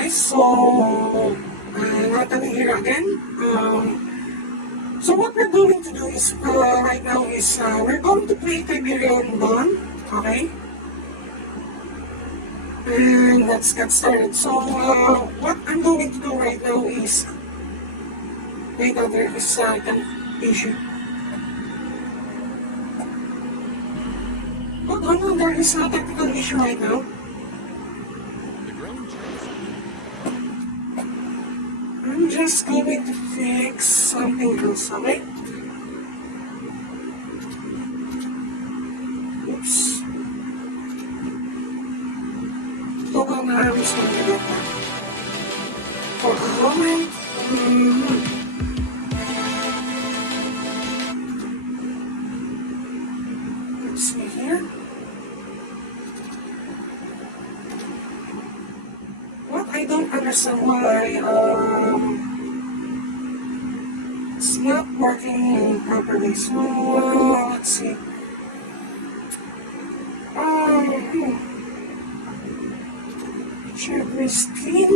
guys, so Natalie here again. So what we're going to do is right now is we're going to play Tiberian Dawn, okay? And let's get started. So what I'm going to do right now is wait, there is an issue. Hold on, there is a technical issue right now. I'm just going to fix something else, okay? Oops. Hold on, I'm just going to do that. For a moment. Let's see here. What I don't understand why it's not working properly. So let's see. Share my screen.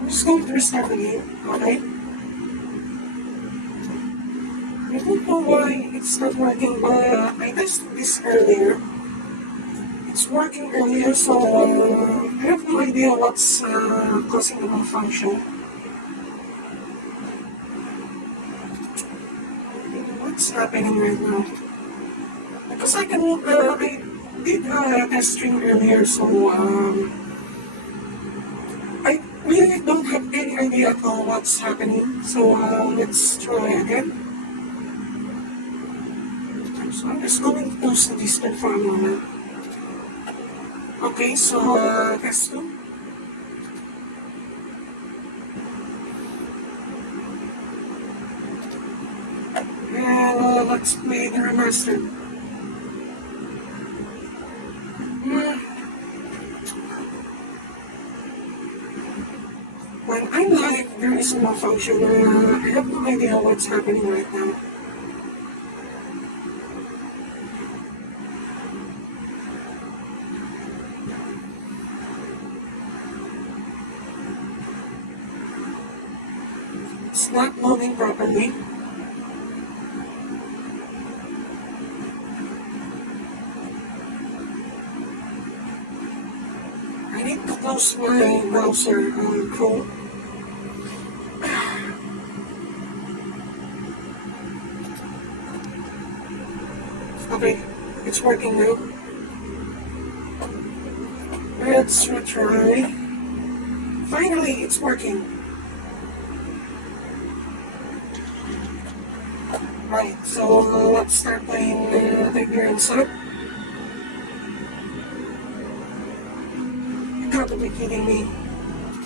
I'm just going to restart the game, okay? I don't know why it's not working, but I tested this earlier. It's working earlier, so I have no idea what's causing the malfunction. What's happening right now? Because I did a test stream earlier, so I really don't have any idea at all what's happening. So let's try again. So I'm just going to pause the display for a moment. Okay, so test 2. And let's play the remaster. When I'm live, there is a malfunction. I have no idea what's happening right now. It's not loading properly. I need to close my browser on Chrome. Okay, it's working now. Let's retry. Finally, it's working. Right, so let's start playing Tiberian Dawn. You gotta be kidding me.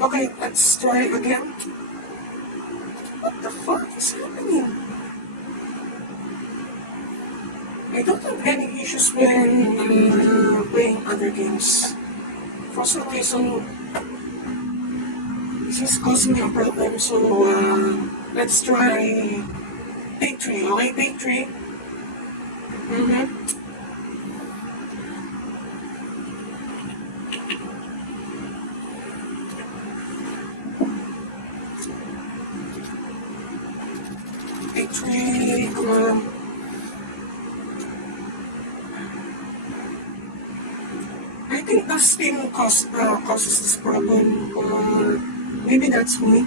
Okay, let's try again. What the fuck is happening? I don't have any issues when playing other games. For some reason, this is causing me a problem, so let's try take 3, okay? Take 3. Take 3, come on. I think the Steam causes this problem, or maybe that's me.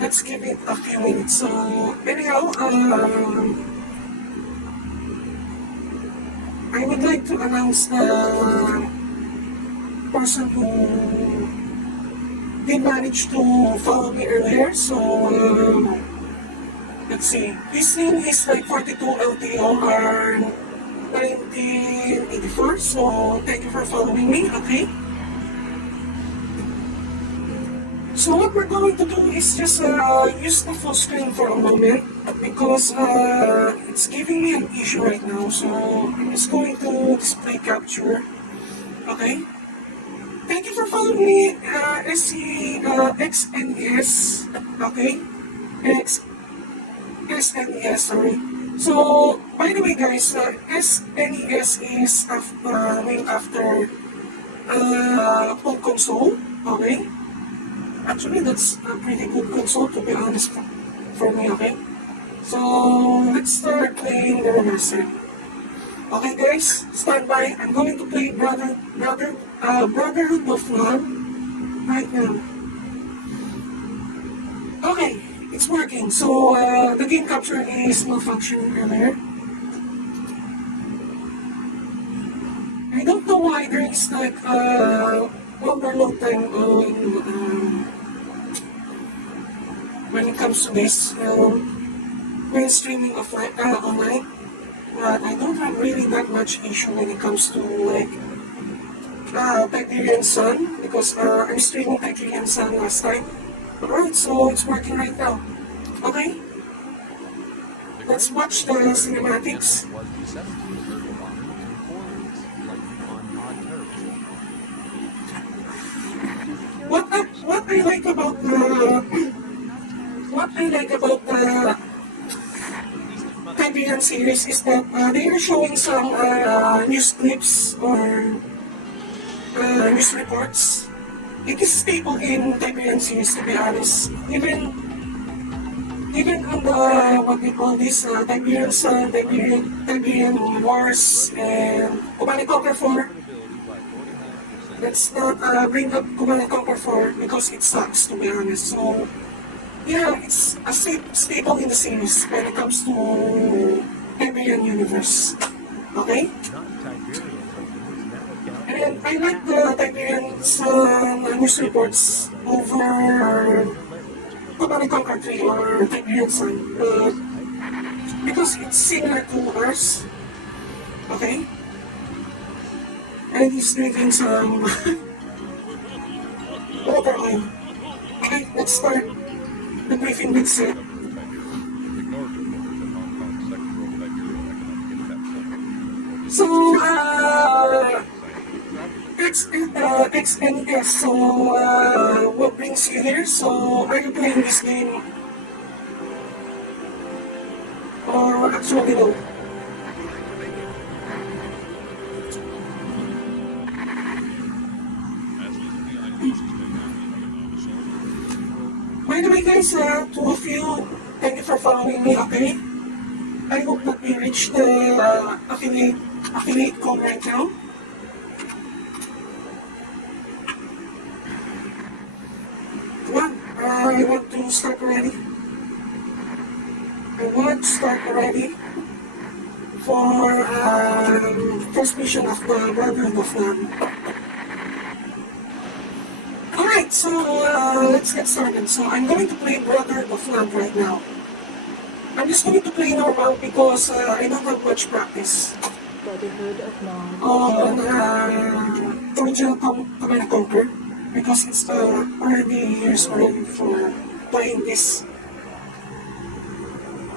Let's give it a few minutes. So, anyhow, I would like to announce the person who did manage to follow me earlier. So, let's see. His name is like 42LTOR 1984. So, thank you for following me, okay? So what we're going to do is just use the full screen for a moment because it's giving me an issue right now. So I'm just going to display capture. Okay? Thank you for following. call me SNES, okay? X, SNES, sorry. So, by the way guys, SNES is named after home console, okay? Actually, that's a pretty good console to be honest for me, okay? So, let's start playing the Remaster. Okay guys, stand by. I'm going to play Brotherhood of Man right now. Okay, it's working. So, the game capture is malfunctioning earlier. I don't know why there is like overload time when it comes to this when streaming offline online. But I don't have really that much issue when it comes to like Tiberian Sun because I'm streaming Tiberian Sun last time. Alright, so it's working right now. Okay, let's watch the cinematics. What I like about the Tiberian series is that they are showing some news clips or news reports. It is staple in Tiberian series, to be honest. Even on the what we call this Tiberian Sun, Tiberian Wars, and Command & Conquer 4. Let's not bring up Command & Conquer 4 because it sucks, to be honest. So yeah, it's a staple in the series when it comes to Tiberian universe. Okay? And I like the Tiberian news reports over Command & Conquer 3 or Tiberian Sun because it's similar to ours. Okay? And he's drinking some water oil. Okay, let's start the briefing with Sid. So, XNES, so, what brings you here? So, are you playing this game? Or actually no? By the way guys, two of you, thank you for following me, okay? I hope that we reach the affiliate code right now. Come on, I want to start already. I want to start already for first mission of the Brotherhood of Man. Alright, so let's get started. So I'm going to play Brotherhood of Man right now. I'm just going to play normal because I don't have much practice. Brotherhood of Man. On original Command & Conquer because it's already years old for playing this.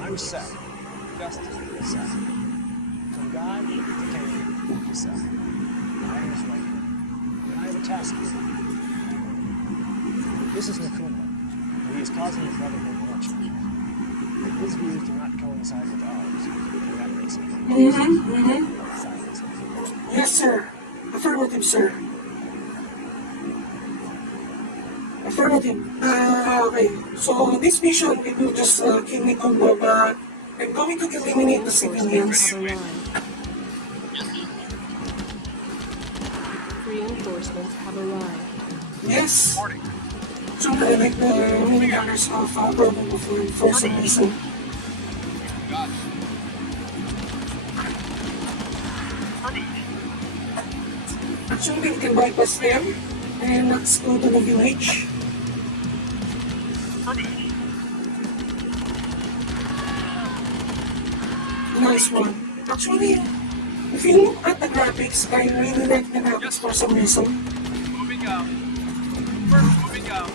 I'm Seth. Justice is Seth. From God came to Seth. I am his right hand. And I have a task for you. This is Nakuma. He is causing the Brotherhood much grief. His views do not coincide with ours. And that makes him silence him. Yes, sir. Affirmative, sir. Affirmative. Okay. So this mission, it will just kill Nakuma, but I'm going to eliminate the civilians. Reinforcements have arrived. Yes. So I like the many colors of Brotherhood of Man for some reason. Actually, we can bypass them and let's go to the village. Nice one. Actually, if you look at the graphics, I really like the graphics for some reason. Moving out. First moving out.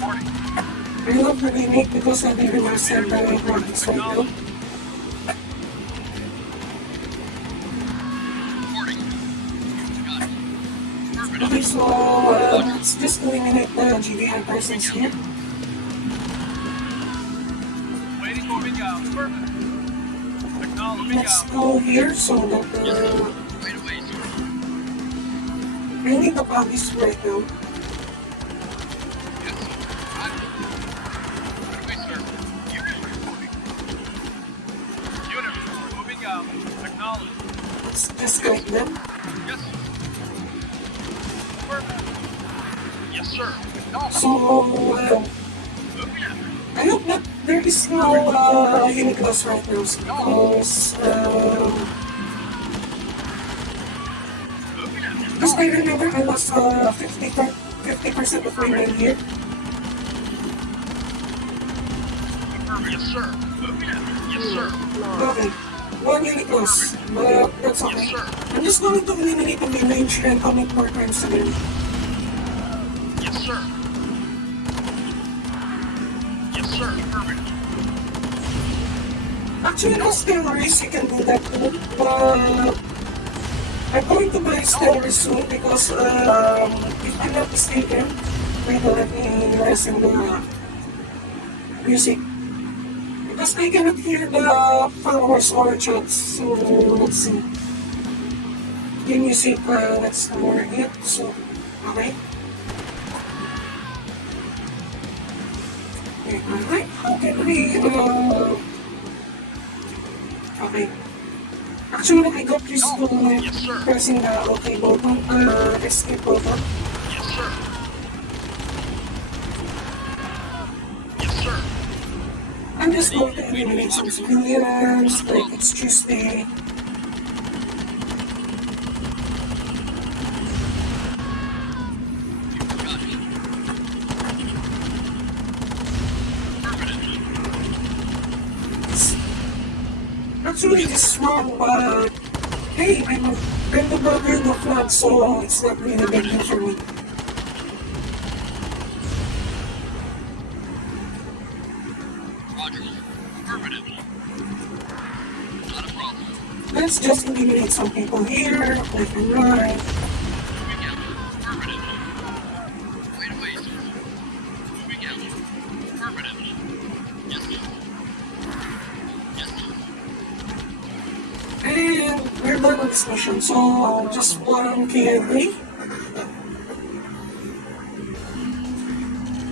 40. I love the remake because they remastered the graphics right now. 40. Okay, so let's just eliminate the GDI persons here. Waiting, moving out. Affirmative. Acknowledging Let's out. go here so that Right away, sir. I need the bodies right now. Yes, sir. Roger. Right away, sir. Unit reporting. Unit report. Moving out. Acknowledge. Let's disconnect them. Yes, sir. Affirmative. Yes, sir. Acknowledge. So Moving out. I hope that there is no unit loss right now because I remember I lost 50% of my men here. Affirmative. Yes, sir. Moving out. Yes, sir. Okay, one unit loss, but that's okay. Yes, sir. I'm just going to eliminate the mid-range and commit more crimes again. Yes, sir. Yes, sir. Affirmative. Actually, no steroids, you can do that too, but I'm going to buy steroids soon because if I'm not mistaken, wait, let me listen the music. Because I cannot hear the followers or chats, so let's see. The music, let's lower it, so, okay. Okay, alright, how can we, okay. Actually, I got used to Yes, sir. pressing the OK button, escape button. Yes, sir. Yes, sir. I'm just going to eliminate some civilians, like it's Tuesday. Actually, this is wrong, but hey, I'm the brother of the flag, so it's not really a big deal for me. Roger. Affirmative. Not a problem. Let's just eliminate some people here, left and right. Moving out. Affirmative. Wait away, sir. Moving out. Affirmative. Yes, sir. Yes, sir. And we're done with this mission, so just one KNA.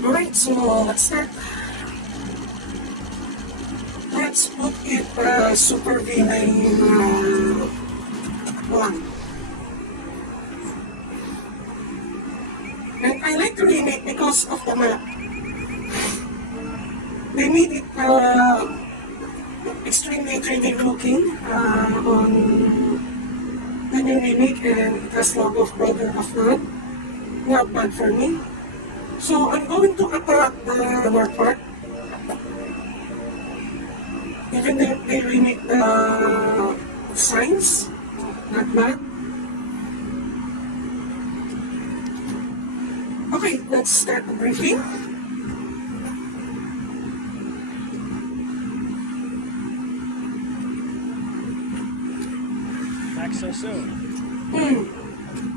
Alright, so let's start. Let's put it super villain 1. And I like the remake because of the map. They made it extremely 3D looking on the new remake, and it has logo of Brother of God. Not bad for me. So I'm going to attack the north part. Even though they remake the signs, not bad. Okay, let's start the briefing. Back so soon.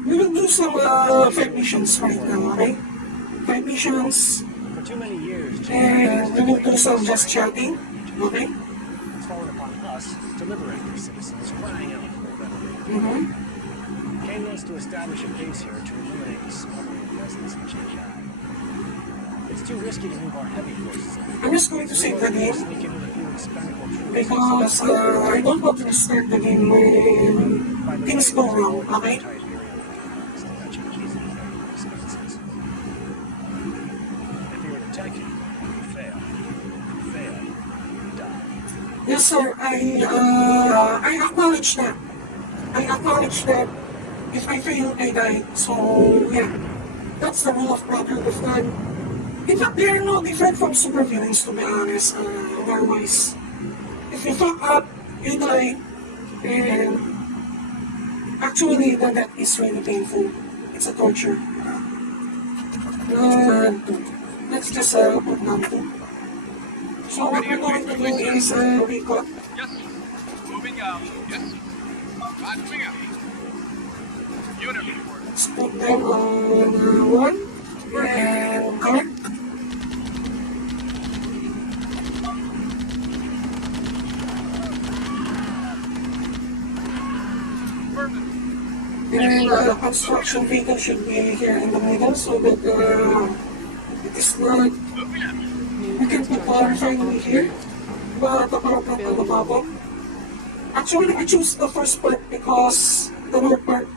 We will do some 5 missions right now, okay? 5 missions, For too many years, and we will do some just chatting, okay? it's fallen upon us to liberate their citizens crying out for a better way. Mm-hmm. Kane wants to establish a base here to eliminate the smuggling of residents in Jinjai. It's too risky to move our heavy forces in. I'm just going to save the game Sneak in with a few expendable troops. because I don't want to restart the game when things go wrong, okay? If you were to attack you, you fail. You fail. You die. Yes, sir. I acknowledge that. I acknowledge that if I fail, I die. So, yeah. That's the rule of Brotherhood of God. In fact, they are no different from supervillains, to be honest. Otherwise, if you fuck up, you die. And actually, the death is really painful. It's a torture. Let's just put down 2. So what we're going to do is recall. Yes, sir. Moving out. Yes, sir. Moving out. Unit report. Let's put them on one and guard. And construction vehicle should be here in the middle so that it is not. We can put our refinery here. But the problem on the bottom. Actually, I choose the first part because the north part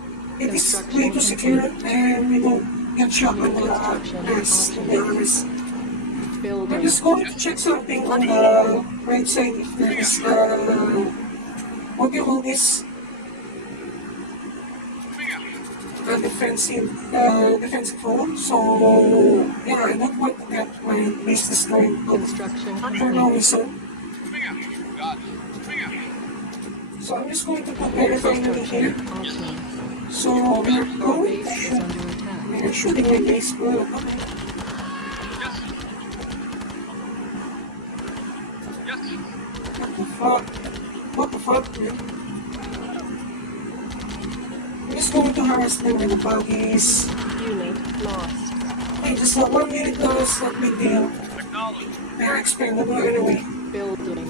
it is way too secure and we don't get shot on the ass, to be honest. I'm just going to check something on the right side if there is what do you call this? A defensive phone. So yeah, I don't want to get my base destroyed Construction for no reason. Got it. So I'm just going to put my refinery here. Options. So we're Our going. base is under attack. We're shooting my base. Okay. Yes. Yes. What the fuck? What the fuck, man? I'm just going to harass them with the buggies. Unit lost. Hey, just that 1 minute though, it's not big deal. Acknowledge. They're expendable anyway. Building.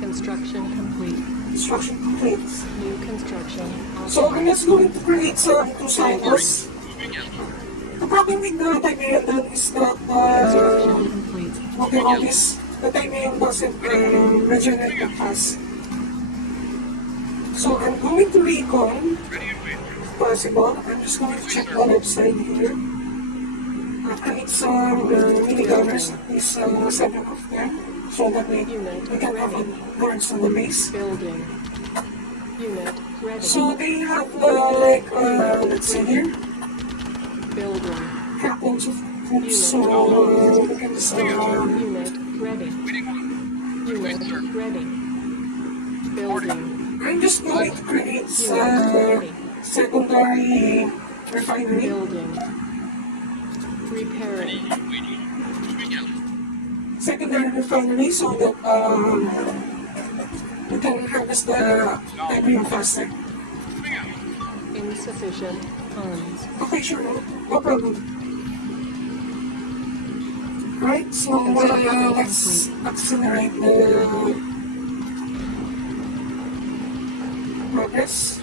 Construction complete. Construction complete. New construction. So I'm just going to create some two cycles. Moving out. The problem with the Tiberian then is that Construction complete. what they call this, the Tiberian doesn't regenerate that fast. So I'm going to recon, Ready and wait. possible. I'm just going to check the left side here. Create some minigunners, at least 7 of them, so that we can have guards on the base. Building. Unit ready. So they have like, let's see here, Building. captains of troops, so we can just, Unit ready. Waiting on. Unit ready. Building. I'm just going to create Unit ready. secondary refinery. Building. Repairing. Waiting. Moving out. Secondary refinery so that we can harvest the Tiberian faster. Moving out. Insufficient funds. Okay, sure, no problem. Right, so let's accelerate the progress.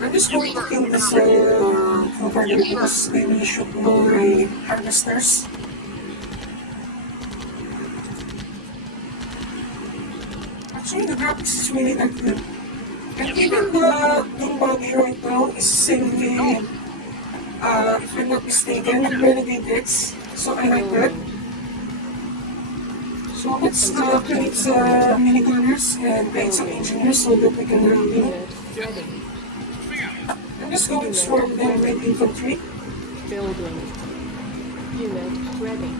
I'm just going to kill this converter because they will shoot my harvesters. Actually, the graphics is really that good. And even the Doom buggy right now is saving, if I'm not mistaken, Renegade X. So I like that. So let's create some minigunners and create some engineers so that we can Unit ready. I'm just going to swarm them with infantry. Building. Unit ready.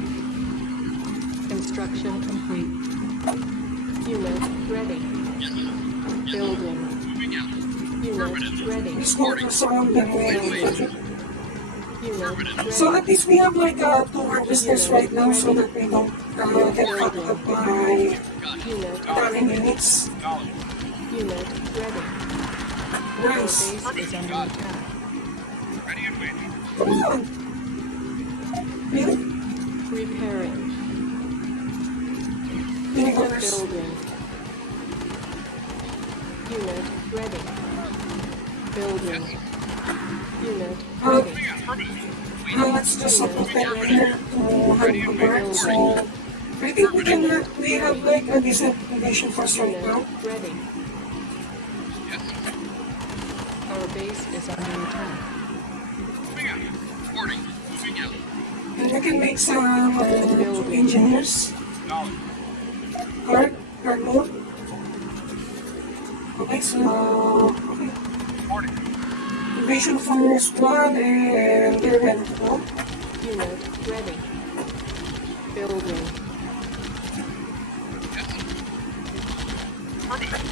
Construction complete. Unit ready. Building. Moving out. Unit ready. I'm just going to surround them with infantry. Unit ready. So at least we have like 2 harvesters right now so that we don't get fucked up by Unit tanning units. Acknowledge. Unit ready. Our Nice. base is under attack. Ready and waiting. Come on. Really? Repairing. Minigunners. Building. Unit ready. Building. Unit ready. Let's just put them here to help the guard. So I think we have like a decent foundation first right Unit now. ready. Yes. Our base is under attack. Moving out. Reporting. Moving out. And we can make some engineers. Acknowledge. Guard mode. Okay, so okay. Reporting. Invasion force 1 and they're ready to go. Unit ready. Building. Yes. Affirmative.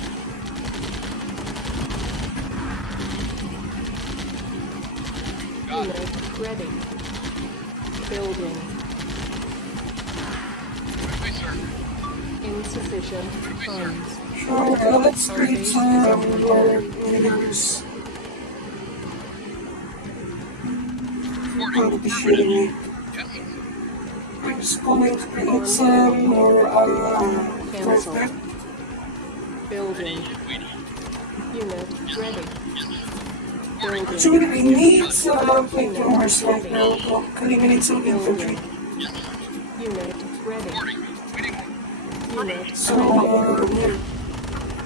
Got it. Unit ready. Building. Quickly, sir. Insufficient Quickly, sir. funds. Sure, let's Our create base is some under more attack. miners. Reporting. Probably shooting me. Yes. I'm just going to create On some more, Cancel. perfect. Building. Unit ready. Building. Actually, I need some flamethrowers right now to eliminate some infantry. Unit ready. Unit So, ready. yeah.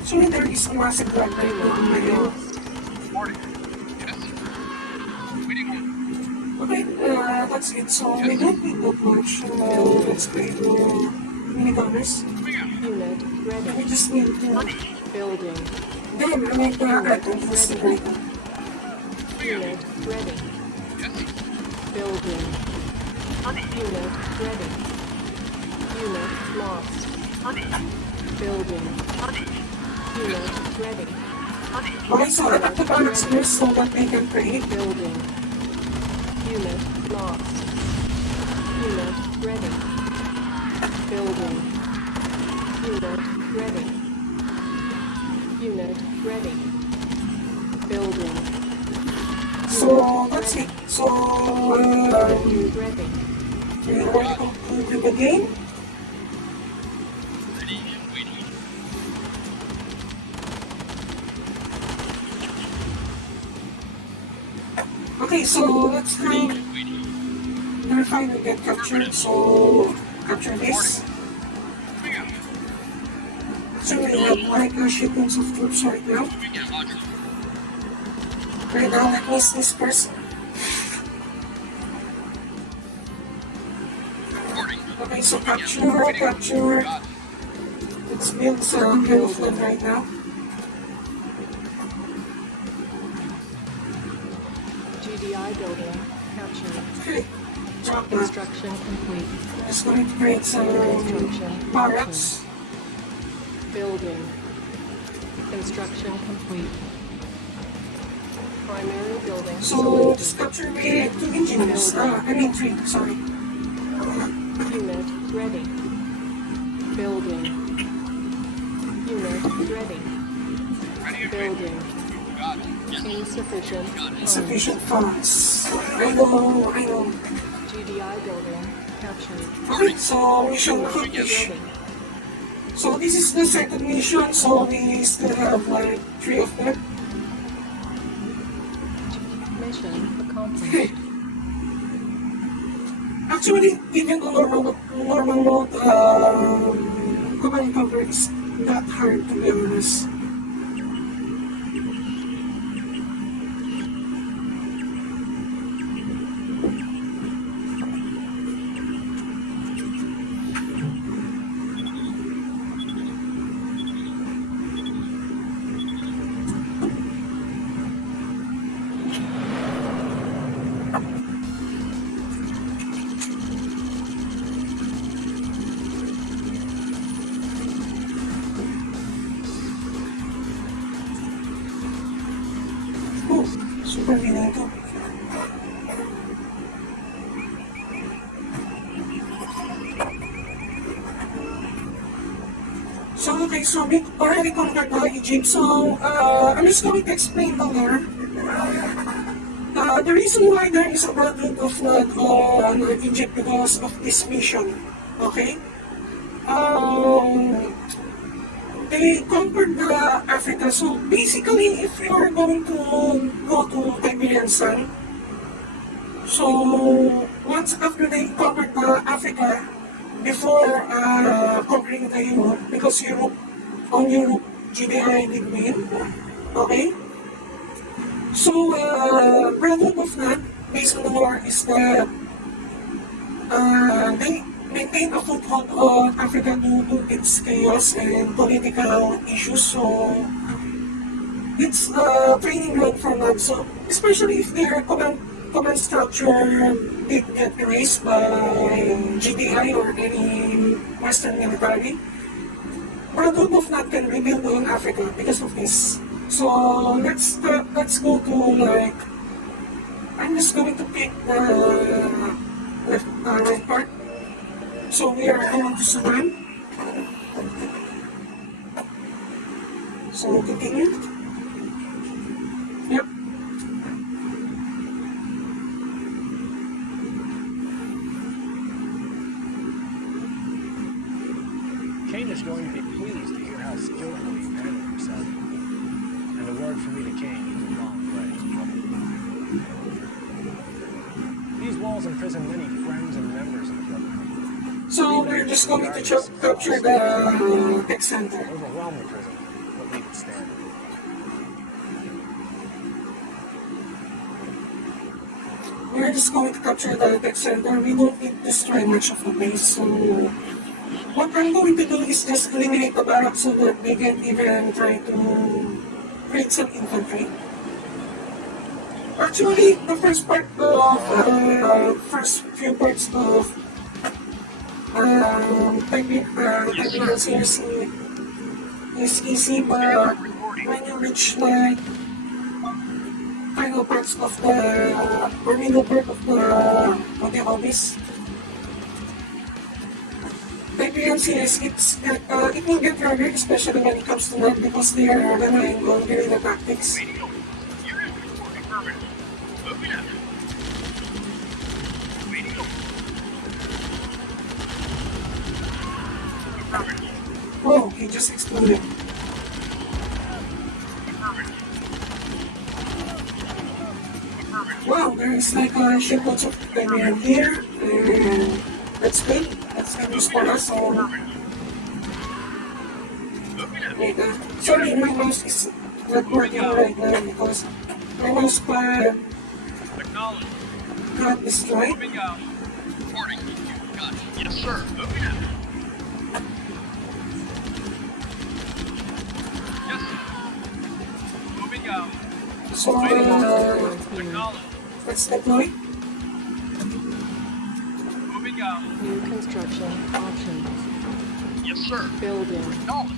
Actually, there is a massive lag right now on my end. Lost. Reporting. Yes. Waiting order. Okay, that's it. So, we don't need that much. Let's create more minigunners. Unit We ready. just need to. Building. Then, I make the items right now. Unit ready. Building. Unit ready. Unit lost. Building. Unit ready. Okay, so attack the barracks first so that they can create. Building. Unit lost. Unit ready. Building. Unit ready. Unit ready. Building. So, that's it. So, Unit ready. we are going to the game. Ready. Waiting. Okay, so let's try verify we get captured. So, capture this. So, we have like shipments of troops right now. Moving out. Roger. Right now, let me see this first. Reporting. Okay, so capture. Let's build some kind of them right now. GDI building captured. Okay, drop that. Construction complete. Just going to create some Construction barracks. Building. Construction complete. Primary building So, just capture me 2 engineers. I mean 3, sorry. Unit ready. Building. Unit ready. Ready and waiting. Building. Got it. Yes. Insufficient funds. Insufficient funds. I know. GDI building captured. Okay, so mission Unit accomplished. ready. So this is the second mission, so we still have like 3 of them. Mission accomplished. Okay. Actually, even the normal mode command cover is not hard to be honest. Oh, super finito. So, okay, so we already conquered Egypt. So, I'm just going to explain the lore. The reason why there is a brotherhood of flood on Egypt because of this mission. Okay? They conquered Africa. So, basically, if you are going to go to Tiberian Sun, so once after they conquered Africa, before conquering the Europe, because Europe, GBI did win, okay? So, Brotherhood of None, based on the lore, is that they maintain a foothold on Africa due to its chaos and political issues, so it's a training ground for them. So, especially if their command structure did get erased by GDI or any Western military, Brotherhood of None can rebuild on Africa because of this. So let's go to like, I'm just going to pick the right part. So we are going to Sudan. So continue. Yep. Kane is going to be pleased to hear how skillfully you handled yourself. And a word from me to Kane goes a long way. These walls imprison many friends and members of the Brotherhood. So we're just going to capture the tech center. Overwhelm the prison, but leave it standing. We're just going to capture the tech center. We don't need to destroy much of the base, so what I'm going to do is just eliminate the barracks so that they can even try to create some infantry. Actually, the first part of first few parts of Tiberian series is easy, but when you reach the final parts of the or middle part of the what do you call this? Tiberian series, it will get harder, especially when it comes to that, because they are relying on guerrilla tactics. Radio. Unit report affirmative. Moving out. Radio. Affirmative. Oh, he just exploded. Affirmative. Affirmative. Wow, there is like a shiploads of Tiberian here, and that's good. That's good news for us. So, wait, sorry, my mouse is not working right now because my mouse pad Acknowledge. got destroyed. Moving out. Reporting. Gotcha. Yes, sir. Moving out. Yes, sir. Moving out. So, Acknowledge. let's deploy. Moving out. New construction options. Yes, sir. Building. Acknowledge.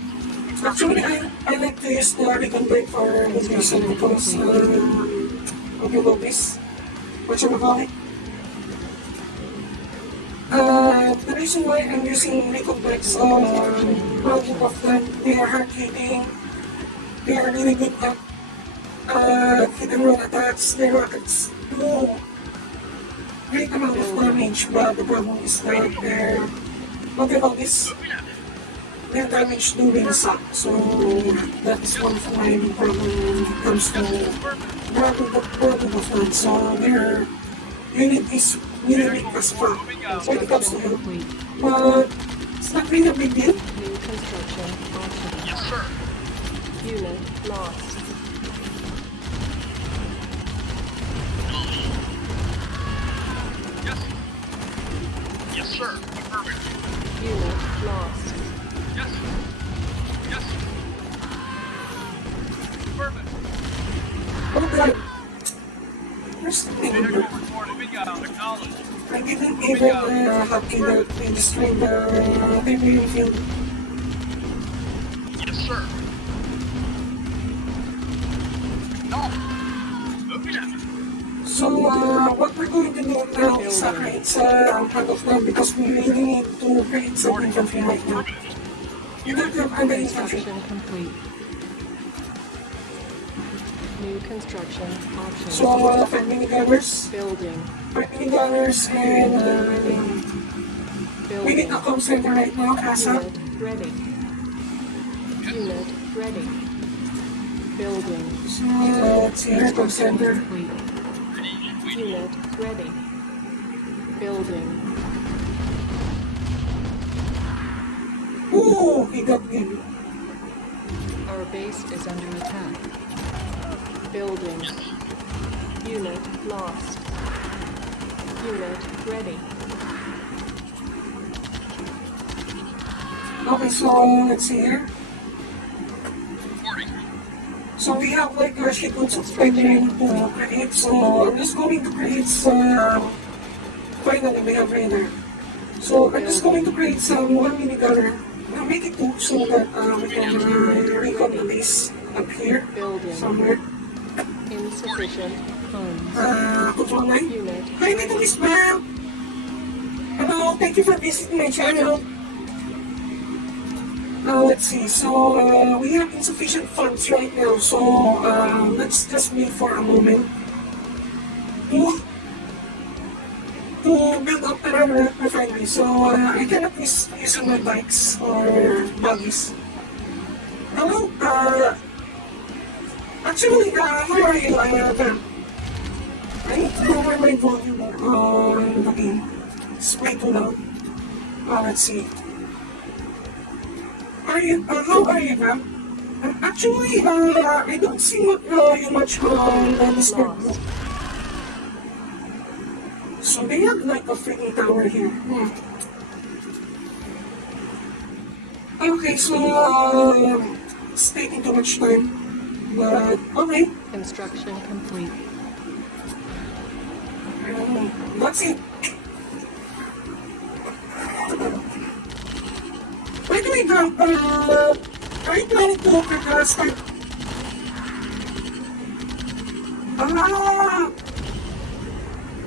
Actually, I like to use the recon brake for this reason because, what you call this? What you call it? The reason why I'm using recon brakes project of them, they are hard hitting, they are really good at hit and run attacks, their rockets do great amount of damage, but the problem is that their, what do you call this? Their damage do really suck, so that's one of my problem when it comes to problem of that. So their unit is really weak as fuck when it comes to you. Complete. But it's not really a big deal. New construction options. Yes, sir. Unit lost. Yes. Yes, sir. Affirmative. Unit lost. Yes. Yes. Affirmative. Oh god. There's the thing Vehicle here. report. Moving out. Acknowledge. I didn't even happy that we destroyed the Tiberian field. Yes, sir. No. Moving out. So, what we're going to do now is create some kind of plan because we really need to create some infantry right now. You don't have under infantry. Construction complete. New construction options. So, 5 minigunners, Building. 5 minigunners, and we need Building. a comm center right now, ASAP. Unit ready. Unit ready. Building. So, let's see here, comm center. Complete. Unit ready. Building. Ooh, he got me. Our base is under attack. Building. Unit lost. Unit ready. Okay, so let's see here. Reporting. So we have like a shitloads of Tiberian to create, so I'm just going to create some. Finally, we have radar. So I'm just going to create some 1 minigunner. I'll make it 2 so that we can recon the base up here Building. somewhere. Insufficient funds. Control 9. Unit Hi, Little Miss Ma'am! Hello, thank you for visiting my channel. Let's see. So we have insufficient funds right now. So let's just wait for a moment to to build up another refinery. So I cannot use my bikes or buggies. Hello. Actually, how are you? Ben? I need to lower my volume on the game. It's way too loud. Let's see. How are you, ma'am? Actually, I don't see you much on Discord. So they have like a freaking tower here. Okay, so it's taking too much time. But okay, Construction complete. that's it. By the way, ma'am, are you planning to start?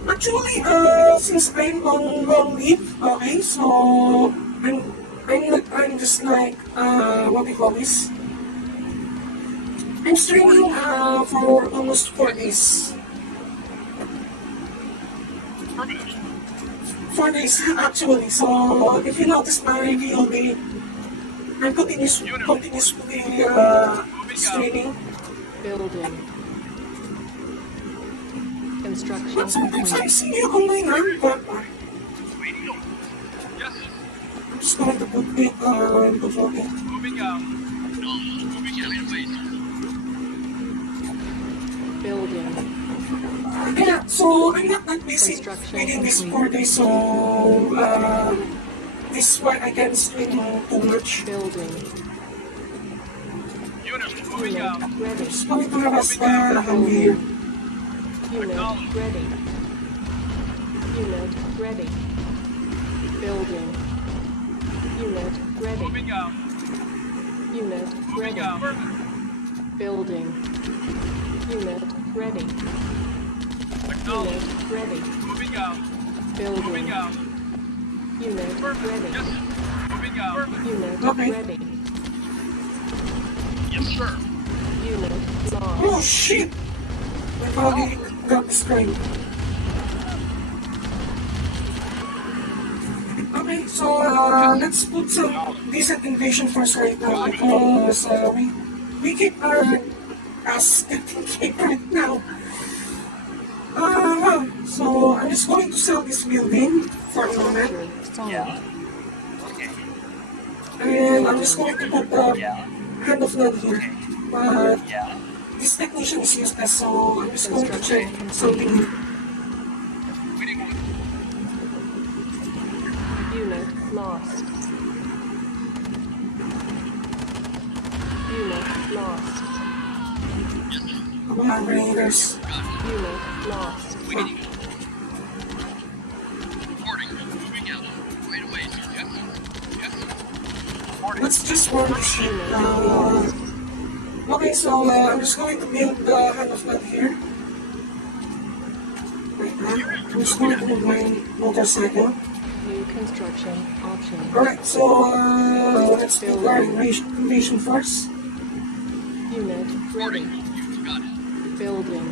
Actually, since I'm on long leave, okay, so I'm just like, what do you call this? I'm streaming, for almost 4 days. 4 days, actually, so if you notice my review, I'm continuously, streaming. Building. Construction But sometimes I complete. see you online, but Waiting on. Yes. I'm just going to put it, into focus. Moving out. Moving out in place. Building. Yeah, so I'm not that busy Construction within this complete. 4 days, so this is why I can stream too much. Building. Unit moving out. Unit ready. Just going to have us here. Unit ready. Unit ready. Building. Unit ready. Moving out. Unit Moving ready. out. Building. Unit ready. Acknowledge. Unit ready. Moving out. Building. Moving out. Unit ready. Yes. Moving out. Unit Okay. ready. Yes, sir. Unit lost. Oh shit! My body got destroyed. Okay, so let's put some decent invasion first right now because we keep our ass getting kicked right now. So I'm just going to sell this building for a moment, Structure solid. and I'm just going to put hand of blood here. But this technician is useless, so I'm just going to check something here. Waiting on. Unit lost. Unit lost. Come on, Raiders. Unit lost. Waiting. Reporting. Moving out. Right away, sir. Yes, sir. Yes, sir. Reporting. Let's just run this shit. Okay, so I'm just going to build the hand of blood here. Wait, I'm just going to move my motorcycle. New construction options. Alright, so let's do our invasion first. Unit ready. You got it. Building.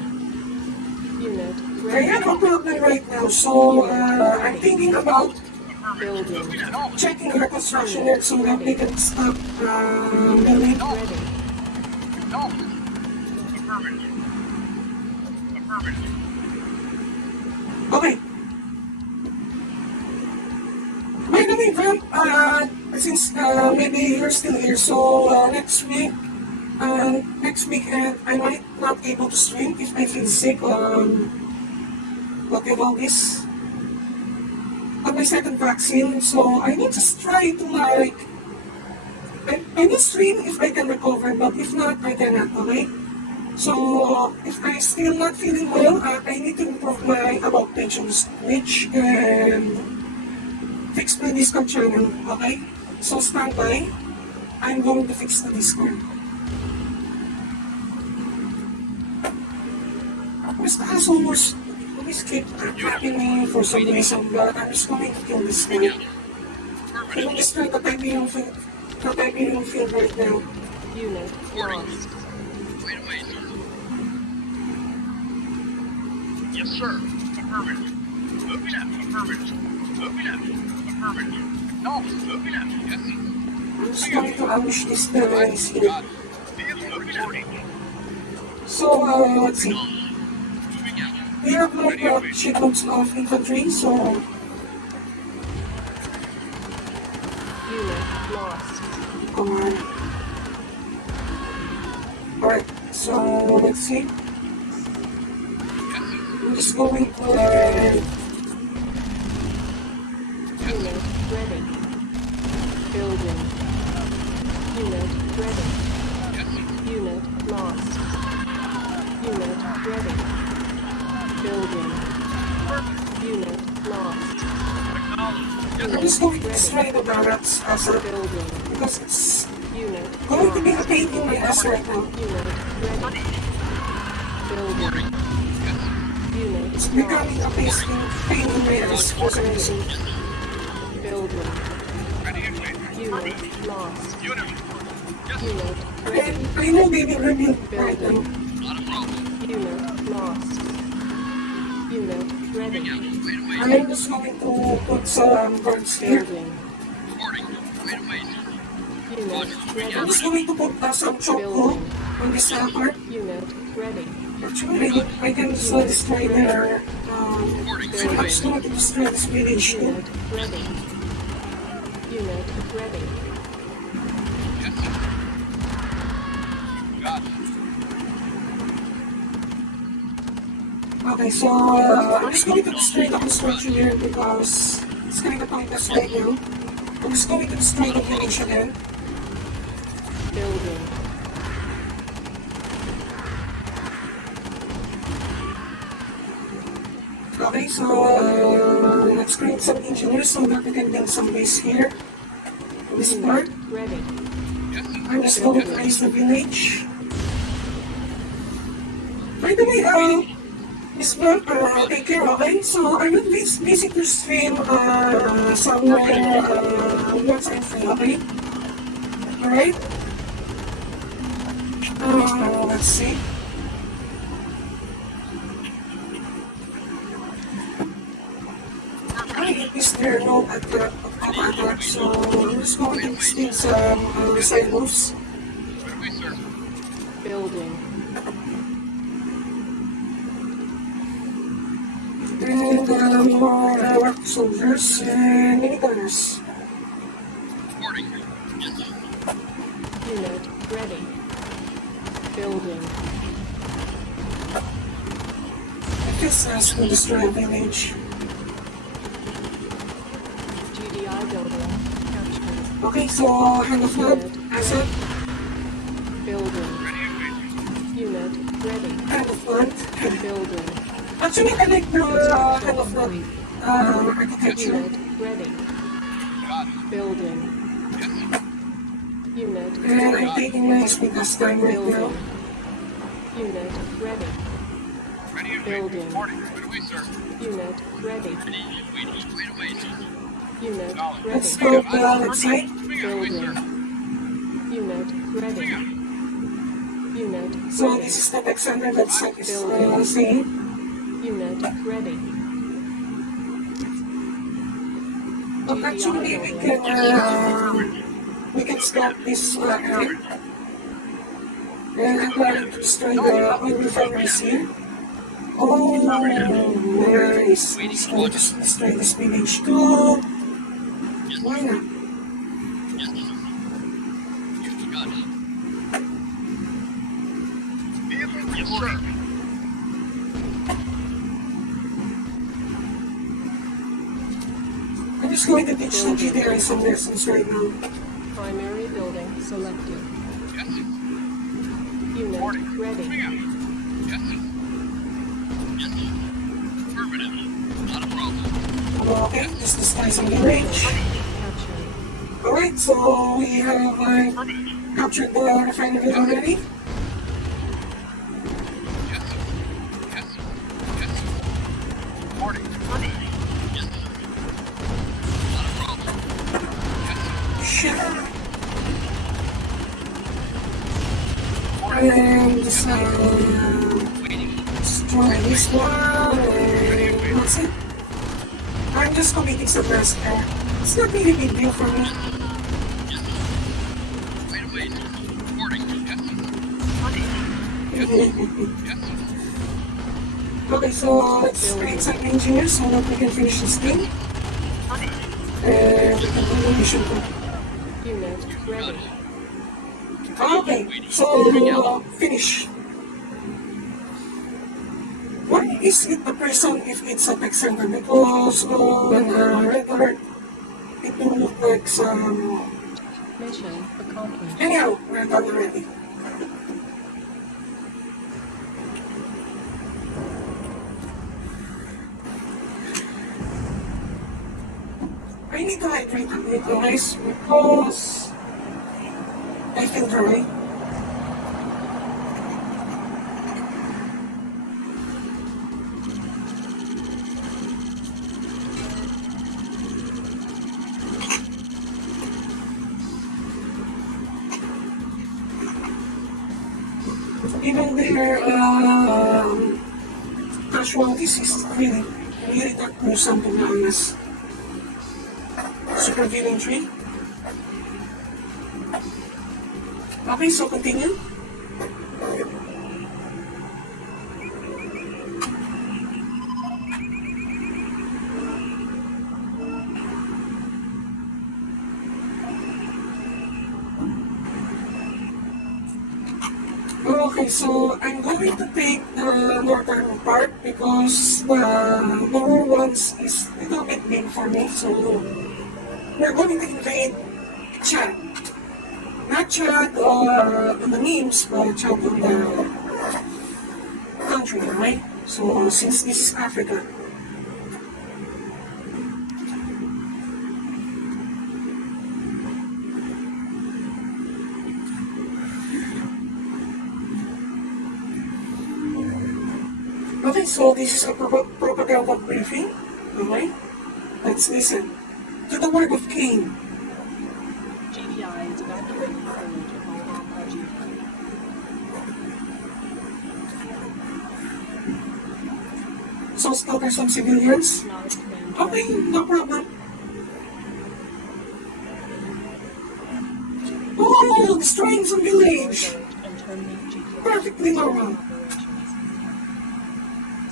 Unit I ready. have a problem right now, so I'm thinking about Building. checking the construction yet so that they can stop building. Ready. Acknowledge. Affirmative. Affirmative. Okay. By the way, Val, since maybe you're still here, so next weekend, I might not be able to stream if I feel sick on what they call this, on my second vaccine. So I will just try to like, I will stream if I can recover, but if not, I cannot, okay? So if I'm still not feeling well, I need to improve my about pensions which and fix my Discord channel, okay? So stand by. I'm going to fix the Discord. Mr. Asshole was always keep attacking me for some reason, but I'm just going to kill this guy. I'm just trying to type yung protecting the field right now. Unit lost. Wait away, sir. Yes, sir. Affirmative. Moving up. Affirmative. Moving up. Affirmative. No, moving up. Yes, sir. I'm just going to ambush this terrorists here. Got it. Vehicle reporting. So, let's see. Moving out. We have like shipments of infantry, so Unit lost. come on. Alright, so let's see. I'm just going to Unit ready. Building. Unit ready. Unit lost. Unit ready. Building. Unit lost. I'm just going to destroy the barracks as a Building. because it's Unit going to be lost. a pain in my ass right now. Unit ready. Building. Unit It's becoming a lost. pain in my ass for some reason. Building. Ready and wait. Unit lost. Unit. Yes, Unit And ready. I know they will rebuild right now. Building. not a problem. Unit lost. Unit ready. Wait away. I'm just going to put some guards here. Building. Reporting. Wait away, sir. Unit I'm ready. just going to put some chokehold on this part. Unit ready. Actually, I can just destroy their Reporting. so I'm just going to destroy this village too. Unit ready. Unit ready. Yes, sir. Got it. Okay, so I'm just going to destroy the construction here because it's kind of pointless right now. I'm just going to destroy the village again. Building. Okay, so let's create some engineers so that we can build some base here. This part, Ready. Yes, sir. I'm just going to raise the village. By the way, this part, take care, okay? So I will visit your stream somewhere once I'm free, okay? Alright? Let's see. I is there no attack, so I'm just going to install some silos. Wait away, sir. Building. And more soldiers and militaries. Reporting. Yes, sir. Unit ready. Building. I guess that's will destroy a village. GDI building. Captured. Okay, so hand of flood, asset, Building. Ready and wait. Unit ready. hand of flood. Building. Actually, I like the hand of flood architecture. Unit ready. Got it. Building. Yes, sir. Unit And I'm ready. taking my speakers time right now. Building. Unit ready. Ready and wait. Building. Reporting. Wait away, sir. Unit ready. Ready and wait. Wait away, sir. Unit Let's ready. go to the other side. Moving out, wait, sir. Unit ready. Moving out. Unit So ready. this is the Alexander that site is saying. Unit ready. But actually, we can stop this area. And I'm going to destroy the oil refineries here. Oh, nice. Let's go just destroy this village too. Why not? Yes, sir. You got it. Vehicle reporting. I'm just going to ditch the GDR some lessons right now. Primary building selected. Yes, sir. Unit Reporting. ready. Moving out. Yes, sir. Yes, sir. Affirmative. Not a problem. Okay, this is some range. Captured. Alright, so we have Affirmative. captured the refinery already. Yes, sir. Yes, sir. Yes, sir. Reporting. Affirmative. Yes, sir. Not a problem. Yes, sir. Shit. And just try this one, and that's it. I'm just committing some rest. It's not really a big deal for me. Right away. Reporting. Yes. Yes. Okay, so let's create some engineers so that we can finish this thing. And we can do the mission too. Unit ready. Okay, so finish. Why is it a person if it's a tech center? Because when red alert, it will look like some... Mission accomplished. Anyhow, we're done already. I need to hydrate a bit, guys, because I feel dry. Even their casualties is really not gruesome to be honest. Super villain tree. Okay, so continue. Okay, so I'm going to take the northern part because the lower ones is a little bit big for me, so we're going to invade Chad. Not Chad on the memes, but Chad on the country, right? So since this is Africa. Okay, so this is a propaganda briefing. Okay, let's listen to the word of Cain. GPI is evacuating village of Al-Haji. So slaughter some civilians. Not a command. Okay, no problem. Oh, destroying some village. And terminate GPI Perfectly normal. operations.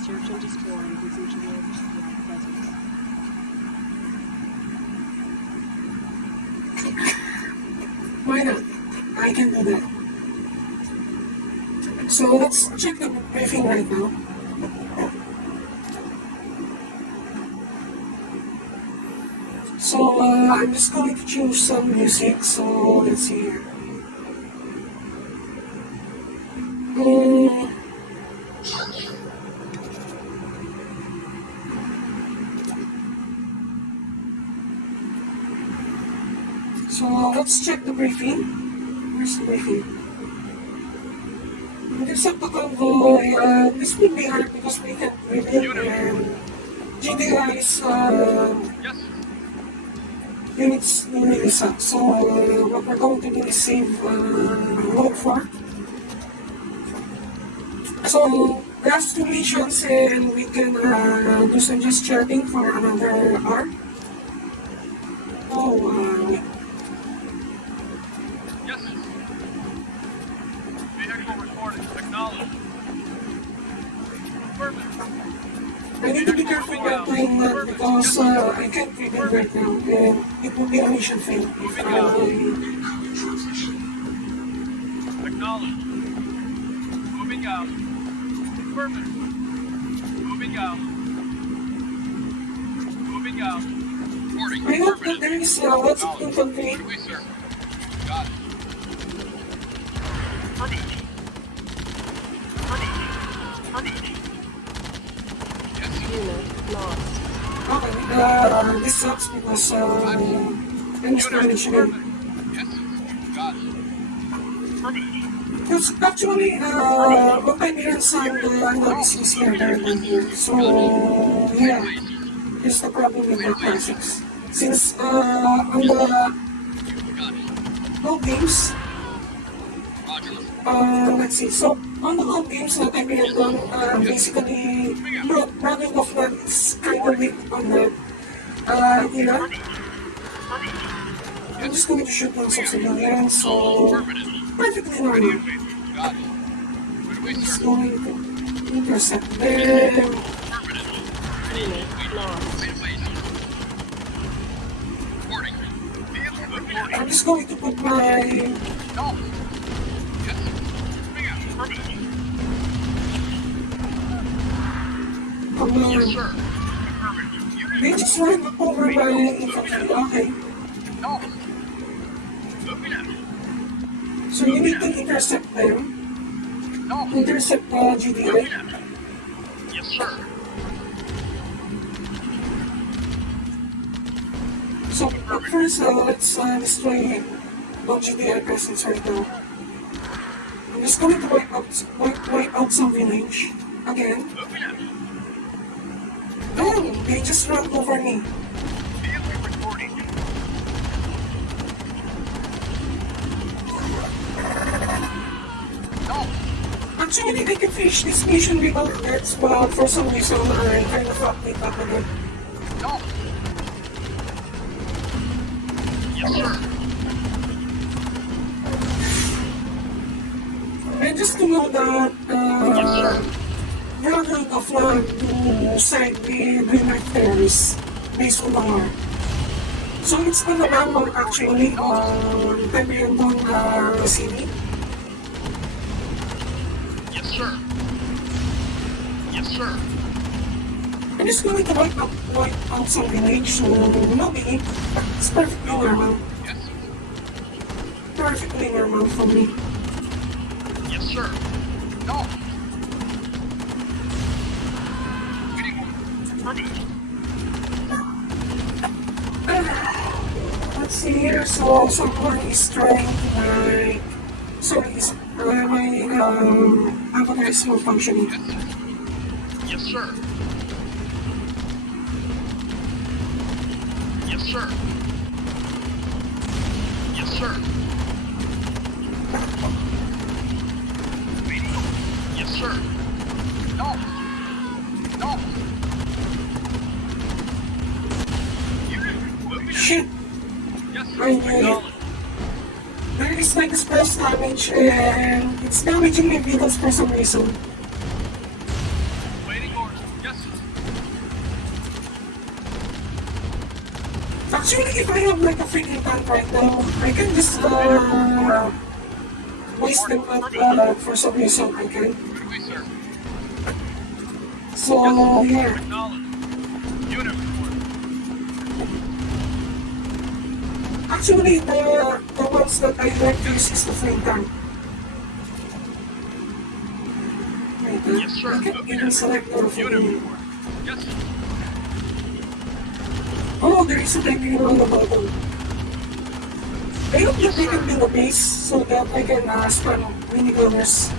Search and destroy residual GPI presence. Why not? I can do that. So let's check the briefing right now. So I'm just going to choose some music. So let's see here. So let's check the briefing. Where's the briefing? Intercept the convoy. This will be hard because we can reveal and GDI's Yes. units really suck. So what we're going to do is save load for. So last two missions and we can do some just chatting for another hour. Oh, wait. Yes. Vehicle reporting. Acknowledged. Affirmative. I need to be careful while playing that because I can't read it right now and it will be a mission fail if I... Acknowledged. Moving out. Affirmative. Moving out. Moving out. Reporting. I hope that there is lots of infantry. We, sir. Got it. Unit lost. Okay, this sucks because I'm Spanish again. Yes. Got it. Because actually, multi-parents and analysis here better than here. So, yeah, here's the problem with the classics. Since on the Got it. old games, Roger. let's see. So, on the home games that I played on, basically, running off that is kind of weak on that. Yeah. I'm just going to shoot on some civilians, so perfectly normal. Got it. Right away, Just sir. going to intercept them. Reporting. Vehicle reporting. I'm just going to put my No. Yes. Moving out. Affirmative. Yes, sir. Affirmative. Unit. they just ran over my infantry. Okay. No. Moving out. So you need to intercept them. No. Intercept GDI. Moving out. Yes, sir. So at first, let's destroy the GDI presence right now. I'm just going to wipe out some village again. Moving out. Oh, they just ran over me. Vehicle reporting. No. Actually, they can finish this mission without deaths, but for some reason, I kind of fucked it up again. No. Yes, sir. And just to know that, you're going to fly to side with Remaster based on our. So it's on the manual actually on Tiberian city. Yes, sir. Yes, sir. I'm just going to wipe out some village, so no biggie. It's perfectly normal. Yes. Perfectly normal for me. Yes, sir. No. Waiting order. Affirmative. Let's see here, so someone is trying to like, sorry, my avatar is malfunctioning. Yes, sir. Yes, sir. Yes, sir. Waiting. Yes, sir. No. No. Unit. Moving out. Shit, Yes, sir. I knew it. Acknowledged. There is like splash damage and it's damaging my vehicles for some reason. Waiting order. Yes, sir. Actually, if I have like a freaking tank right now, I can just waste them for some reason, okay? Right away, sir. So, yeah. Acknowledged. Unit report. Actually, the ones that I like to use is the flame tank. Wait, Yes, sir. I can't even select the Unit flame. report. Yes, sir. Oh, there is a Tiberian on the bottom. I hope that they can build a base so that I can spam minigunners.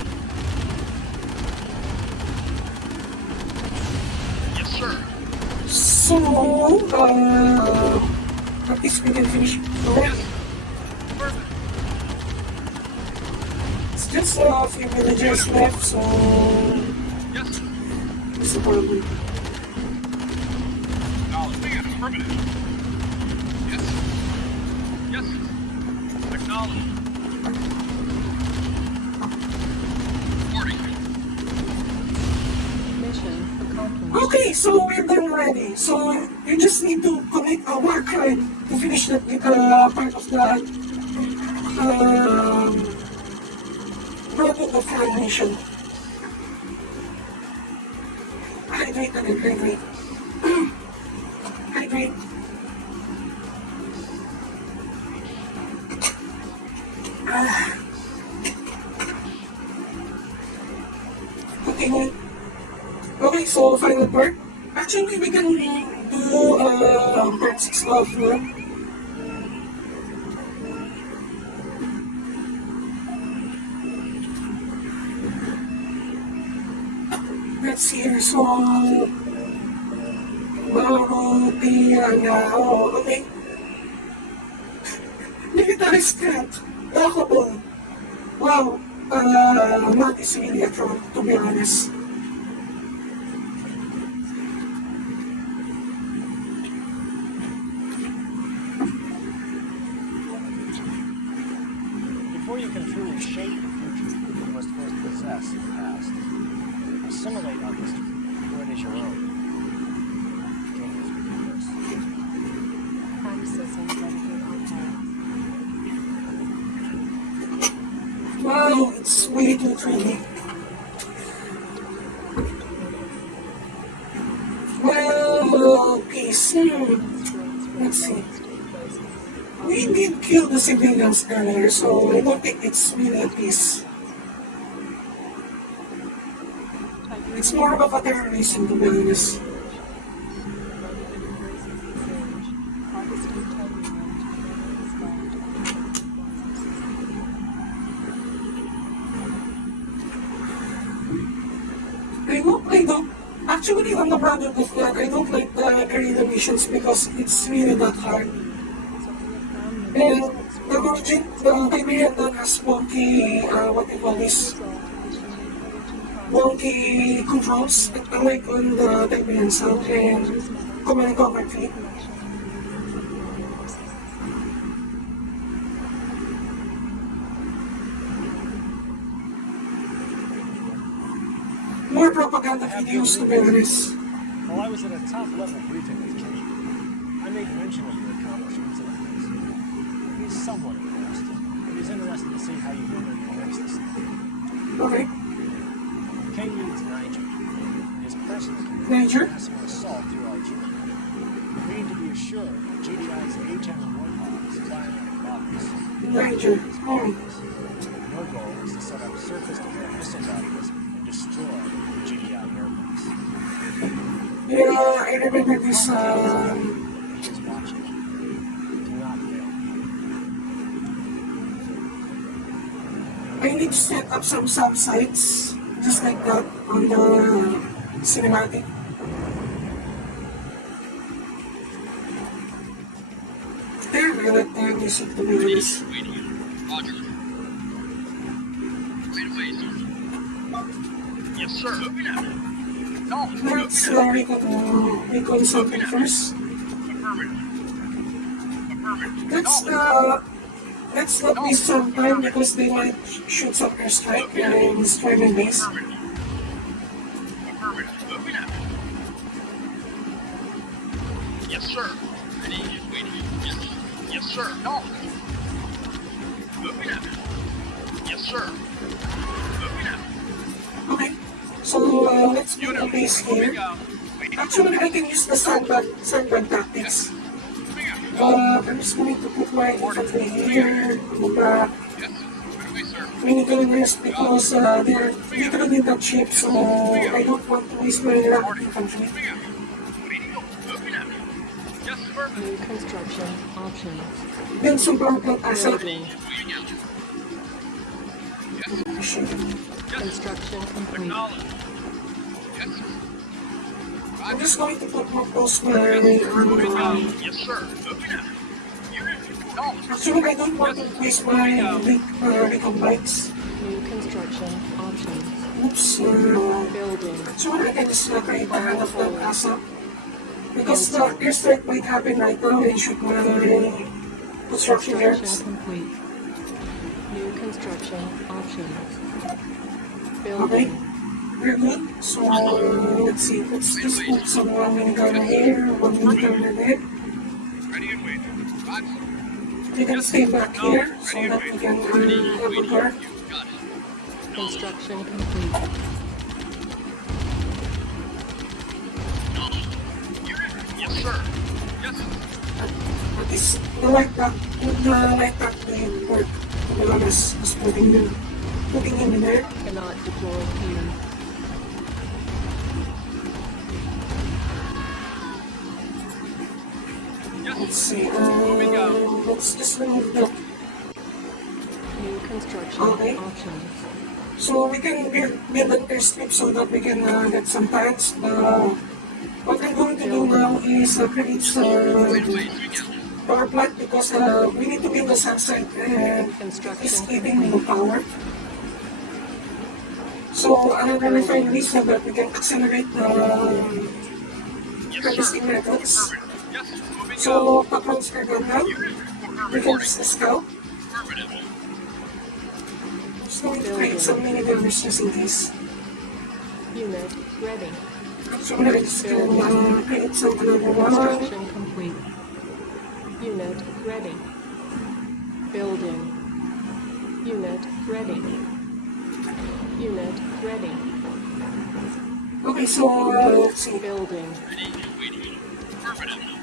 Yes, sir. So, at least we can finish the work. Yes. Perfect. It's just a few villagers left, so Yes, sir. it's a problem. Acknowledged. Affirmative. Yes, sir. Yes, sir. Acknowledged. Reporting. Mission accomplished. Okay, so we're done already. So you just need to commit a war crime to finish that part of the product of the mission. Hydrate and hydrate. Hydrate. Okay, okay, so final part. Actually, we can do part 6 of let's see here. So, okay. Military strength. Alcohol. Wow. not is really a troll, to be honest. Before you can truly shape the future, you must first possess the past. Assimilate our history, for it is your own. Games begin first. Accessing dedicated archives. Wow, it's way too trendy. Well, peace. Let's see. We did kill the civilians earlier, so I don't think it's really a peace. It's more of a terrorism, to be honest. I don't. Actually, on the product of that, I don't like the arena missions because it's really not hard. And the Tiberian that has wonky, what do you call this? Wonky controls, unlike on the Tiberian South and Command and Conquer 3. More propaganda videos, to be honest. While I was at a top-level briefing with Kenny, I made mention of your accomplishments and efforts. He's somewhat impressed, but he's interested to see how you handle your next assignment. Okay. Kane leads Niger, and his personal Niger? massive assault through Algeria. We need to be assured that GDI's HM-1 bombs fly like bombs. Niger. Oh. Your goal is to set up surface-to-air missile batteries and destroy the GDI airbases. Yeah, I remember this, He is watching. Do not fail. I need to set up some sub-sites, just like that, on the cinematic. They're really music, to be honest. Roger. Right away, sir. Yes, sir. Moving out. No, Let's recon something first. affirmative. Let's not waste some time because they might shoot some airstrike and destroy my base. Affirmative. Moving out. Yes, sir. Ready and waiting. Yes. Yes, sir. No. Moving out. Yes, sir. Moving out. Okay, so let's build a base here. Moving out. Actually, I can use the sandbag tactics. I'm just going to put my infantry here, go back. Yes. Right away, sir. We need to rest because they're literally not cheap, so I don't want to waste my rapid infantry. Moving out. Radio. Moving out. Yes, affirmative. New construction options. Then some power plant asset. Building. Moving out. Yes. Shit. Construction complete. Acknowledge. Yes, sir. I'm just going to put more post my Moving out. Yes, sir. Moving out. Unit. No. actually, I don't want to waste my recon bikes. New construction options. Oops. Building. Actually, I can just create a hand of that asset. Because the airstrike might happen right now and shoot my construction Construction yards. complete. New construction options. Okay, Building. we're good. So, let's see. Let's just put some 1 minigun here, 1 minigun there. Ready and waiting. Roger. You can stay back here so that we can have a guard. Got it. Construction complete. Unit. Yes, sir. Yes, sir. But this, the light pack will work. To be honest, just putting him in there. Cannot deploy here. Yes, Let's sir. see. Moving out. Let's just remove that. New construction Okay. options. So we can build an airstrip so that we can get some tanks. What I'm going to do now is create some power plant because we need to build a sub site and Construction it's eating complete. the power. So another refinery so that we can accelerate the harvesting methods. Yes, moving out. So patrols are gone now. We can just scout. Affirmative. Just going to create some mini builders just in case. Unit ready. So I'm gonna just go create some another one. Construction complete. Unit ready. Building. Unit ready. Unit ready. Okay, so let's see. Building. Ready, waiting. Affirmative.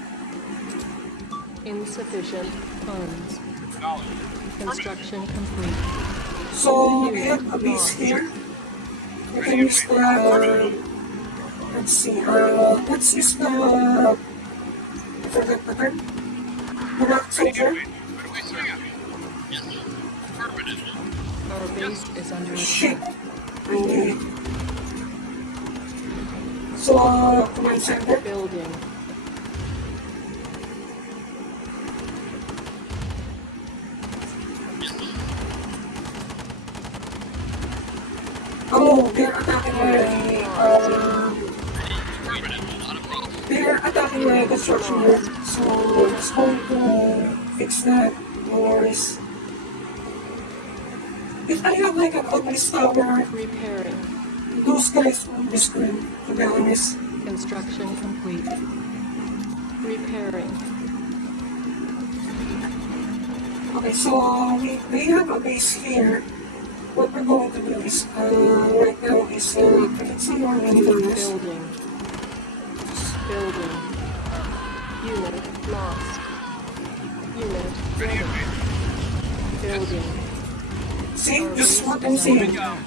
Insufficient funds. Acknowledged. Construction complete. So we have a base here. We can use the let's see, let's use the I forgot the term. The rock soldier. Wait, what do we say? Yes, affirmative. Our base is under Shit. attack. Okay. So command center. Building. Oh, they're attacking my they're attacking my construction work. So it's going to fix that. No worries. If I have like an ugly tower, Repairing. those guys will be screwed, to be honest. Construction complete. Repairing. Okay, so we have a base here. What we're going to do is, right now is, create some more mini builders. Building. Building. Unit lost. Unit ready. Building. See, this is what I'm saying. Unit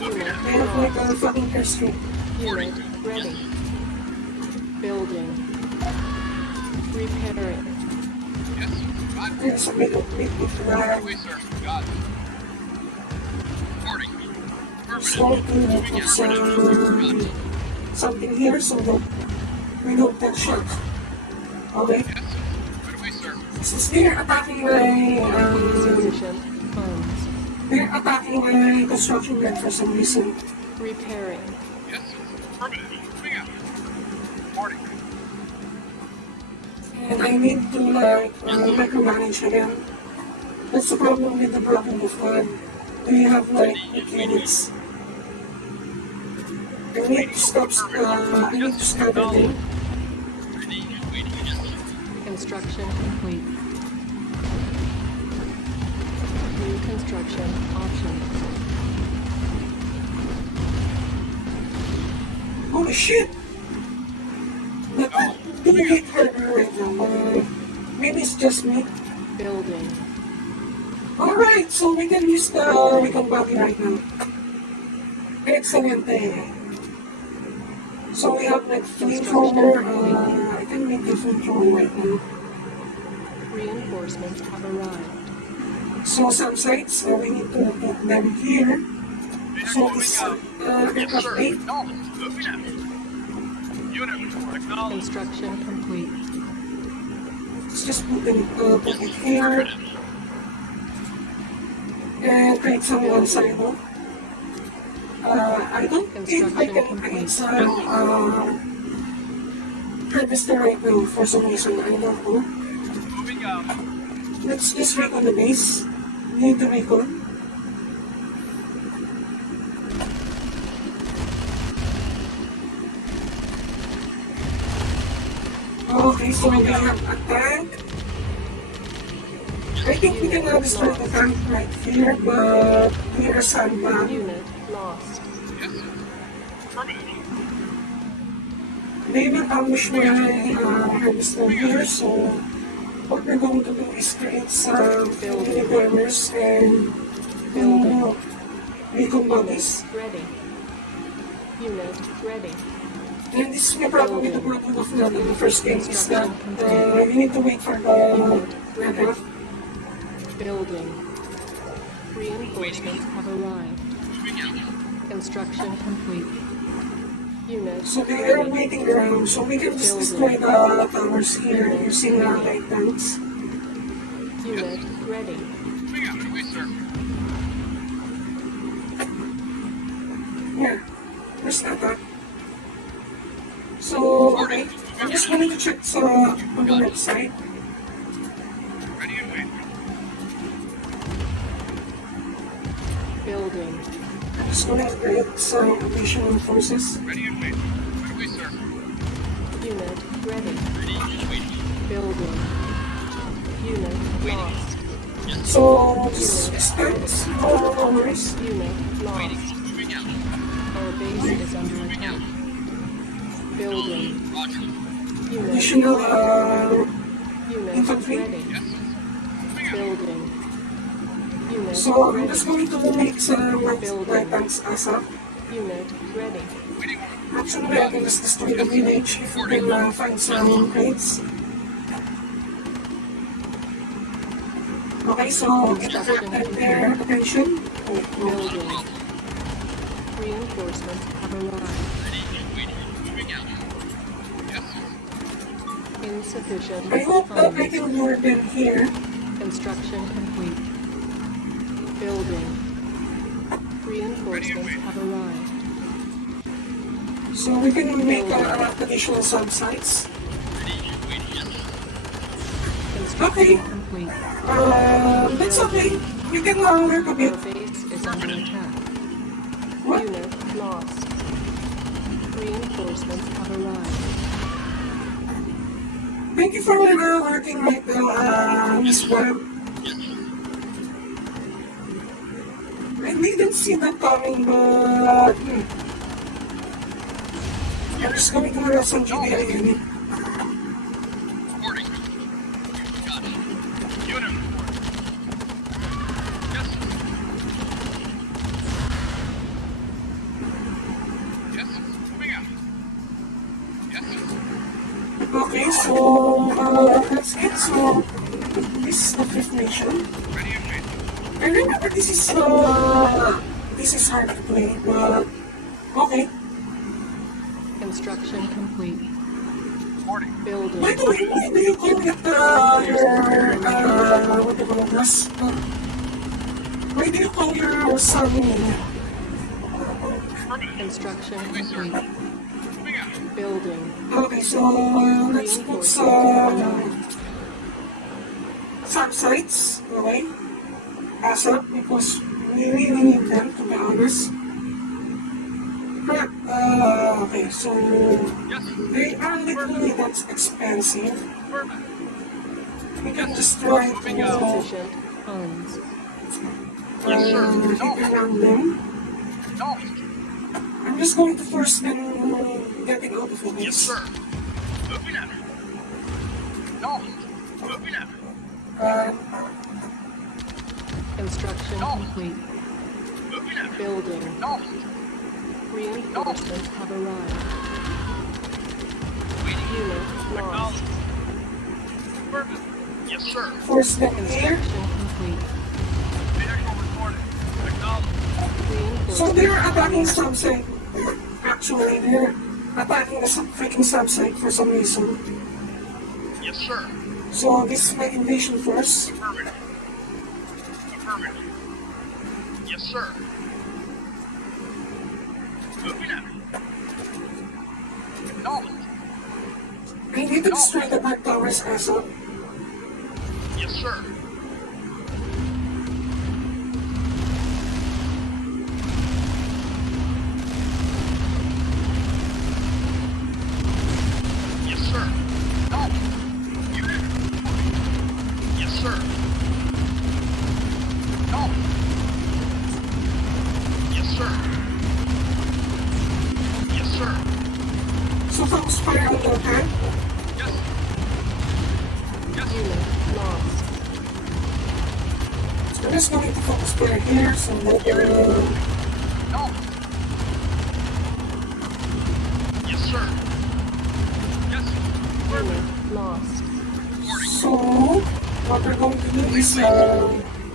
I have like a fucking airstrip. Unit ready. Building. Repairing. Yes, got it. There's a bit of Wait, sir. Got it. Reporting. so to put something here so that we don't get shot. Okay? Yes, good way, sir. Since they're attacking my, Insufficient funds. they're attacking my construction net for some reason. Repairing. Yes, sir. Affirmative. Moving out. Reporting. And I need to like micromanage again. That's the problem with the broken of God. We have like units. I need to stop everything. Ready, waiting. Yes, sir. Construction complete. New construction options. Holy shit! But do we hit harder right now? Maybe it's just me. Building. Alright, so we can use the recon body right now. Excellent. So we have like flamethrower. I can make the flamethrower right now. Reinforcements have arrived. So some sites we need to put them here. So this Yes, aircraft sir. 8. Acknowledged. Moving out. Unit report. Acknowledged. Construction complete. Let's just put it here and create some one silo. I don't think I can create some harvester right now for some reason. I don't know. Moving out. Let's just recon the base. We need to recon. Okay, so we have a tank. I think we can destroy the tank right here, but we are sandbag. Unit lost. Yes, sir. Affirmative. They will ambush my harvester here, so what we're going to do is create some mini burmers and recon bodies. Ready. Unit ready. And this is my problem with the broken of flood in the first game is that you need to wait for the aircraft. Building. Reinforcements have arrived. Moving out. Construction complete. Unit So they are waiting around, so we can just destroy the towers here using light tanks. unit ready. Moving out. Good way, sir. Yeah, there's that. So, okay, I'm just going to check on the website. Ready and wait. Building. I'm just going to create some additional forces. Ready and wait. Where do we, sir? Unit ready. Ready and waiting. Building. Unit lost. So, just expect no worries. Unit Waiting. lost. Moving out. Our base is under attack. Building. Roger. Unit Additional Unit infantry. ready. Yes, sir. Moving out. Building. Unit So, I'm ready. just going to make some light tanks ASAP. Unit ready. Waiting. Actually, I can just destroy the village if we can find some crates. Okay, so get their attention. Building. Reinforcements have arrived. Ready and waiting. Moving out. Yes, sir. Insufficient I hope that I funds. can lure them here. Construction complete. Building. Reinforcements have arrived. So we can make additional sub-sites. Ready and waiting. Yes, sir. Construction Okay. complete. That's okay. We can work a Our bit. base is under attack. What? Unit lost. Reinforcements have arrived. Thank you for working right now, Miss Webb. I didn't see that coming, but... I'm just going to run some GDI unit. Reporting. Got it. Unit report. Yes, sir. Yes, sir. Moving out. Yes, sir. Okay, so let's get to this is the fifth mission. Ready and waiting. I remember this is hard to play, but okay. Construction complete. Reporting. Building. By the way, why do you call it your what do you call this? Why do you call your son? Affirmative. Construction Wait, sir. complete. Moving out. Building. Okay, so let's put some sites away ASAP because we really need them to be honest. But, okay, so Yes, sir. they are literally that expensive. Affirmative. We can just try to Insufficient funds. Yes, sir. get around them. No. I'm just going to force them getting out of focus. Yes, sir. Moving out. No. Moving out. Construction No. complete. Moving out. Building. No. Reinforcements have arrived. Waiting. Unit lost. Acknowledged. Affirmative. Yes, sir. Force them here. Construction complete. Vehicle reporting. Acknowledged. So Reinforcements they're have attacking arrived. some site. Actually, they're attacking the freaking sub-site for some reason. Yes, sir. So this is my invasion force. Affirmative. Affirmative. Yes, sir. Moving out. Acknowledged. I need to destroy the back towers also. Yes, sir. Yes, sir. No. Unit. Yes, sir. No. Yes, sir. Yes, sir. So focus fire on the attack. Yes. Yes. Unit lost. So I'm just going to focus fire here so that No. Yes, sir. Yes. Unit lost. Reporting. so what we're going to do is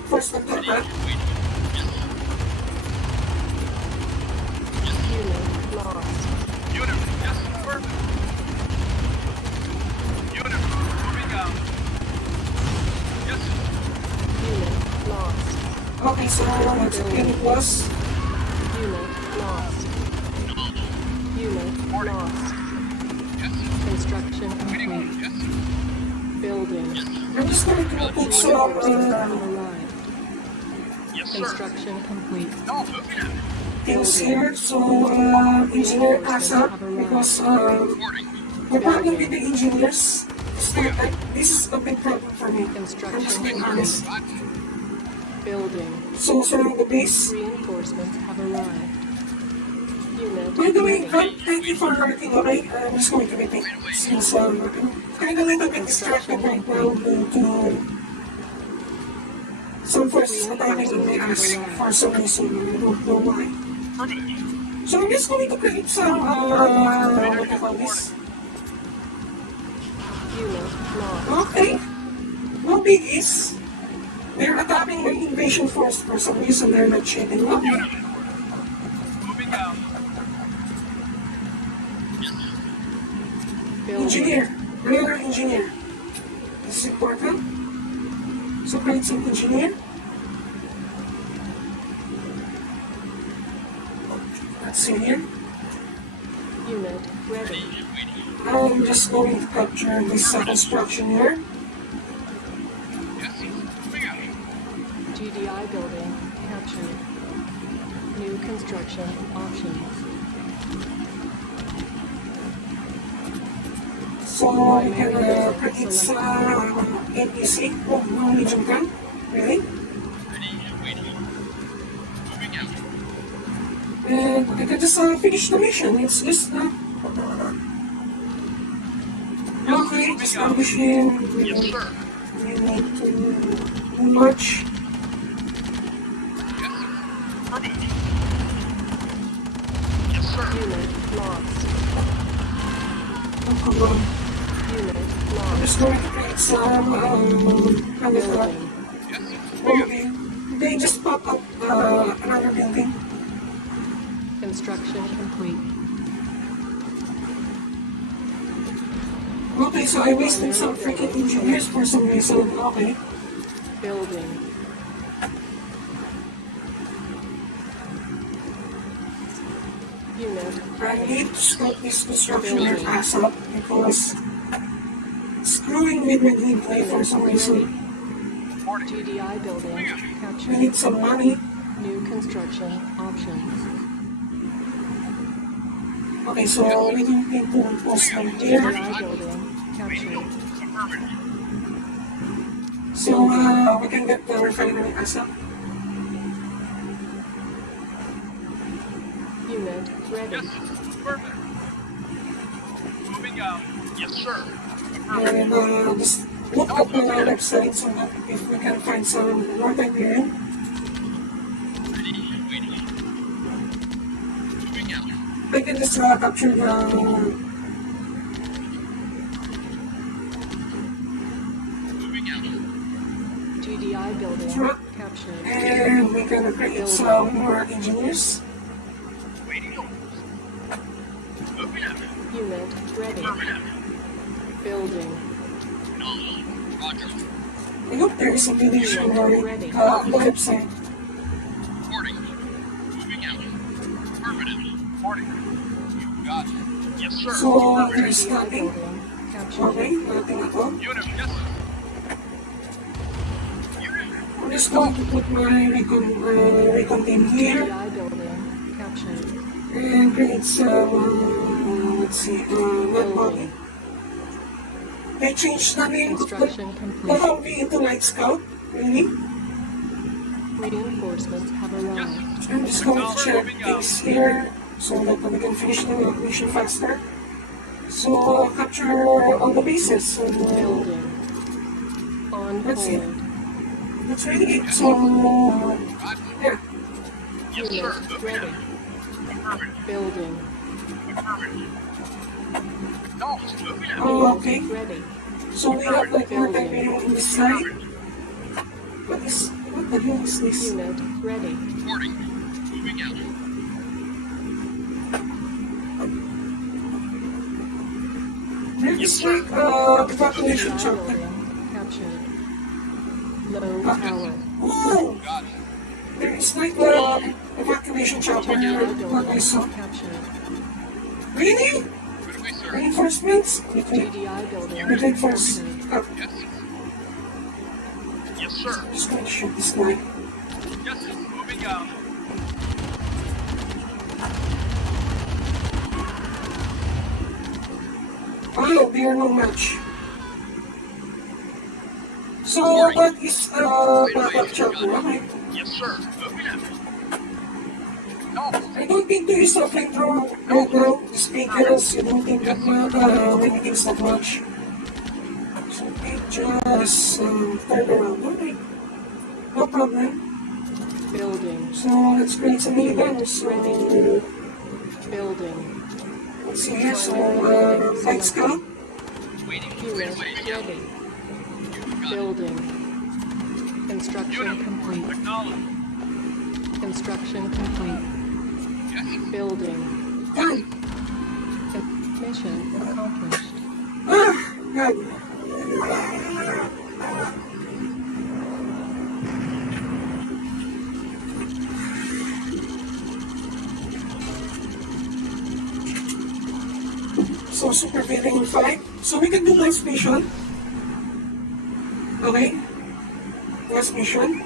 first attack. Waiting. Yes. Unit lost. Unit. Yes. Perfect. Unit. Moving out. Yes. Unit lost. Okay, so once again it was Unit lost. put some Reinforcements have arrived. Yes, sir. Construction complete. No, moving out. things here. So, engineer asked up because Reporting. the problem with the engineers is that this is a big problem for me. I'm just being honest. Building. So, surround the base. Reinforcements have arrived. Unit By the way, ready. thank you for working, okay? I'm just going to repeat since I'm kind of a little bit distracted right now due to some forces attacking in my ass for some reason. I don't know why. So I'm just going to create some, what do you call this? Unit lost. Okay. No biggies. They're attacking my invasion force for some reason. They're not shooting up. Moving out. Building. Engineer. Another engineer. This is important. So create some engineer. Let's see here. Unit ready. I'm just going to capture this construction here. Yes, moving out. GDI building captured. New construction options. So I can create some NPC. Oh, no Legion gun. Really? Ready and waiting. Moving out. And I can just finish the mission. It's just okay, establishing. Yes, sir. We need to do much. Yes, sir. Unit lost. No problem. Unit I'm lost. just going to create some Building. okay. They just pop up another building. Construction complete. Okay, so I wasted some freaking engineers for some reason. Okay. Building. Unit I need to scrap this construction their ass up because it's screwing with my gameplay for some reason. GDI building We captured. need some money. New construction options. Okay, so we don't need to post them here. GDI building captured. So we can get the refinery ass up. Unit ready. Yes, affirmative. Moving out. Yes, sir. And just look up the website so that if we can find some more Tiberian. Ready and waiting. Moving out. I can just capture the Moving out. GDI building truck captured. and we can create some more engineers. Waiting orders. Moving out. Unit ready. Affirmative. Building. Roger. I hope there is a village on the website. Reporting. Moving out. Affirmative. Reporting. You got it. Yes, sir. So there is GDI nothing. building captured. Okay, nothing at all. Unit, yes, sir. Unit. I'm just going to put my recon team here GDI building captured. and create some, let's see, not body. They changed the name of Construction the complete. Humvee into Night Scout, really? Reinforcements have arrived. I'm just going to check things here so that we can finish the mission faster. So capture all the bases. And, Building. On Let's see. hold. that's really it. So, yeah. Yes, sir. Unit Moving ready. out. Affirmative. Building. Affirmative. No, moving out. Oh, okay. Ready. So we have like more Tiberian in this side. What the hell is this? Unit ready. Reporting. Moving out. There is like evacuation GDI chapter. building captured. Low power. Oh, Got it. there is like evacuation chapter GDI here. What I building saw. captured. Really? Good away, sir. Reinforcements? Okay. GDI building We take first. captured. Yes, sir. Yes, sir. I'm just gonna shoot this guy. Yes, sir. Moving out. Oh, they are no match. So, what is backup chapter? Okay. Yes, sir. Moving out. No. I don't think there is a flamethrower right now, just because you don't think that anything's that much. So, it just turn around. Okay. No problem. Building. So, let's create some miniguns. So, Building. let's see here. So, light scout. Unit ready. Building. Construction complete. Acknowledge. Construction complete. Yes. Building. Done. Mission accomplished. Good. So, super feeling fine. So, we can do last mission. Okay. Last mission.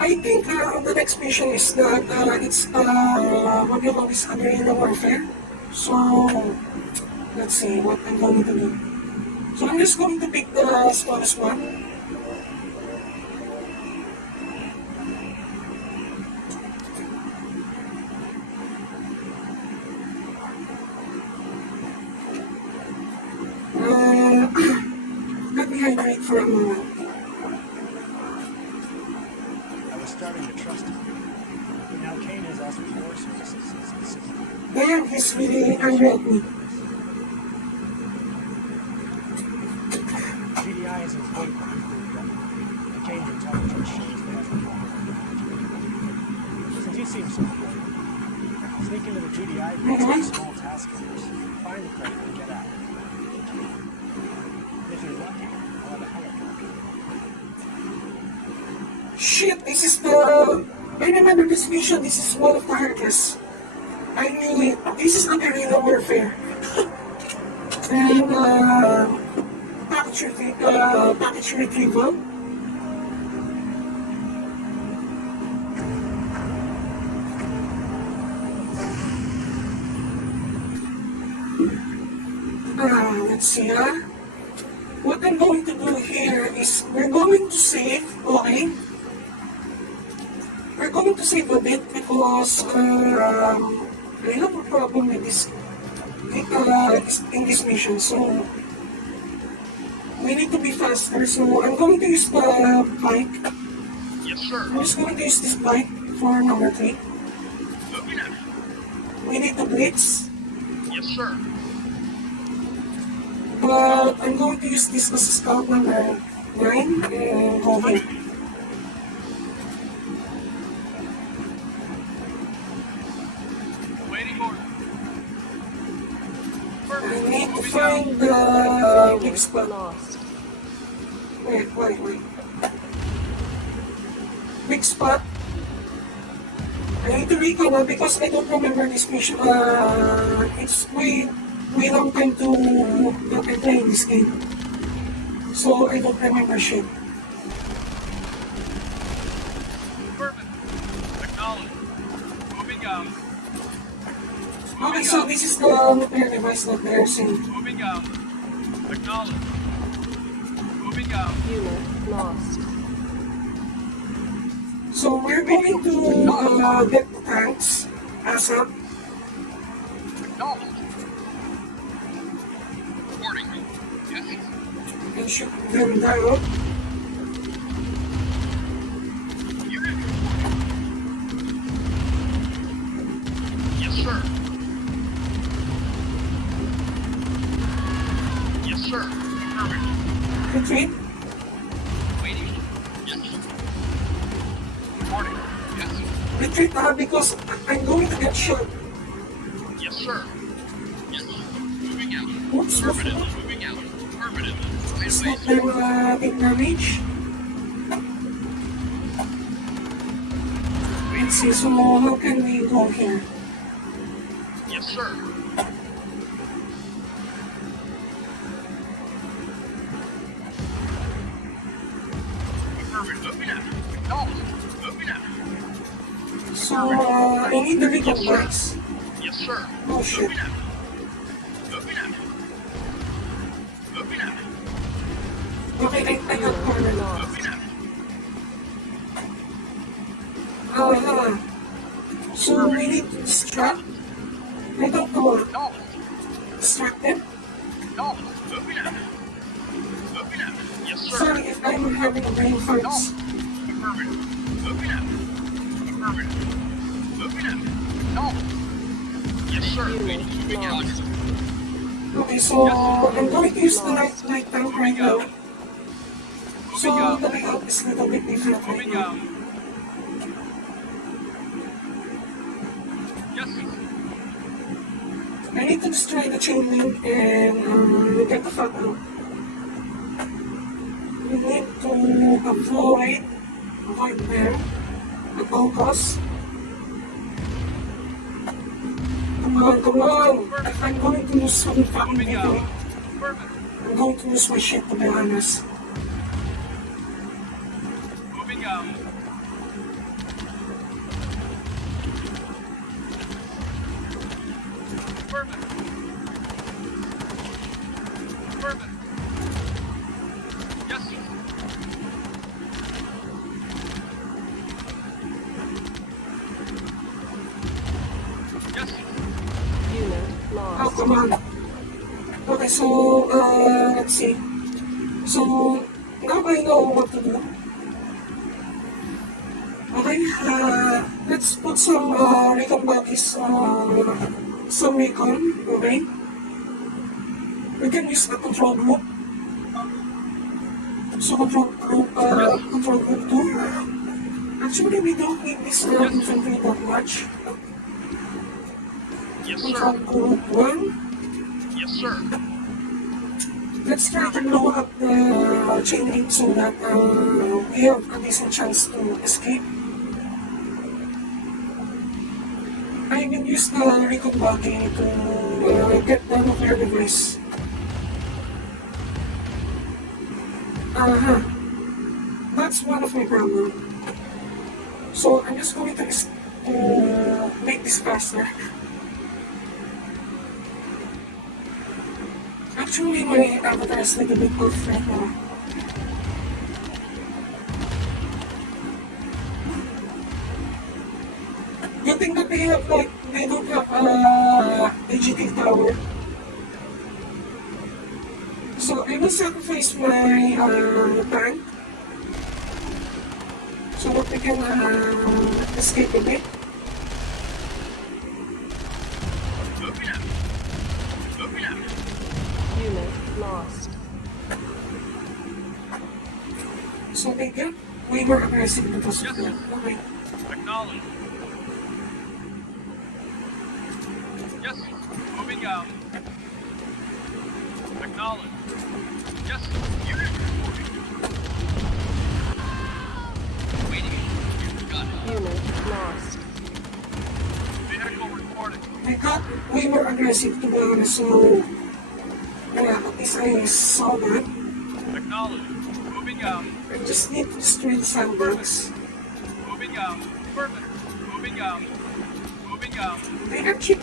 I think the next mission is that it's what you call this guerrilla warfare. So let's see what I'm going to do. So I'm just going to pick the smallest one. Let me hydrate for a moment. I was starting to trust him. But now Kane has asked for more services. Damn, he's really angry at me. GDI is in fate for nuclear weapon. And Kane's intelligence shows they have more. Since you seem so important, sneak into the GDI base with a small task force, find the predator and get out. If you're lucky, I'll have a helicopter. Shit, this is the... I remember this mission, this is one of the hardest. I mean, this is the guerrilla warfare. And, package retrieval. Let's see, what I'm going to do here is we're going to save, okay? We're going to save a bit because I have a problem with this in this mission, so we need to be faster. So I'm going to use the bike. Yes, sir. I'm just going to use this bike for number 3. Moving out. We need the blitz, Yes, sir. but I'm going to use this as a scout number 9 and go in. Waiting order. I Perfect. need to Moving find out. the big spot. Lost. Wait. Big spot. I need to recall because I don't remember this mission. It's way long time to that I play this game. So I don't remember shit. Perfect. Acknowledge. Moving out. Okay, so this is the repair device that they're saying. Moving out. Acknowledge. Moving out. Unit lost. So we're going to get the tanks ASAP. Acknowledge. Reporting. Yes. And shoot them down. Unit reporting. Yes, sir. Yes, sir. Affirmative. Retreat. Waiting. Yes. Reporting. Yes. Retreat because I'm going to get shot. Yes, sir. Yes. Moving out. Oops, Affirmative. Moving out. Affirmative. Right it's away, not sir. them take damage. Let's see, so how can we go here? Yes, Yes, sir. Affirmative. Moving out. Acknowledged. Moving out. So, I need the recon bikes. Yes, sir. Oh shit. Moving out. Moving out. Moving out. Okay, I got cornered. Moving out. So, we need to distract. I don't know. Acknowledged. Distract them. Acknowledged. Moving out. Moving out. Yes, sir. Sorry if I'm having brain farts. Affirmative. Moving out. Affirmative. Moving out. Acknowledged. Yes, sir. Moving out. Okay, so I'm going to use the light tank right now. So the layout is a little bit different right Moving now. out. Yes, sir. I need to destroy the chain link and get the fuck out. We need to avoid them at all costs. Come on! I'm going to lose some fucking Moving out. video. Affirmative. I'm going to lose my shit, to be honest. Moving out. Affirmative. Affirmative. Yes, sir. Yes, sir. Unit Oh, lost. come on. Okay, so, let's see. So, now I know what to do. Okay, let's put some, recon bodies, some recon, okay? We can use the control group. So, control group 2. Actually, we don't need this, infantry that much. Yes, Control sir. group 1. Yes, sir. Let's try to blow up the chain link so that we have a decent chance to escape. I will use the recon buggy to get the nuclear device. That's one of my problems. So I'm just going to make this faster. Actually, my avatar is like a bit off right now. Good thing that they don't have AGT tower. So I will sacrifice my tank so that we can escape a bit. Moving out. Moving out. Unit lost. So they get way more aggressive because of that. Okay. Acknowledged. Yes, sir. Moving out. Acknowledged. Yes, sir. Unit reporting. Waiting. Got it. Unit lost. Vehicle reporting. They got way more aggressive to be honest, so yeah, at least I saw that. Acknowledged. Moving out. I just need to destroy the sandbags. Moving out. Affirmative. Moving out. Moving out. They keep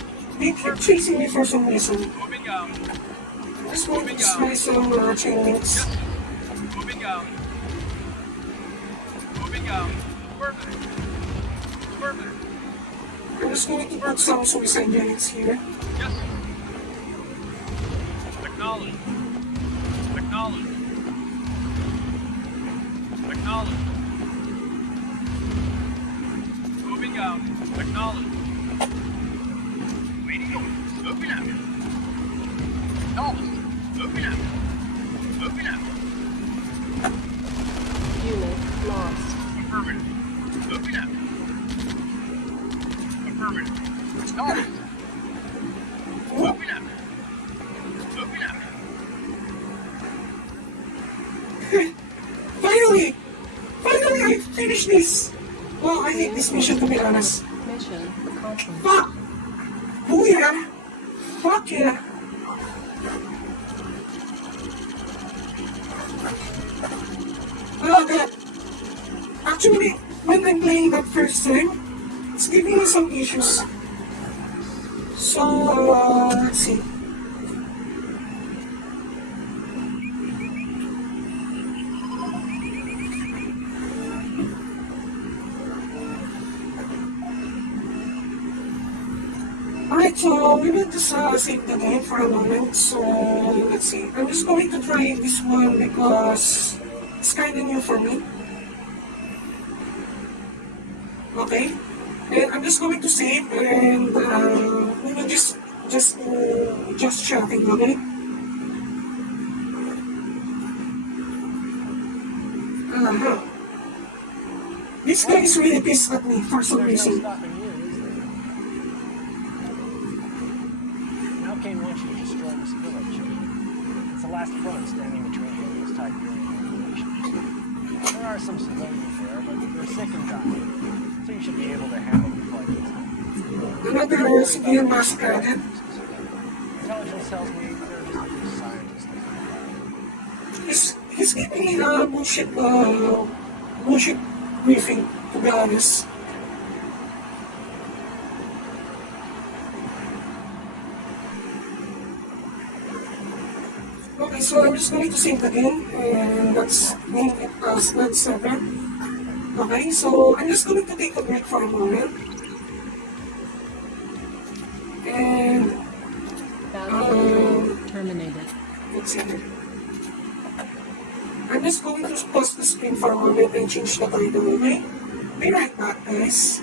chasing me for some reason. Moving out. I just want to destroy some chain links. Yes, sir. Moving out. Moving out. Affirmative. Affirmative. I'm just going to put some suicide units here. Yes, sir. Acknowledged. Acknowledged. Acknowledged. Moving out. Acknowledged. Waiting orders. Moving out. Acknowledged. Moving out. Moving out. Unit lost. Affirmative. Moving out. Affirmative. Acknowledged. Moving out. Moving out. Finally! Finally, I finished this! Well, I hate this mission to be honest. Mission accomplished. Fuck! Oh yeah! Fuck yeah! That actually, when I'm playing that first time, it's giving me some issues. So, let's see. Alright, so we will just save the game for a moment. So, let's see. I'm just going to try this one because it's kind of new for me. Okay? And I'm just going to save and we will just chatting, okay? Uh-huh. This guy is really pissed at me for some There's no reason. stopping you, is there? Now Kane wants you to destroy this village. It's the last front standing between him and his Tiberian population. There are some civilians there, but they're sick and dying, so you should be able to handle the fight. Another civilian massacre again. Intelligence tells me they're just a few scientists. He's giving me a bullshit briefing, to be honest. Okay, so I'm just going to save again, and let's name it as Blood 7. Okay, so I'm just going to take a break for a moment. And, Battle terminated. let's see here. I'm just going to pause the screen for a moment and change the title, okay? Be right back, guys.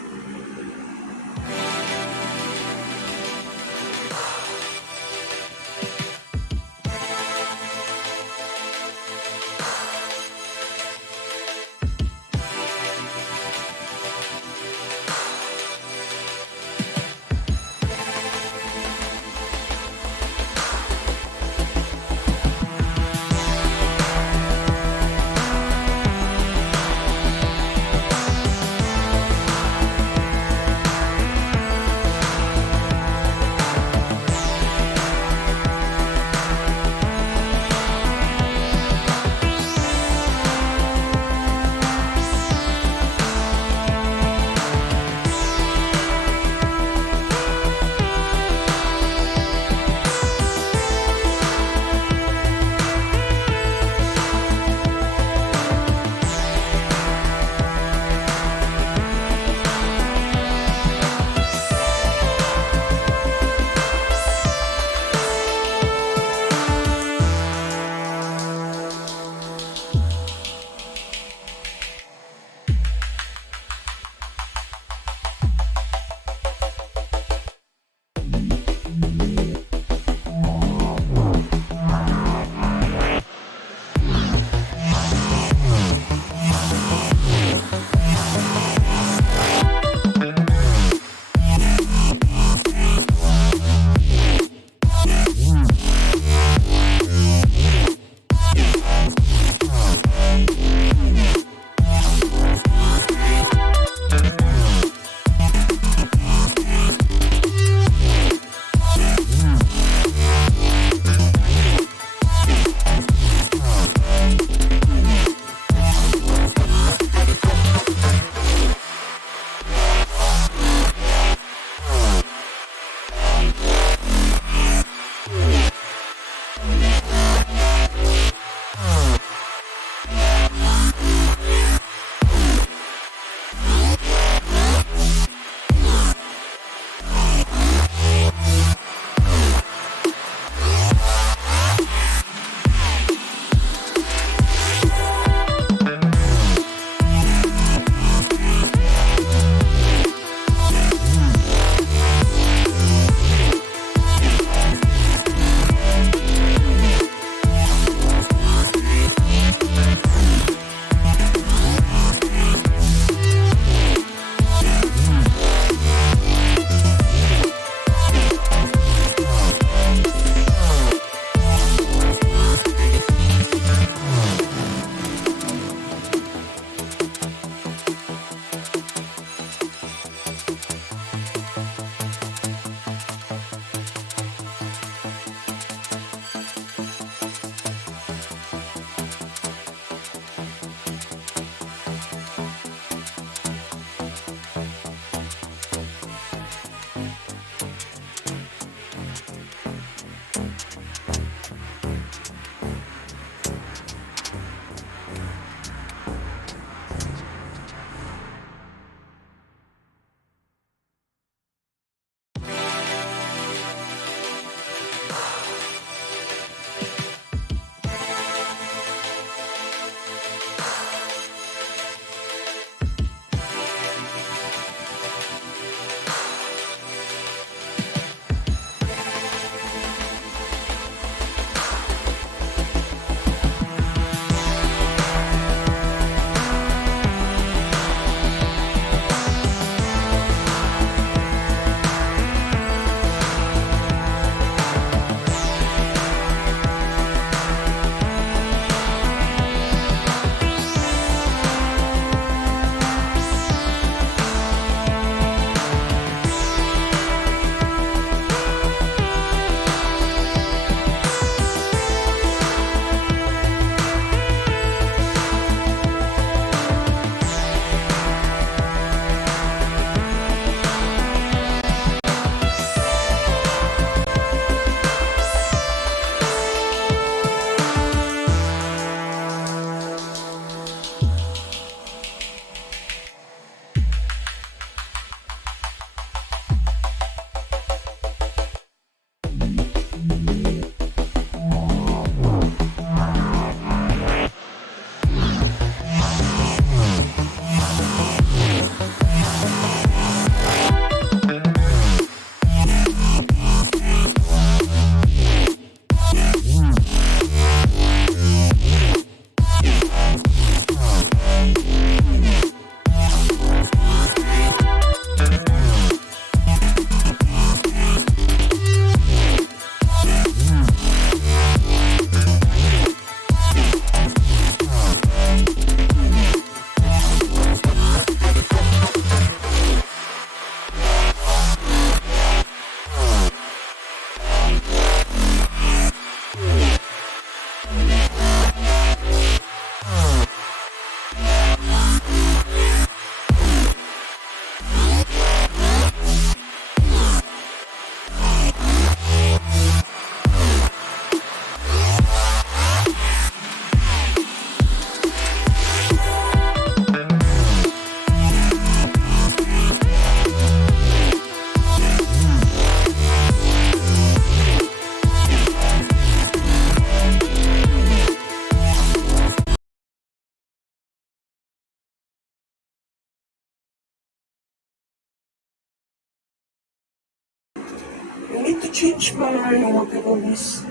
I need to change my whatever this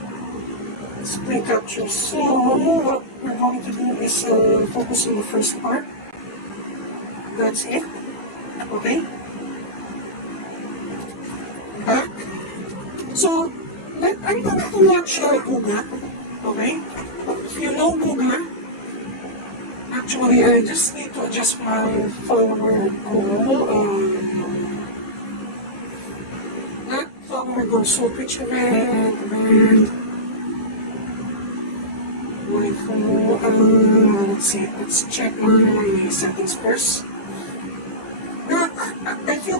display capture. So what we're going to do is focus on the first part. That's it. Okay. Back. So I'm going to watch Google. Okay. If you know Google, actually I just need to adjust my follower goal. That follower goal. So picture event, my phone. Let's see. Let's check my settings first. I feel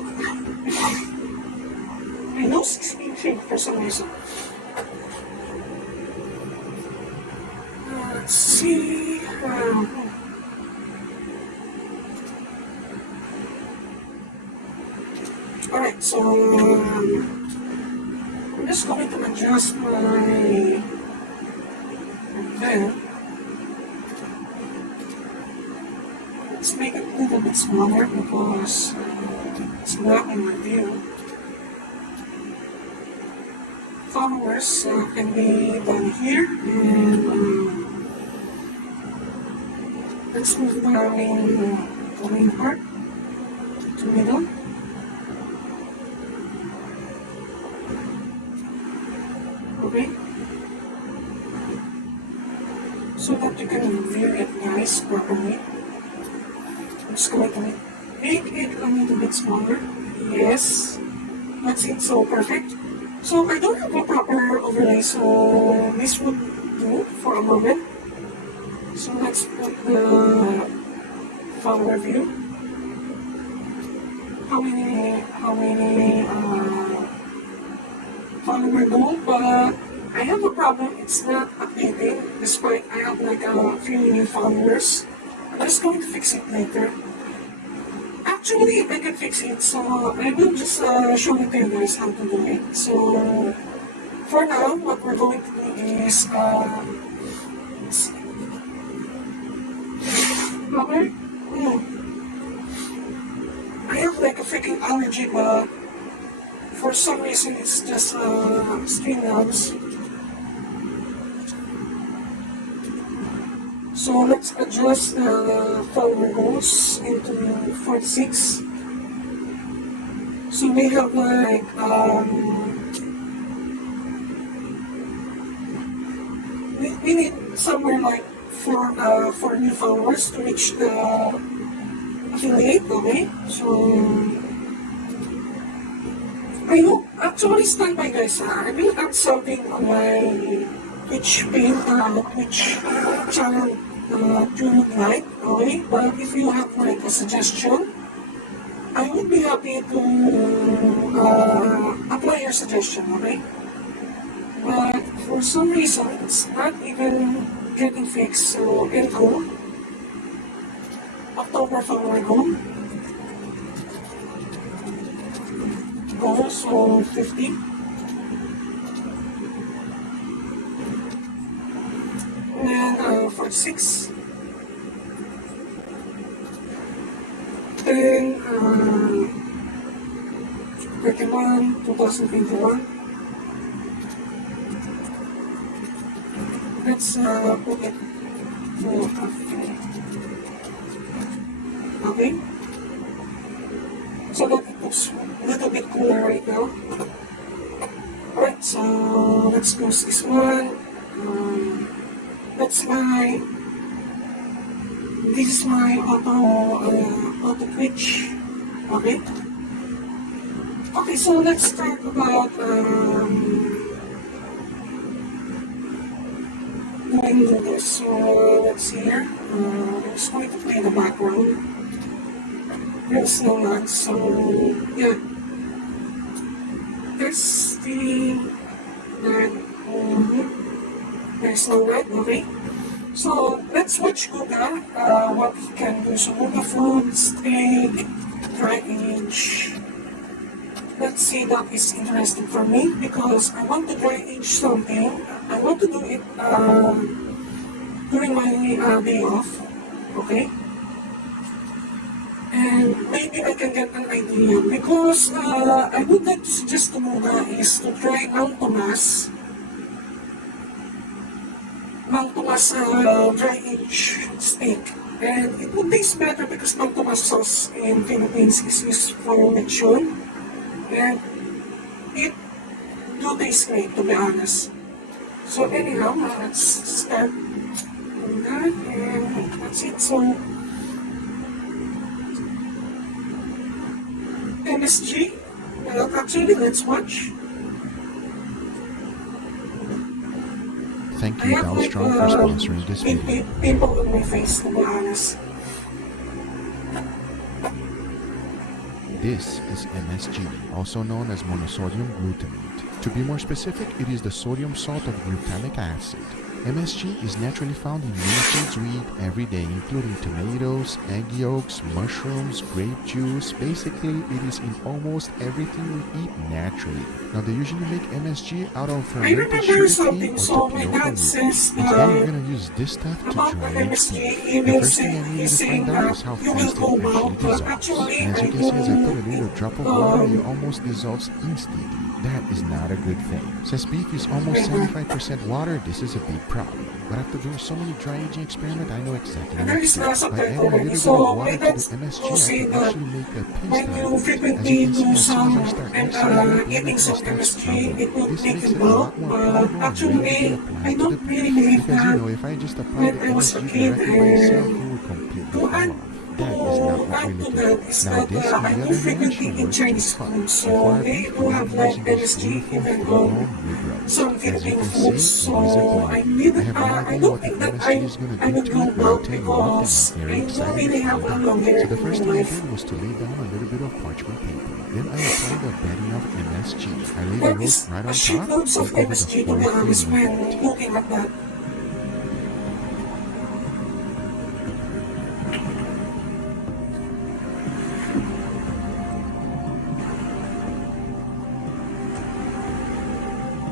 my nose is itching for some reason. Let's see. Alright, so I'm just going to adjust my event. Let's make it a little bit smaller because it's blocking my view. Followers can be done here, and let's move the main part to middle. Okay, so that you can view it nice properly. I'm just going to make it a little bit smaller. Yes, that's it. So perfect. So I don't have a proper overlay, so this would do for a moment. So let's put the follower view. How many follower goal? But I have a problem. It's not updating, despite I have like a few new followers. I'm just going to fix it later. Actually, I can fix it, so I will just show you guys how to do it. So, for now, what we're going to do is, let's see. Okay. I have like a freaking allergy, but for some reason it's just screen labs. So let's adjust the follower goals into 46. So we have like we need somewhere like for new followers to reach the affiliate. Okay, so I hope actually stand by guys. I will add something on my Twitch page, Twitch channel. You would like, okay? But if you have like a suggestion, I would be happy to apply your suggestion, okay? But for some reason, it's not even getting fixed, so end goal. October follower goal. Goal, so 50. And then 46. Then 31, 2021. Let's put it for okay. So that it looks a little bit cooler right now. Alright, so let's close this one. This is my auto Twitch. Okay. Okay, so let's talk about doing this. So let's see here. I'm just going to play the background. There's no lag, so yeah. There's the lag. There's no lag, okay. So let's watch Google, what he can do. So Google food, steak, dry age. Let's see, that is interesting for me because I want to dry age something. I want to do it during my day off, okay? and maybe I can get an idea because I would like to suggest to Muna is to try Mang Tomas dry aged steak. And it would taste better because Mang Tomas sauce in Philippines is used for lechon. And it do taste great, to be honest. So anyhow, let's start with that, and that's it. So MSG, actually, let's watch. Thank I you, have like Dalstrong, for sponsoring this video. pimple on my face, to be honest. This is MSG, also known as monosodium glutamate. To be more specific, it is the sodium salt of glutamic acid. MSG is naturally found in many foods we eat every day, including tomatoes, egg yolks, mushrooms, grape juice. Basically, it is in almost everything we eat naturally. Now, they usually make MSG out of I fermented remember sugarcane something, or so my tapioca dad root. says Instead, we're going to use this stuff to about the dry age MSG, beef. he The will first thing I say, needed he's to saying find out that is how you will fast it go actually out, but dissolves. actually And as I you can see, as I put a little do drop of water, it almost dissolves instantly. That is not a good thing. Since beef is almost 75% water, this is a big problem. But after doing so many dry aging experiments, I know exactly and what there to is do. lots of By that adding a already. little bit of So water my to dad the MSG, will I say can that actually make a paste when out you of it. As frequently you can see, do as soon as I some start and mixing it, the eating everything some starts MSG, crumbling. it will This make makes it it a bulk. lot more But powder and ready to actually, be I applied to the don't really beef. believe Because you that know, if I just apply when the I was a MSG kid. directly by itself, it And would completely to fall add off. That is not what we're to looking that for. is Now that this, on I the do other hand, frequently should eat work Chinese just fine. food, And so for our they beef, do we're have going to be like using this MSG beautiful even full-blown on rib roast. some As you Philippine can foods. see, So it is a I blend. need I have no I idea don't what the think that MSG is going to I do would to go it, but I'll bulk tell you one thing, because I'm very I don't excited to really have find a out. long hair So the in first my thing I life. did was to lay down a little bit of parchment paper. Then I applied a bedding of MSG. I laid the There roast is right a on top shitloads and of over the MSG to whole be honest thing with when it. looking at that.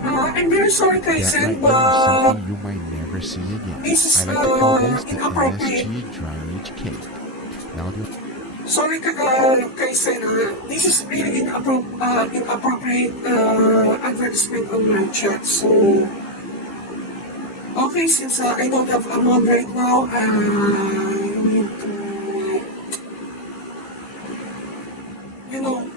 I'm very sorry, That Kaisen, right there is but something you might never see again. this is I like to call this the inappropriate. MSG dry age cake. Now the Sorry, Kaisen, this is really inappropriate advertisement on my chat. So, okay, since I don't have a mod right now, I need to, you know,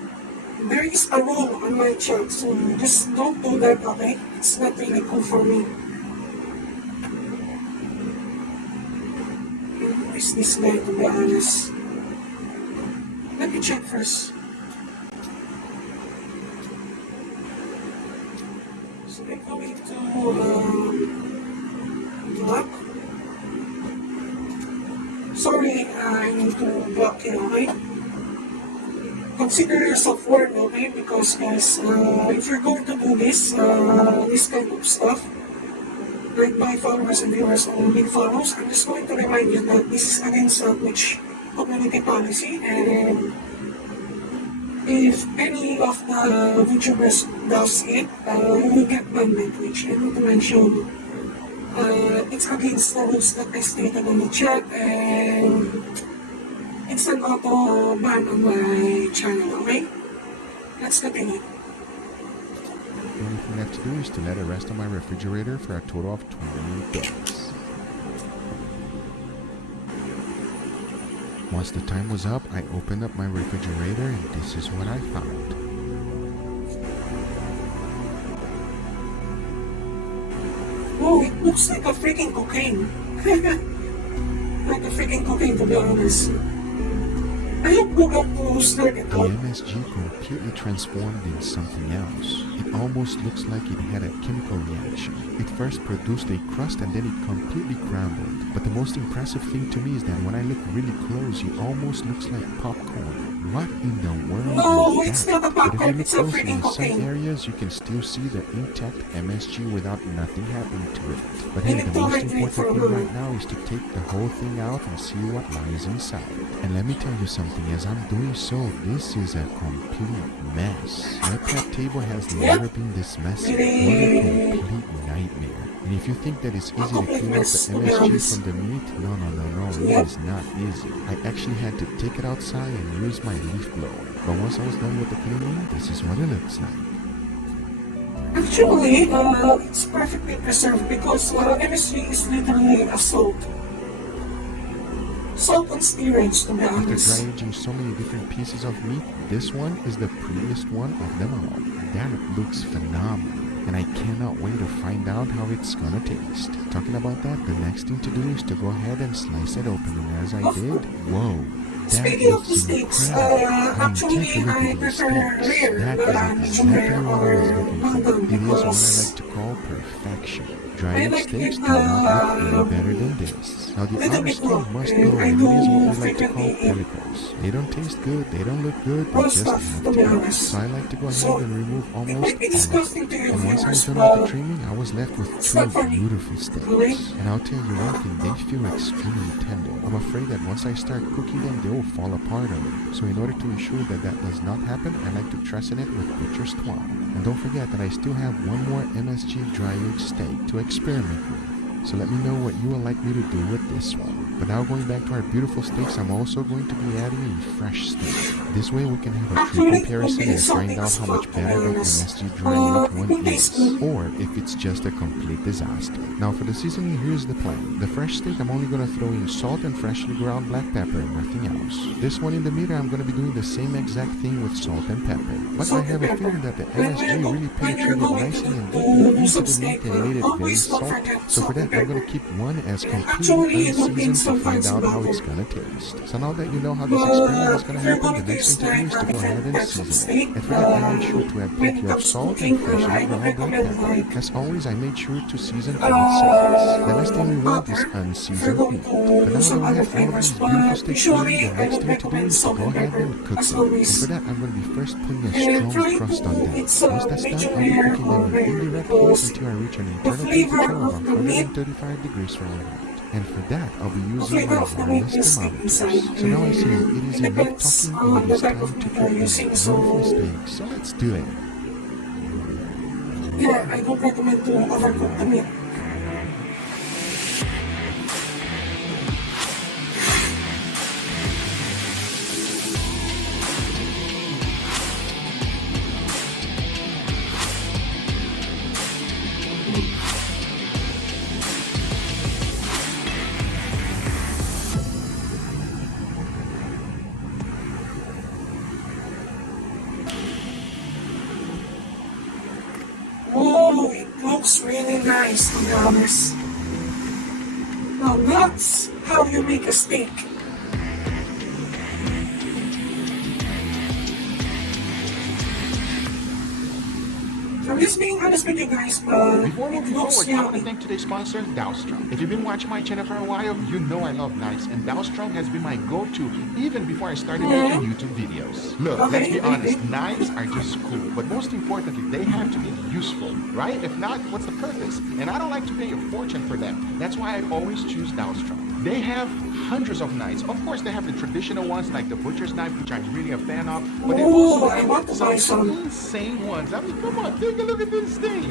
there is a rule on my chat, so just don't do that, okay? It's not really cool for me. Who is this guy, to be honest? Let me check first. So I'm going to block. Sorry, I need to block you, okay? Consider yourself warned, okay? Because guys, if you're going to do this kind of stuff, like my followers and viewers only follows, I'm just going to remind you that this is against Twitch community policy, and if any of the YouTubers does it, you will get banned by Twitch. And not to mention, it's against the rules that I stated on the chat, and it's an auto ban on my channel, okay? Let's continue. only thing left to do is to let it rest on my refrigerator for a total of 28 days. Once the time was up, I opened up my refrigerator and this is what I found. Oh, it looks like a freaking cocaine. Like a freaking cocaine, to be honest. I hope Google to start it The out. MSG completely transformed in something else. It almost looks like it had a chemical reaction. It first produced a crust and then it completely crumbled. But the most impressive thing to me is that when I look really close, it almost looks like popcorn. What in the world No, is it's that? not a But if you popcorn, look it's a closely, freaking in some cocaine. areas you can still see the intact MSG without nothing happening to it. But hey, Let me the most tolerate me for important a thing moment. right now is to take the whole thing out and see what lies inside. And let me tell you something everything. As I'm doing so, this is a complete mess. My prep table has never been this messy. What a complete nightmare. And if you think that it's easy to clean out the MSG from the meat, no, it is not easy. I actually had to take it outside and use my leaf blower. But once I was done with the cleaning, this is what it looks like. Actually, it's perfectly preserved because MSG is literally a salt. Salt and steerage, to be After honest. dry aging so many different pieces of meat, this one is the prettiest one of them all. That looks phenomenal. And I cannot wait to find out how it's gonna taste. Talking about that, the next thing to do is to go ahead and slice it open. And as I did, whoa, that Speaking of the looks steaks, incredible. actually, Take a look I at these prefer steaks. rare That than is exactly junior what I or was looking for. well done It is what I because like to call perfection. I Dry-aged like steaks it, do not look any better than this. Now the little outer bit skin raw, must and go, I and it is what do we like to call frequently eat pellicles. They don't taste good, they don't look good, they raw just stuff, have to to be go. honest. So I like to go ahead So, and remove it almost might be all of disgusting it. to you And once I was viewers, done with the but trimming, I was left with it's two not funny. beautiful steaks. Really? And I'll tell you one thing, they feel extremely tender. I'm afraid that once I start cooking them, they will fall apart on me. So in order to ensure that that does not happen, I like to trussen it with butcher's twine. And don't forget that I still have one more MSG dry-aged steak to experiment with. So let me know what you would like me to do with this one. But now going back to our beautiful steaks, I'm also going to be adding a fresh steak. This way we can have a true comparison and find out how much better that MSG dry-aged one is, or if it's just a complete disaster. Now for the seasoning, here's the plan. The fresh steak, I'm only going to throw in salt and freshly ground black pepper and nothing else. This one in the middle, I'm going to be doing the same exact thing with salt and pepper. But I have a feeling that the MSG really penetrated nicely and deeply into the meat and made it very salty. So for that, I'm going to keep one as completely unseasoned to find out how it's going to taste. So now that you know how this experiment is going to happen, the next thing to do is to go ahead and season it. And for that, I made sure to add plenty of salt and freshly ground black pepper. As always, I made sure to season both sides. The last thing we want is unseasoned meat. But now that we have all of these beautiful steaks ready, the next thing to do is to go ahead and cook them. And for that, I'm going to be first putting a strong crust on them. Once that's done, I'll be cooking them in indirect heat until I reach an internal temperature of 135 degrees Fahrenheit. And for that, I'll be using my wireless thermometers. So now I see it is enough talking and it is time to cook these beautiful steaks. So let's do it. Yeah, I don't recommend to overcook the meat. Oh, it looks really nice, to be honest. Now that's how you make a steak. I'm just being honest with you guys, but Before it moving looks forward, I want to yummy. thank today's sponsor, Dowstrong. If you've been watching my channel for a while, you know I love knives, and Dowstrong has been my go-to even before I started making YouTube videos. Look, let's be honest, knives are just cool, but most importantly, they have to be useful, right? If not, what's the purpose? And I don't like to pay a fortune for them. That's why I always choose Dowstrong. They have hundreds of knives. Of course, they have the traditional ones like the butcher's knife, which I'm really a fan of, but they also I want to buy have some some. insane ones. I mean, come on, take a look at this thing.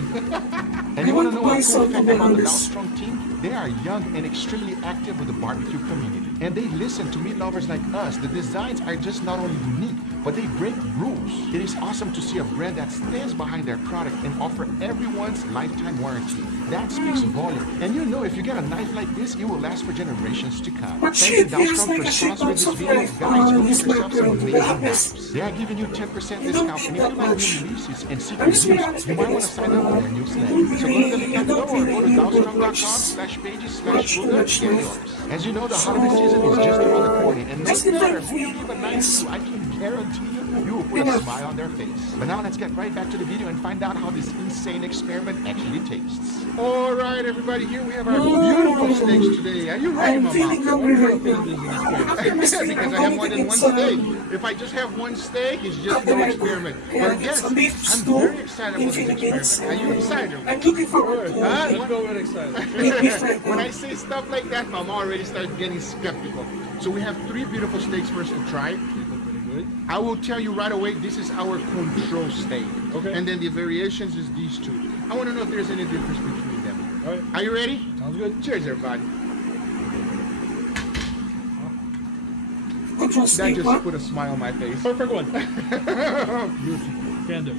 And you I want want to know to buy a cool some, fact to be about the honest. Dowstrong team? They are young and extremely active with the barbecue community. And they listen to meat lovers like us. The designs are just not only unique, but they break rules. It is awesome to see a brand that stands behind their product and offer everyone's lifetime warranty. That speaks volume. And you know, if you get a knife like this, it will last for generations to come. But Thank you, shit, feels Dowstrong, like for a shit sponsoring lots this of video. life Guys, go this get yourself some background, to be amazing honest. knives. They are giving you 10% You don't discount. get And if that you like much. new releases and I'm secret just being reviews, honest you with might you want to guys, sign up for their newsletter. So go to the link below or go to dowstrong.com/pages/google to get yours. As you know, the holiday season is just around the corner, and no matter who you give a knife to, I can guarantee you will put a smile on their face. But now let's get right back to the video and find out how this insane experiment actually tastes. All right, everybody, here we have our beautiful steaks today. Are you ready, I'm Mama? feeling hungry right now. After my steak, Because I'm I have going more to than get one some. steak. If I just have one steak, it's just no experiment. Yeah, But yes, it's a beef I'm stew very excited in about this Philippines. experiment. Are you excited? I'm looking forward to Huh? Let's go with excited. beef right When now. I say stuff like that, Mama already starts getting skeptical. So we have 3 beautiful steaks for us to try. They look pretty good. I will tell you right away, this is our control steak. Okay. And then the variations is these 2. I want to know if there's any difference between them. All right. Are you ready? Sounds good. Cheers, everybody. Control That steak, just what? put a smile on my face. Perfect one. Beautiful. Tender.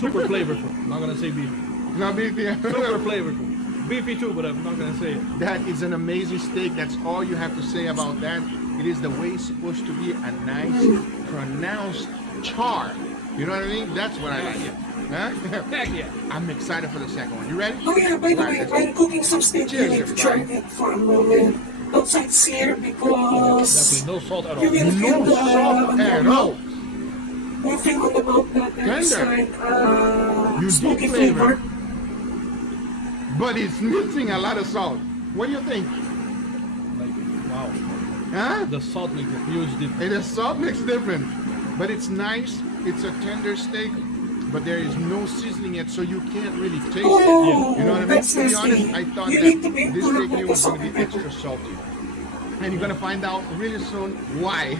Super flavorful. I'm not gonna say beefy. Not beefy. Super flavorful. Beefy too, but I'm not gonna say it. That is an amazing steak. That's all you have to say about that. It is the way it's supposed to be, a nice, pronounced char. You know what I mean? That's what I like. Huh? Heck yeah. I'm excited for the second one. You ready? Oh yeah, by the way, Right, while cooking some steak, you Cheers, need to try everybody. it for a moment. Don't sear because Definitely no salt at you all. will feel No the salt at all. you feel on the mouth that there's Tender. like Unique smoky flavor. flavor. But it's missing a lot of salt. What do you think? Like, wow. Huh? The salt makes a huge difference. And the salt makes difference. But it's nice. It's a tender steak. But there is no seasoning yet, so you can't really taste it. Oh, You know what I mean? that's To be honest, nasty. I thought You that need to be this steak here was careful going to be with extra salty. And you're going to find out really soon why.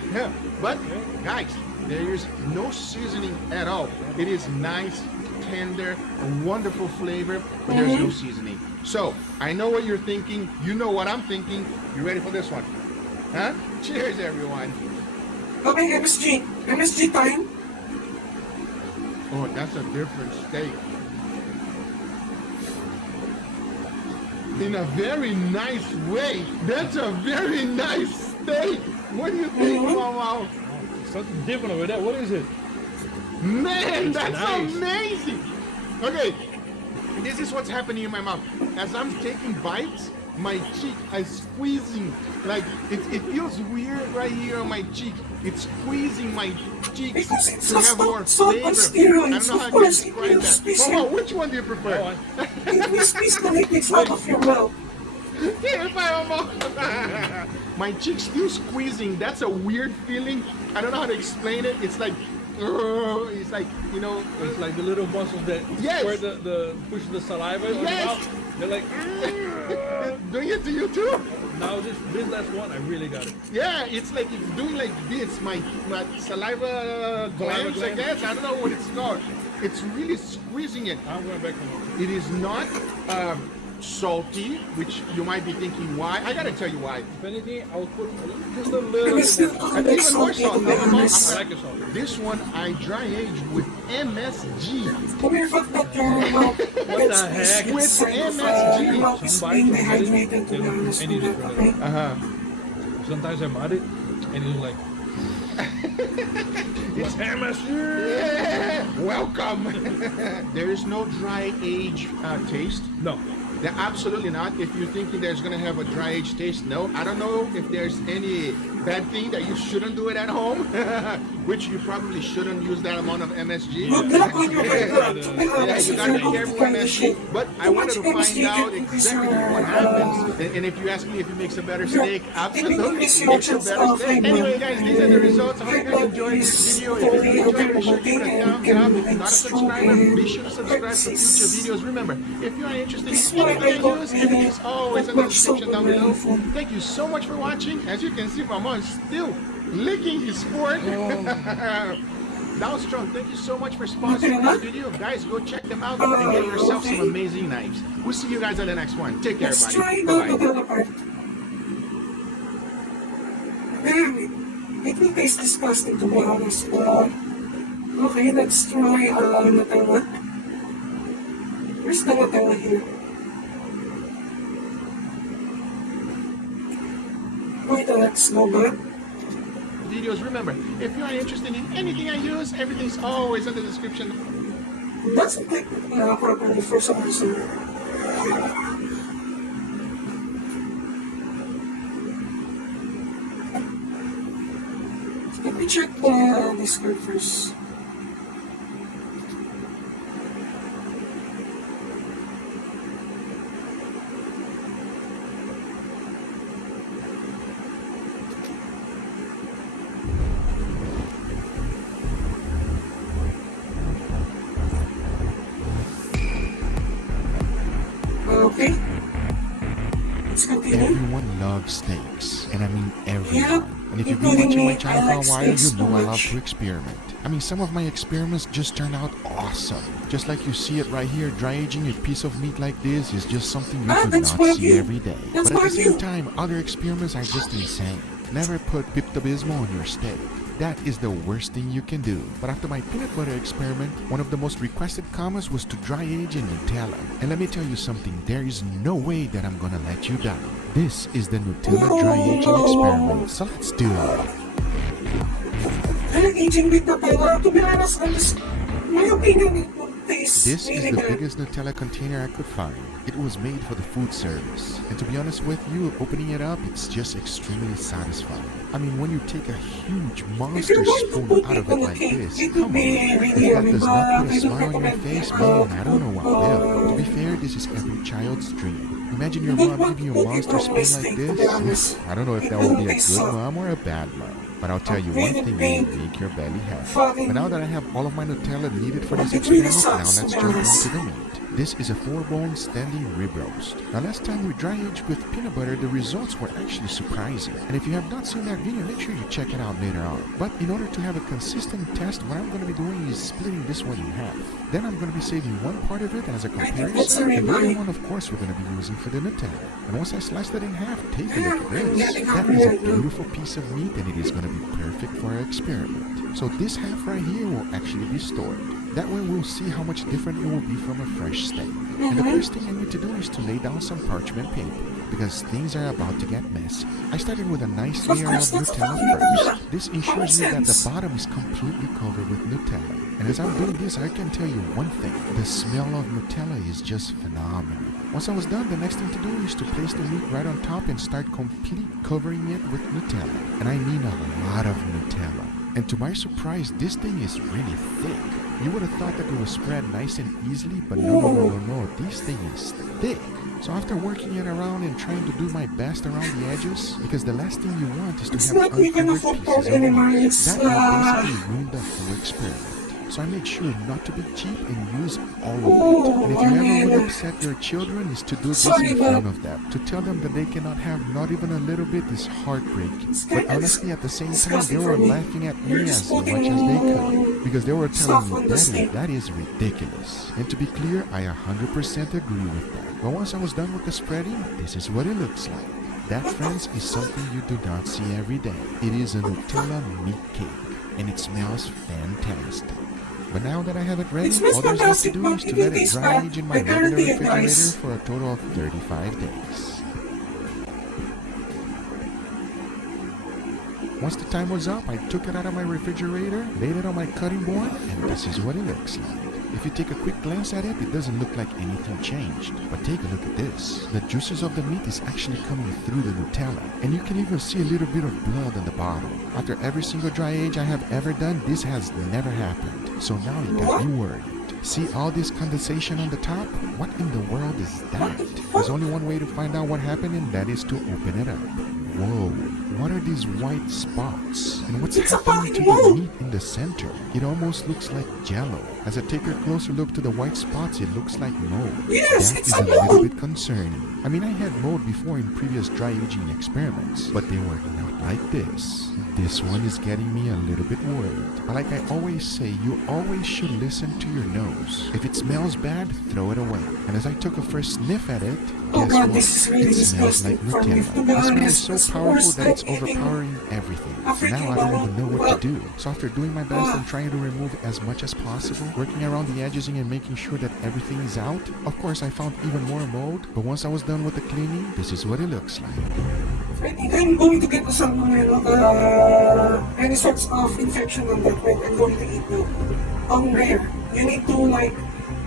But, guys, there is no seasoning at all. It is nice, tender, a wonderful flavor, but there's no seasoning. So, I know what you're thinking. You know what I'm thinking. You ready for this one? Huh? Cheers, everyone. Okay, MSG time. Oh, that's a different steak. In a very nice way. That's a very nice steak. What do you think, Mama? Something different over there. What is it? Man, that's nice. amazing. Okay, this is what's happening in my mouth. As I'm taking bites, my cheek is squeezing. Like, it feels weird right here on my cheek. It's squeezing my cheeks Because it's to have more salt flavor. and I steroids. don't know how Of to course, it describe will that. squeeze Mama, you. which one do you That prefer? one. It will squeeze the liquids out of your mouth. My cheeks still squeezing. That's a weird feeling. I don't know how to explain it. It's like, it's like, you know, It's like the little muscles that Yes. squirt the push the saliva in your Yes. mouth. They're like, doing it to you too. now this last one, I really got it. Yeah, it's like it's doing like this. My saliva glands, I gland. guess. I don't know what it's called. It's really squeezing it. I'm going back to one. It is not salty, which you might be thinking why. I gotta tell you why. If anything, I will put just a little It is bit still more. kind Even of more salty salt. to be honest. I like it salty. This one I dry aged with MSG. The mere fact that your mouth gets the heck? squeezed With inside of, MSG. your mouth is Somebody being can get it. dehydrated, to They be don't honest put any with that, flavor. okay? Uh-huh. Sometimes I'm at it, and it's like, it's MSG. Yeah, welcome. There is no dry age taste. No. They're absolutely not. If you're thinking there's gonna have a dry age taste, no. I don't know if there's any bad thing that you shouldn't do it at home, which you probably shouldn't use that amount of MSG. Good luck on your background, to be Yeah, honest, you if gotta you're be going careful to with try this MSG. shit. But I Too wanted much to MSG find out can increase exactly your, what happens. And if you ask me if it makes a better steak, absolutely, it increase your makes a chance better of steak. flavor. Anyway, guys, these are the results. I hope you guys enjoyed this video. If you did enjoy, be sure to give it a thumbs up. If you're not a subscriber, be sure to subscribe for future videos. Remember, if you are interested in anything I use, everything is always in the description down below. Thank you so much for watching. As you can see, Mama is still licking his fork. Strong, thank you so much for sponsoring this video. Guys, go check them out and get yourself some amazing knives. We'll see you guys on the next one. Take care, Let's try everybody. the Bye-bye. other part. It will taste disgusting, to be honest. Okay, let's try Nutella. Where's the Nutella here? Wait, let's go back. Videos, remember, if you are interested in anything I use, everything's always in the description. Doesn't click properly for some reason. Let me check the Discord first. Okay. Let's continue. Everyone loves steaks. and I mean everyone. And if you've been watching my channel for a while, you know I love to experiment. I mean, some of my experiments just turn out awesome. Just like you see it right here, dry aging a piece of meat like this is just something you do not see every day. But at the same time, other experiments are just insane. Never put Pepto-Bismol on your steak. That is the worst thing you can do. But after my peanut butter experiment, one of the most requested comments was to dry age in Nutella. And let me tell you something, there is no way that I'm gonna let you down. This is the Nutella dry aging experiment, so let's do it. Aging with the power, to be honest, my opinion, it would taste This is really the good. biggest Nutella container I could find. It was made for the food service. And to be honest with you, opening it up, it's just extremely satisfying. I mean, when you take a huge monster spoon out of it like this, come on. If that does not put a smile on your face, man, I don't know what will. To be fair, this is every child's dream. Imagine your mom giving you a monster spoon like this. I don't know if that will be a good mom or a bad mom. But I'll tell you one thing, it will make your belly happy. But now that I have all of my Nutella needed for this experiment, now let's jump into the meat. This is a 4-bone standing rib roast. Now last time we dry aged with peanut butter, the results were actually surprising. And if you have not seen that video, make sure you check it out later on. But in order to have a consistent test, what I'm going to be doing is splitting this one in half. Then I'm going to be saving one part of it as a comparison, and the other one, of course, we're going to be using for the Nutella. And once I slice that in half, take a look at this. That is a beautiful piece of meat, and it is going to be perfect for our experiment. So this half right here will actually be stored. That way we'll see how much different it will be from a fresh steak. And the first thing I need to do is to lay down some parchment paper, because things are about to get messy. I started with a nice layer of Nutella first. This ensures me that the bottom is completely covered with Nutella. And as I'm doing this, I can tell you one thing. The smell of Nutella is just phenomenal. Once I was done, the next thing to do is to place the meat right on top and start complete covering it with Nutella. And I mean a lot of Nutella. And to my surprise, this thing is really thick. You would have thought that it was spread nice and easily, but no, this thing is thick. So after working it around and trying to do my best around the edges, because the last thing you want is to have uncovered pieces of meat. That will basically ruin the whole experiment. So I made sure not to be cheap and use all of it. And if you ever want to upset your children, is to do this in front of them. To tell them that they cannot have not even a little bit is heartbreaking. But honestly, at the same time, they were laughing at me as much as they could. Because they were telling me, Daddy, that is ridiculous. And to be clear, I 100% agree with that. But once I was done with the spreading, this is what it looks like. That, friends, is something you do not see every day. It is a Nutella meat cake. And it smells fantastic. But now that I have it ready, all there's left to do is to let it dry age in my regular refrigerator for a total of 35 days. Once the time was up, I took it out of my refrigerator, laid it on my cutting board, and this is what it looks like. If you take a quick glance at it, it doesn't look like anything changed. But take a look at this. The juices of the meat is actually coming through the Nutella. And you can even see a little bit of blood on the bottom. After every single dry age I have ever done, this has never happened. So now you got me worried. See all this condensation on the top? What in the world is that? There's only one way to find out what happened, and that is to open it up. Whoa, what are these white spots? And what's happening to the meat in the center? It almost looks like jello. As I take a closer look to the white spots, it looks like mold. That is a little bit concerning. I mean, I had mold before in previous dry aging experiments, but they were not like this. This one is getting me a little bit worried. But like I always say, you always should listen to your nose. If it smells bad, throw it away. And as I took a first sniff at it, guess what? It smells like Nutella. The smell is so powerful that it's overpowering everything. Now I don't even know what to do. So after doing my best and trying to remove as much as possible, working around the edges and making sure that everything is out, of course I found even more mold. But once I was done with the cleaning, this is what it looks like. I think I'm going to get some, any sorts of infection on that when I'm going to eat milk. Rare. You need to, like,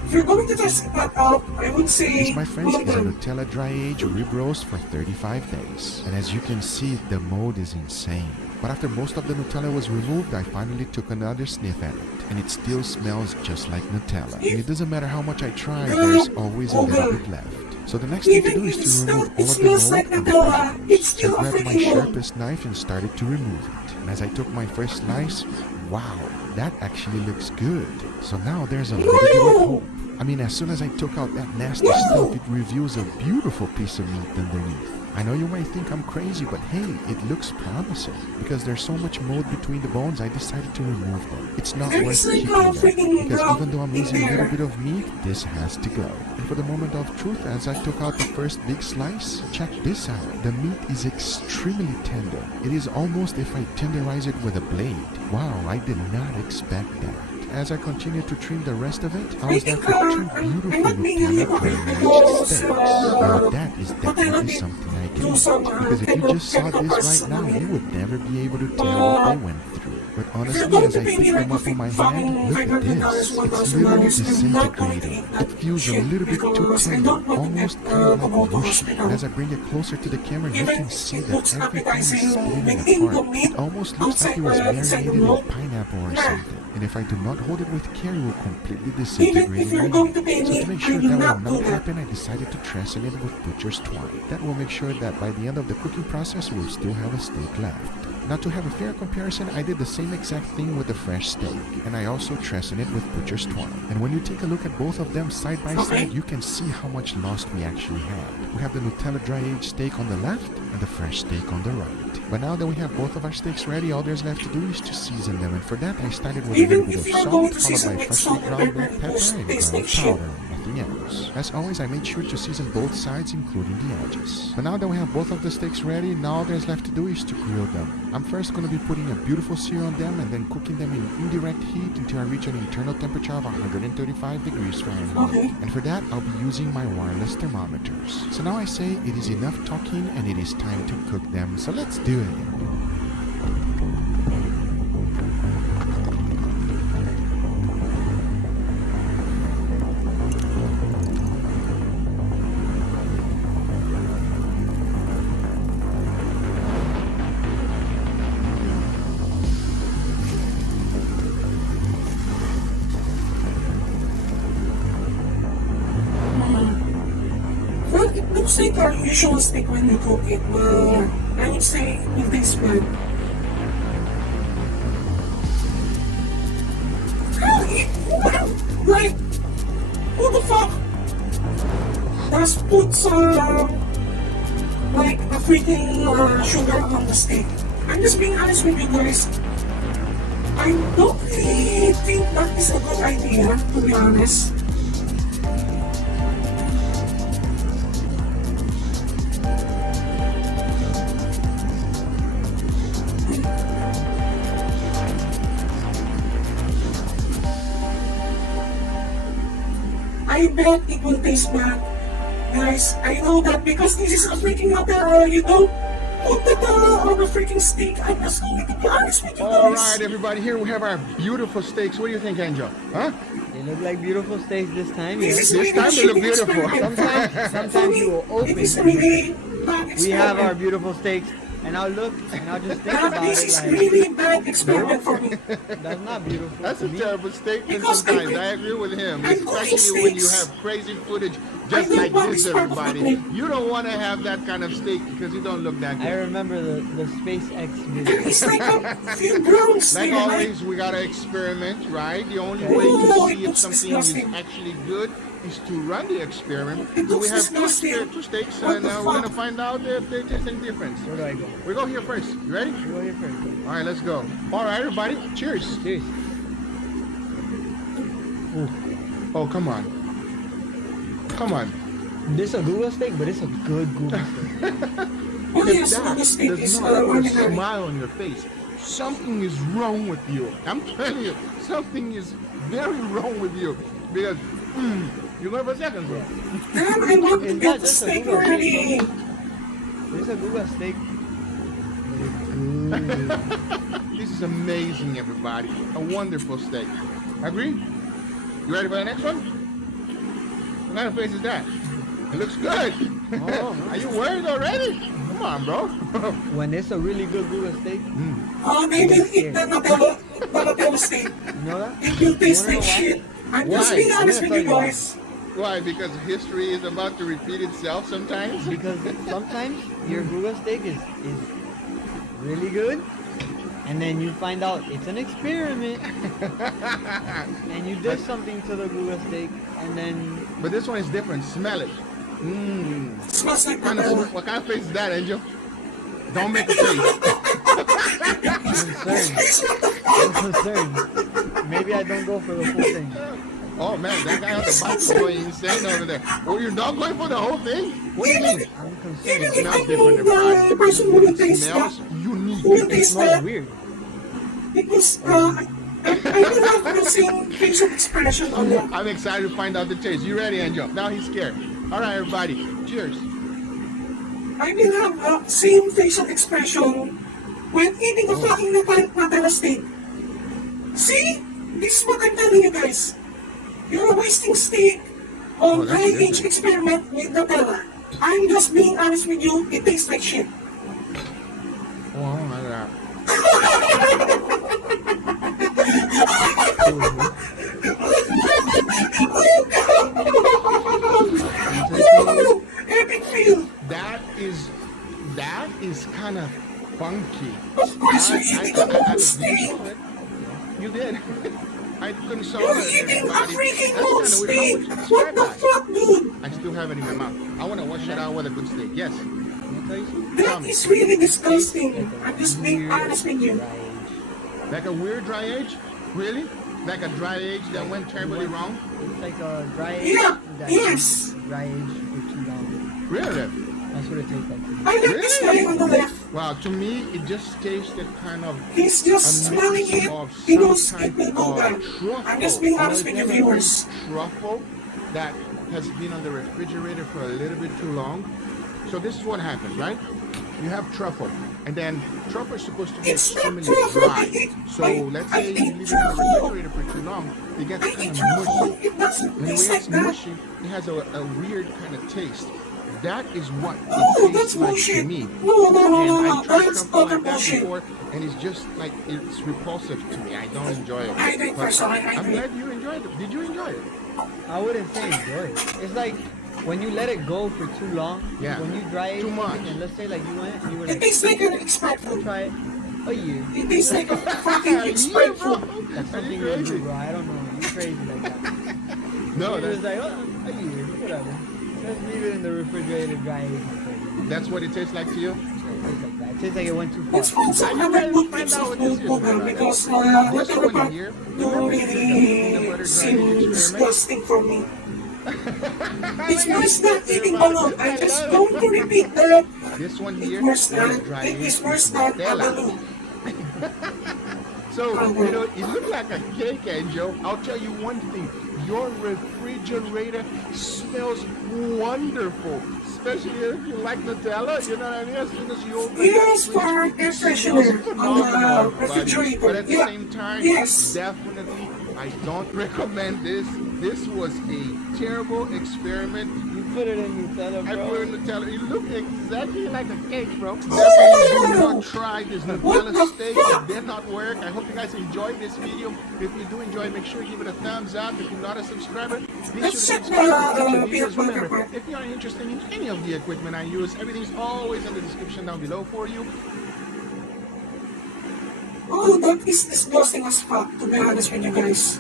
if you're going to test that out, I would say... This, my friends, is a Nutella dry age rib roast for 35 days. And as you can see, the mold is insane. But after most of the Nutella was removed, I finally took another sniff at it. And it still smells just like Nutella. And it doesn't matter how much I try, there's always a little bit left. So the next thing to do is to remove all of the mold and the fibers. So I grabbed my sharpest knife and started to remove it. And as I took my first slice, wow, that actually looks good. So now there's a little bit of hope. I mean, as soon as I took out that nasty stuff, it reveals a beautiful piece of meat underneath. I know you might think I'm crazy, but hey, it looks promising. Because there's so much mold between the bones, I decided to remove them. It's not There worth is like keeping a them, freaking because drop even though I'm in losing a little there. bit of meat, this has to go. And for the moment of truth, as I took out the first big slice, check this out. The meat is extremely tender. It is almost if I tenderize it with a blade. Wow, I did not expect that. As I continued to trim the rest of it, I was left with two I'm not beautiful being a Nutella hypocrite ranch because, steaks. Now that is but I definitely did something I can do eat. some Because if you just saw this right now, you would never be able to tell what they went through. But If you're honestly, going as to I pay pick me like them up on my hand, look at $500, this. It's literally disintegrating. It feels a little bit too tender, almost kind of like mushy. And as I bring it closer to the camera, you can see that everything is splitting apart. It almost looks like it was marinated in pineapple or something. And if I do not hold it with care, it will completely Even disintegrate if in you're my going to hand. pay So me, to make I sure will that will not do not that. happen, I decided to tresen it with butcher's twine. That will make sure that by the end of the cooking process, we'll still have a steak left. Now to have a fair comparison, I did the same exact thing with the fresh steak, and I also tresen it with butcher's twine. And when you take a look at both of them side by side, you can see how much loss we actually have. We have the Nutella dry aged steak on the left and the fresh steak on the right. But now that we have both of our steaks ready, all there's left to do is to season them, and for that I started with a little Even bit if of you're going salt, to followed season by with freshly salt and ground pepper, black it pepper will and taste garlic like shit. powder. Nothing else. As always, I made sure to season both sides, including the edges. But now that we have both of the steaks ready, now all there's left to do is to grill them. I'm first going to be putting a beautiful sear on them and then cooking them in indirect heat until I reach an internal temperature of 135 degrees Fahrenheit. Okay. And for that, I'll be using my wireless thermometers. So now I say it is enough talking and it is time to cook them. So let's do it. Well, it looks like our usual steak when you cook it, but I would say it will taste bad. Like, what the fuck? Just put some, like, a freaking sugar on the steak. I'm just being honest with you guys. I don't really think that is a good idea, to be honest. I bet it will taste bad. Guys, I know that because this is a freaking Nutella, you don't put Nutella on a freaking steak. I'm just going to be honest with you All guys. right, everybody, here we have our beautiful steaks. What do you think, Angel? Huh? They look like beautiful steaks this time. This is Yeah. really time they look shitty beautiful. experiment. For Sometimes me, you will open. it is really bad We have our experiment. beautiful steaks, and I'll look and I'll just think But about this it is like really bad experiment for me. that's not beautiful. That's to a me. terrible statement Because sometimes. I agree with him, I'm cooking especially when you steaks. have crazy footage I just don't like want this, this part of the everybody. clip. You don't want to have that kind of steak because you don't look that I good. remember the SpaceX video. It's like a few browns Like there. always, we gotta experiment, right? The only Okay. way to Oh, see it if looks something is disgusting. actually good is to run the experiment. It So we looks have disgusting. two steaks, What and the we're gonna fuck? find out if they taste any difference. Where do I go? We go here first. You ready? We go here first. All right, let's go. All right, everybody, cheers. Cheers. Oh, come on. Come on. This a Google steak, but it's a good Google steak. Oh If yes, that the steak does is not put a ordinary. smile on your face, something is wrong with you. I'm telling you, something is very wrong with you. Because, you're going for seconds, bro. Damn, I want to It's get not the just a steak Google steak, already. This a Google steak. But it's good. This is amazing, everybody. A wonderful steak. Agree? You ready for the next one? What kind of face is that? It looks good. Oh, Are you worried already? Come on, bro. when it's a really good Google steak, Oh, they will eat the Nutella steak. you know that? It will taste You wanna like know why? shit. I'm just Why? being honest I'm with gonna you tell you guys. Why? Because history is about to repeat itself sometimes? Because sometimes your Google steak is really good, and then you find out it's an experiment, and you did something to the Google steak, and then But this one is different. Smell it. Mmm. It smells like Nutella. What kind of face is that, Angel? Don't make a face. I'm concerned. Maybe I don't go for the full thing. Oh man, that guy on the bike is going insane over there. Oh, you're not going for the whole thing? What do you mean? I'm Even concerned. if I smells know different, the everybody. person who will taste that, Smells unique. who will It taste smells that, weird. because I don't have the same facial expression on them. I'm excited to find out the taste. You ready, Angel? Now he's scared. All right, everybody. Cheers. I will have the same facial expression when eating a fucking Nutella steak. See? This is what I'm telling you guys. You're wasting steak on that's high-age different. experiment with Nutella. I'm just being honest with you, it tastes like shit. Oh my god. Oh, epic feel. That is kind of funky. Of course you're eating a whole steak. You did. I couldn't saw You're that. eating a everybody. freaking That's whole kinda weird. steak. How would you What describe the that? fuck, dude? I still have it in my mouth. I want to wash it out with a good steak. Yes. Can I tell you something? That is really disgusting. I'm just being honest with you. Like a weird dry age? Really? Like a dry age that went terribly wrong? It's like a dry age. Yeah, that yes. Dry age for too long. Really? That's what it tastes like to me. I like this guy on the left. Wow, to me, it just tasted kind of He's just a smelling mix it. of He some knows it type will go of bad. truffle. I'm just being honest with you, Or viewers. truffle that has been on the refrigerator for a little bit too long. So this is what happens, right? You have truffle, and then truffle is supposed to be It's not extremely truffle. dry. So let's say you leave it in the refrigerator for too long, it gets I kind eat of truffle. mushy. It doesn't And when taste like it's that. mushy, it has a weird kind of taste. That is what Oh, it that's tastes like to bullshit. me. No, no, no, And no, I no. tried That's something utter like that bullshit. before, and it's just like it's repulsive to me. I don't enjoy it. I agree, But personally, I I'm agree. glad you enjoyed it. Did you enjoy it? I wouldn't say enjoy it. It's like when you let it go for too long. Yeah. When you dry age Too much. something, and let's say like you went and you were It like, tastes like an expired food. try it a year. It tastes like a fucking expired food. That's Are something you you do, crazy? bro. I don't know. You crazy like that. No, It was that's, like, oh, a year, whatever. Let's leave it in the refrigerator dry age. that's what it tastes like to you? It tastes like that. It tastes like it went too far. It's also another good mix of food program because This whatever one part here, don't really seem disgusting for me. It's worse than eating alone. I'm just going to repeat that. this one here It's worse was than, dry it is aged worse than Nutella. Abaloo. So, you know, it looked like a cake, Angel. I'll tell you one thing. Your refrigerator smells wonderful. Especially if you like Nutella, you know what I mean? As soon as you open Yes, it, for air it smells freshener on phenomenal, the buddy. refrigerator. But at the Yeah. same time, Yes. definitely, I don't recommend this. This was a terrible experiment. You put it in Nutella, I bro. put in Nutella. It looked exactly like a cake, bro. Definitely do not try this Nutella steak. It did not work. I hope you guys enjoyed this video. If you do enjoy, make sure you give it a thumbs up. If you're not a subscriber, be sure to Let's check subscribe to future the videos. peanut butter Remember, part. if you are interested in any of the equipment I use, everything's always in the description down below for you. Oh, that is disgusting as fuck, to be honest with you guys.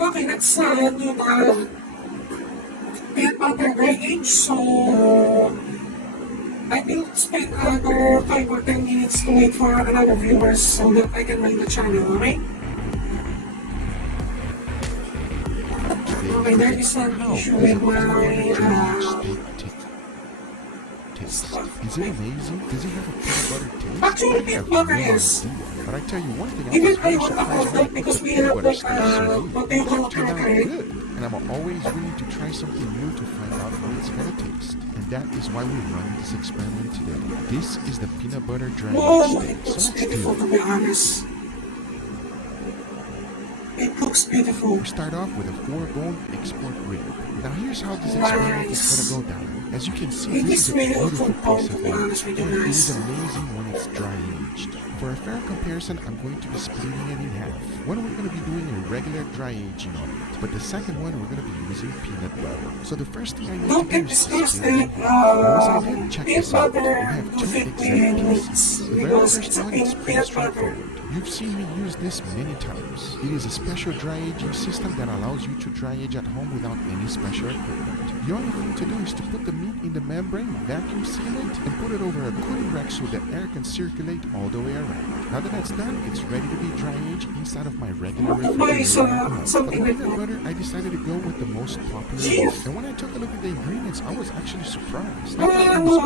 Okay, let's do the peanut butter grading. So, I will spend another 5 or 10 minutes to wait for another viewers so that I can run the channel, alright? Okay, there is an issue with my, Taste. Is it amazing? Does it have a peanut butter taste? actually, I peanut have butter no is. idea. But I tell you one thing, I Even was I very want surprised about when I that because put we the peanut have butter like, steak sous what they call It turned out curry. good. And I'm always willing to try something new to find out how it's gonna taste. And that is why we're running this experiment today. This is the peanut butter dry Oh, aged steak. it So looks let's do beautiful it. to be honest. It looks beautiful. We start off with a 4-bone export rib. Now here's how this experiment is gonna go down. As you can see, It this is is a really a beautiful full pound, piece to of be meat. honest with you And it is guys. amazing when it's dry aged. For a fair comparison, I'm going to be splitting it in half. One we're going to be doing a regular dry aging on it, but the second one we're going to be using peanut butter. So the first thing I need Don't to do get is to disgusted. season it. Once I did, check Peanut this out. We butter have to two fit exact meats pieces. The very because first it's a one is peanut pretty butter. straightforward. You've seen me use this many times. It is a special dry aging system that allows you to dry age at home without any special equipment. The only thing to do is to put the meat in the membrane, vacuum seal it, and put it over a cooling rack so the air can circulate all the way around. Now that that's done, it's ready to be dry aged inside of my regular refrigerator at home. For the peanut butter, I decided to go with the most popular one. And when I took a look at the ingredients, I was actually surprised. I thought it was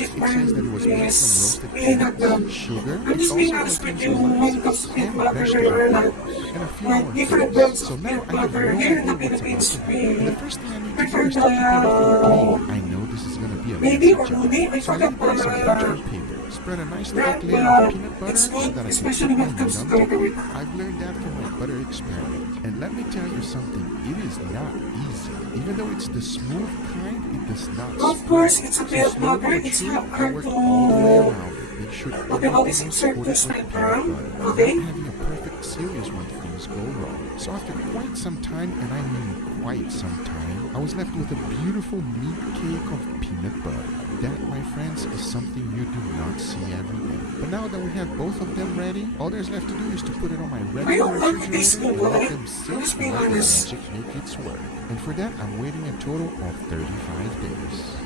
it says that it was made from roasted peanuts, sugar, I'm it just also being honest with contains you when it comes nuts to and peanut butter, vegetable oils, and a few like more different things. brands So of now peanut I have no butter here in the idea what's about Philippines. to happen. And the first thing I need to do Prefer is to keep everything the clean. I know this is going to be a maybe messy or job. maybe I So I forgot laid down some parchment paper, spread a nice thick layer of peanut butter it's so good, that I can especially put my when it comes meat to on top. curry. I've learned that from my butter experiment. And let me tell you something, it is not easy. Even though it's the smooth kind, it does not Of spread. course, it's a So peanut slowly butter. but It's surely, not I hard worked all the way to. around it. Make sure Okay, now this everything was insert coated this with right peanut now, butter. okay? Not having a perfect seal is when things go wrong. So after quite some time, and I mean quite some time, I was left with a beautiful meat cake of peanut butter. That, my friends, is something you do not see every day. But now that we have both of them ready, all there's left to do is to put it on my regular don't like this refrigerator and one, let right? them sit Let's be and let the honest. magic make its work. And for that, I'm waiting a total of 35 days.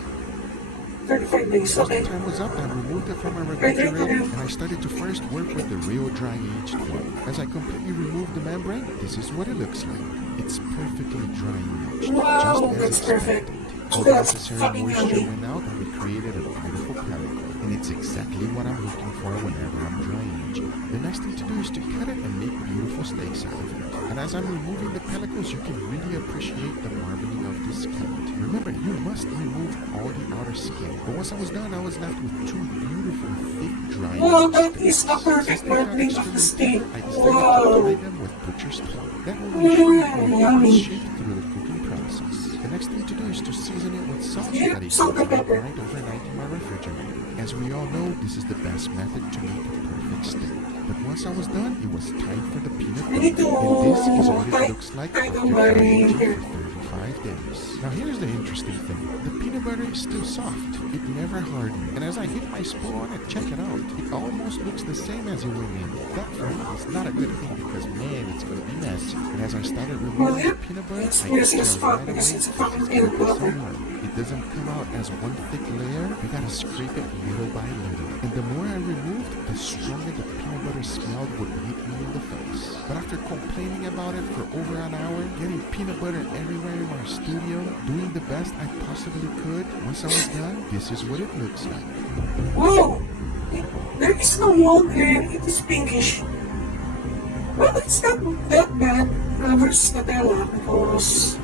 35 days, Once the okay. time was up, I removed it from my refrigerator and I started to first work with the real dry aged one. As I completely removed the membrane, this is what it looks like. It's perfectly dry aged, Wow, just as that's perfect. expected. All the That's necessary fucking moisture yummy. went out and we created a beautiful pellicle. And it's exactly what I'm looking for whenever I'm dry aging. The next thing to do is to cut it and make beautiful steaks out of it. And as I'm removing the pellicles, you can really appreciate the marbling of this cut. Remember, you must remove all the outer skin. But once I was done, I was left with two beautiful, thick, dry Wow, aged that steaks. is the perfect Since they got marbling of the extremely steak. thin, I decided to Wow. tie them with butcher's tape. That will ensure it will Yummy. shift through the cooking process. The next thing to do is to season it with salt so Yeah, that it salt can and pepper. right overnight in my refrigerator. As we all know, this is the best method to make a perfect steak. But once I was done, it was time for the peanut We need butter. to And this is what it type- looks like type after of dry butter aging here. for 35 days. Now here's the interesting thing. The peanut butter is still soft. It never hardened. And as I hit my spoon on it, check it out. It almost looks the same as it went in. That for me is not a good thing because man, it's going to be messy. And as I started removing the peanut butter, It's I could messy as tell fuck right because away it's a that fucking it's peanut gonna be butter. somewhere. It doesn't come out as one thick layer. You gotta scrape it little by little. And the more I removed, the stronger the peanut butter smell would hit me in the face. But after complaining about it for over an hour, getting peanut butter everywhere in my studio, doing the best I possibly could, once I was done, this is what it looks like. Whoa! There is no mold and it is pinkish. Well, it's not that bad versus Nutella because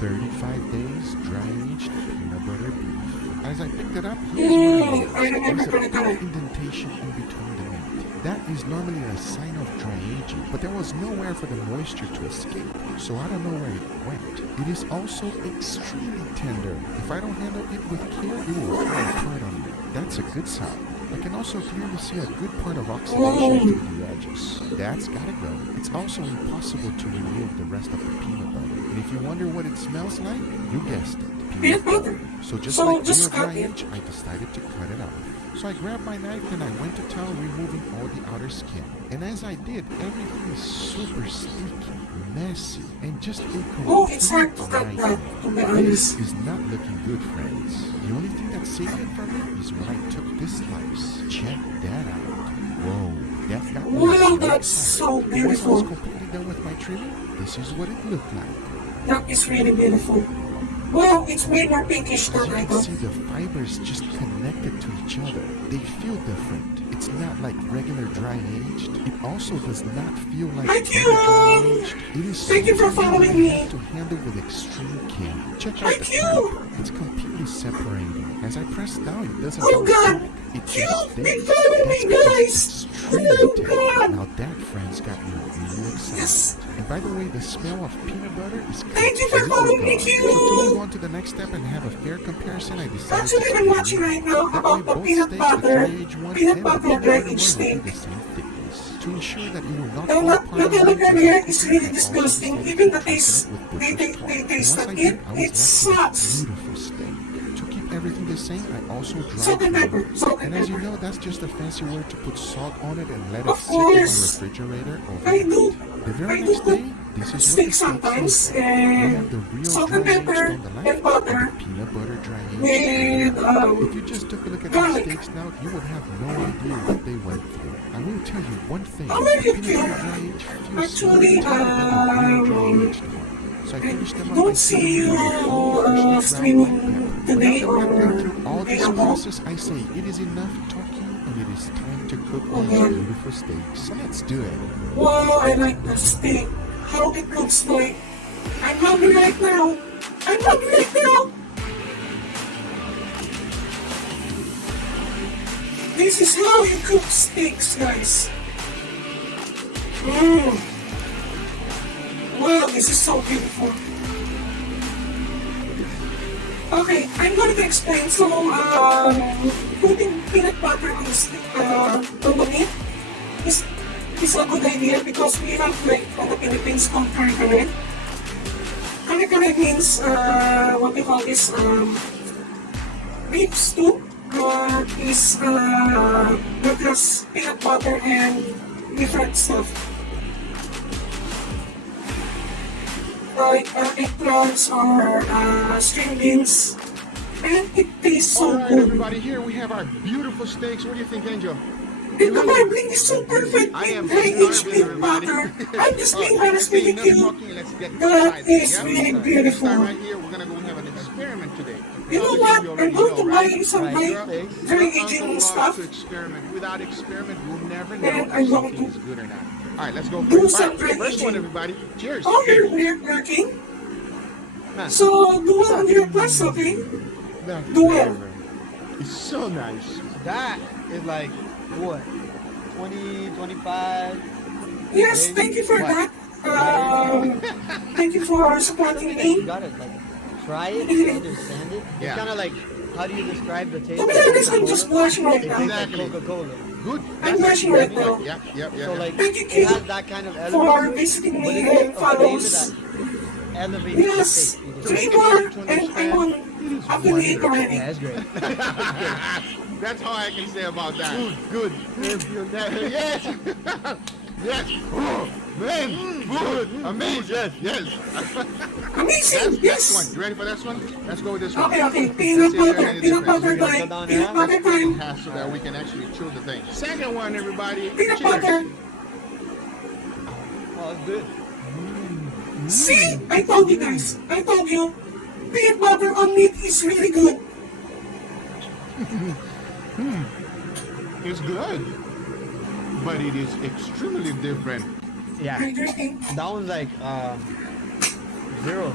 35 days dry-aged peanut butter beef. As I picked it up, here's what I noticed. I remember There's a Nutella. big indentation in between the meat. That is normally a sign of dry aging, but there was nowhere for the moisture to escape, so I don't know where it went. It is also extremely tender. If I don't handle it with care, it will fall apart on me. That's a good sign. I can also clearly see a good part of oxidation through the edges. That's gotta go. It's also impossible to remove the rest of the peanut butter. And if you wonder what it smells like, you guessed it. peanut butter. So just So like just real cut dry it. age, I decided to cut it off. So I grabbed my knife and I went to town removing all the outer skin. And as I did, everything is super sticky, messy, and just a Oh, it's hard to cut complete that, to be nightmare. honest. This is not looking good, friends. The only thing that saved it from me is when I took this slice. Check that out. Whoa, that got me Wow, so that's excited. so Once I was beautiful. completely done with my trimming, this is what it looked like. That is really beautiful. Well, it's way more pinkish As than you I can thought. see, the fibers just connect connected to each other. They feel different. It's not like regular dry aged. It also does not feel like Thank regular dry you! aged. It is Thank you for something following you me. have to handle with extreme care. Check out the Thank you! cup. It's completely separating. As I press down, it doesn't Oh go God! back. It You just been stays. following That's me, because guys! it's extremely Oh tender. God! Now that, friends, got me really excited. Yes. And by the way, the smell of peanut butter is Thank you for completely following me, gone. Q. So to move on to the next step and have a fair comparison, I decided That's to what I'm split watching it. right now That way, about the both peanut steaks, the butter. dry aged one Peanut and the butter peanut dry butter one, aged will steak. be the same thickness. To ensure that it will not No, fall not apart the on me other as here I is cook really it, I also disgusting. decided Even to the topping taste, it with they butcher's taste torque. And taste once of I it. did, I was It left with a sucks. beautiful steak. To keep everything the same, I also dried Salt and cream. pepper. Salt And and as you pepper. know, that's just a fancy word to put salt on it and let it Of sit in my course. refrigerator I overnight. do. The very I do next cook day, this is what the steak steaks sometimes, look like. We have and the real salt dry and aged pepper on the left and and butter the peanut butter dry aged on the with right. If you just took a look at these garlic. steaks now, you would have no idea what they went through. I will tell you one thing, How the are you, peanut butter Q? dry aged feels Actually, smoother than the real dry aged one. So I finished them up by don't see seasoning you them with old freshly ground streaming black pepper. But now today that we have or gone through all this available. process, I say it is enough talking and it is time to cook these Okay. beautiful steaks. So let's do it. Wow, I like the steak. How it looks like. I'm hungry right now. I'm hungry right now. This is how you cook steaks, guys. Mmm. Wow, this is so beautiful. Okay, I'm going to explain. So, putting peanut butter on the meat is a good idea because we have like on the Philippines called kare-kare. Kare-kare means what we call this beef stew. Is that has peanut butter and different stuff. Like eggplants or string beans. And it tastes so Alright, good. everybody, here we have our beautiful steaks. What do you think, Angel? And the marbling is so perfect. I am Dry aged starving, peanut everybody. butter. I'm just being Alright, honest okay, with enough you. talking, let's get That inside. is Yeah? really Start beautiful. right here. We're gonna go have an experiment today. You know Other what? things you I'm already going to know, buy right? some Right. like Your, dry your uncle aging loves stuff. to experiment. Without experiment, we'll never know And I'm if going something to is good or not. All right, let's go do for it. some All right, dry first one, aging. everybody. Cheers. Oh, you're working? Man, So, do 100 plus, okay? that do well. flavor is so nice. That is like what? 20, 25. Yes, thank you for What? that. Thank you for supporting Something that you me. gotta like try it to understand it. Yeah. It's kind of like, how do you describe the taste To of be honest, I'm Coca-Cola? just watching right It now. tastes like Exactly. Coca-Cola. Good. I'm That's watching good. right now. Yeah, yeah, yeah. So yeah. like, Thank you, it Kid, has that kind of for element to it, visiting but me it's and like a flavor follows. that elevates Yes, the taste. 3 make it more, easy to and I'm on affiliate already. Yeah, it's great. That's all I can say about that. Good, good. Yes, yes. Oh, man, food, amazing. Yes. Amazing, That's yes. one. You ready for this one? Let's go with this one. Okay, okay, Let's peanut see if there's butter, any peanut difference. butter Go time, down peanut there. butter time, Has so that we can actually chew the thing. Second one, everybody. peanut Cheers. butter. Oh, it's good. See, I told you guys, I told you, peanut butter on meat is really good. It's good, but it is extremely different. Yeah, Hydrating. that one's like zero.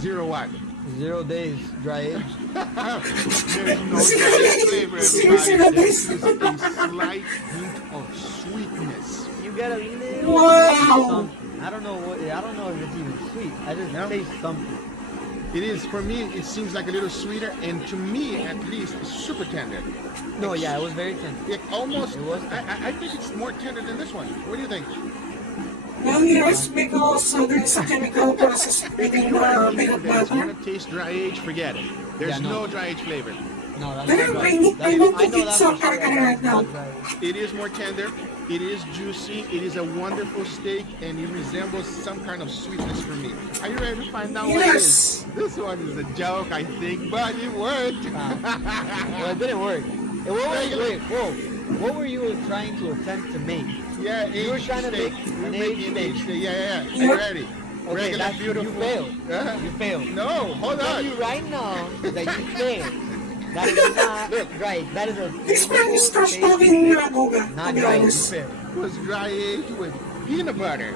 0 days dry age. There's no dry flavor, everybody. This is a slight hint of sweetness. You get a little Wow. something. I don't know if it's even sweet. I just taste something. It is, for me, it seems like a little sweeter, and to me, at least, it's super tender. No, yeah, it was very tender. It almost, It was I think it's more tender than this one. What do you think? Well, yes, because there is a chemical process within peanut That's butter. gonna taste dry age, forget it. There's Yeah, no. no dry age flavor. No, that's Then not I dry. need- I That's, want to I know get that's some for sure. kare-kare right now. That's dry. It is more tender, it is juicy, it is a wonderful steak, and it resembles some kind of sweetness for me. Are you ready to find out what it is? Yes. This one is a joke, I think, but it worked. Well, it didn't work. Wait, whoa. What were you trying to attempt to make? Yeah, You were aged trying to steak. make We're an making aged an aged steak. steak. Yeah. Are Yeah. you ready? Okay, Regular, that's, beautiful. you failed. Uh-huh. You failed. No, hold I'm telling on. you right now that you failed. That is not right. That is a This man is flavorful, trash tasty, talking Raguga, to not be dry honest. soup. Was dry aged with peanut butter.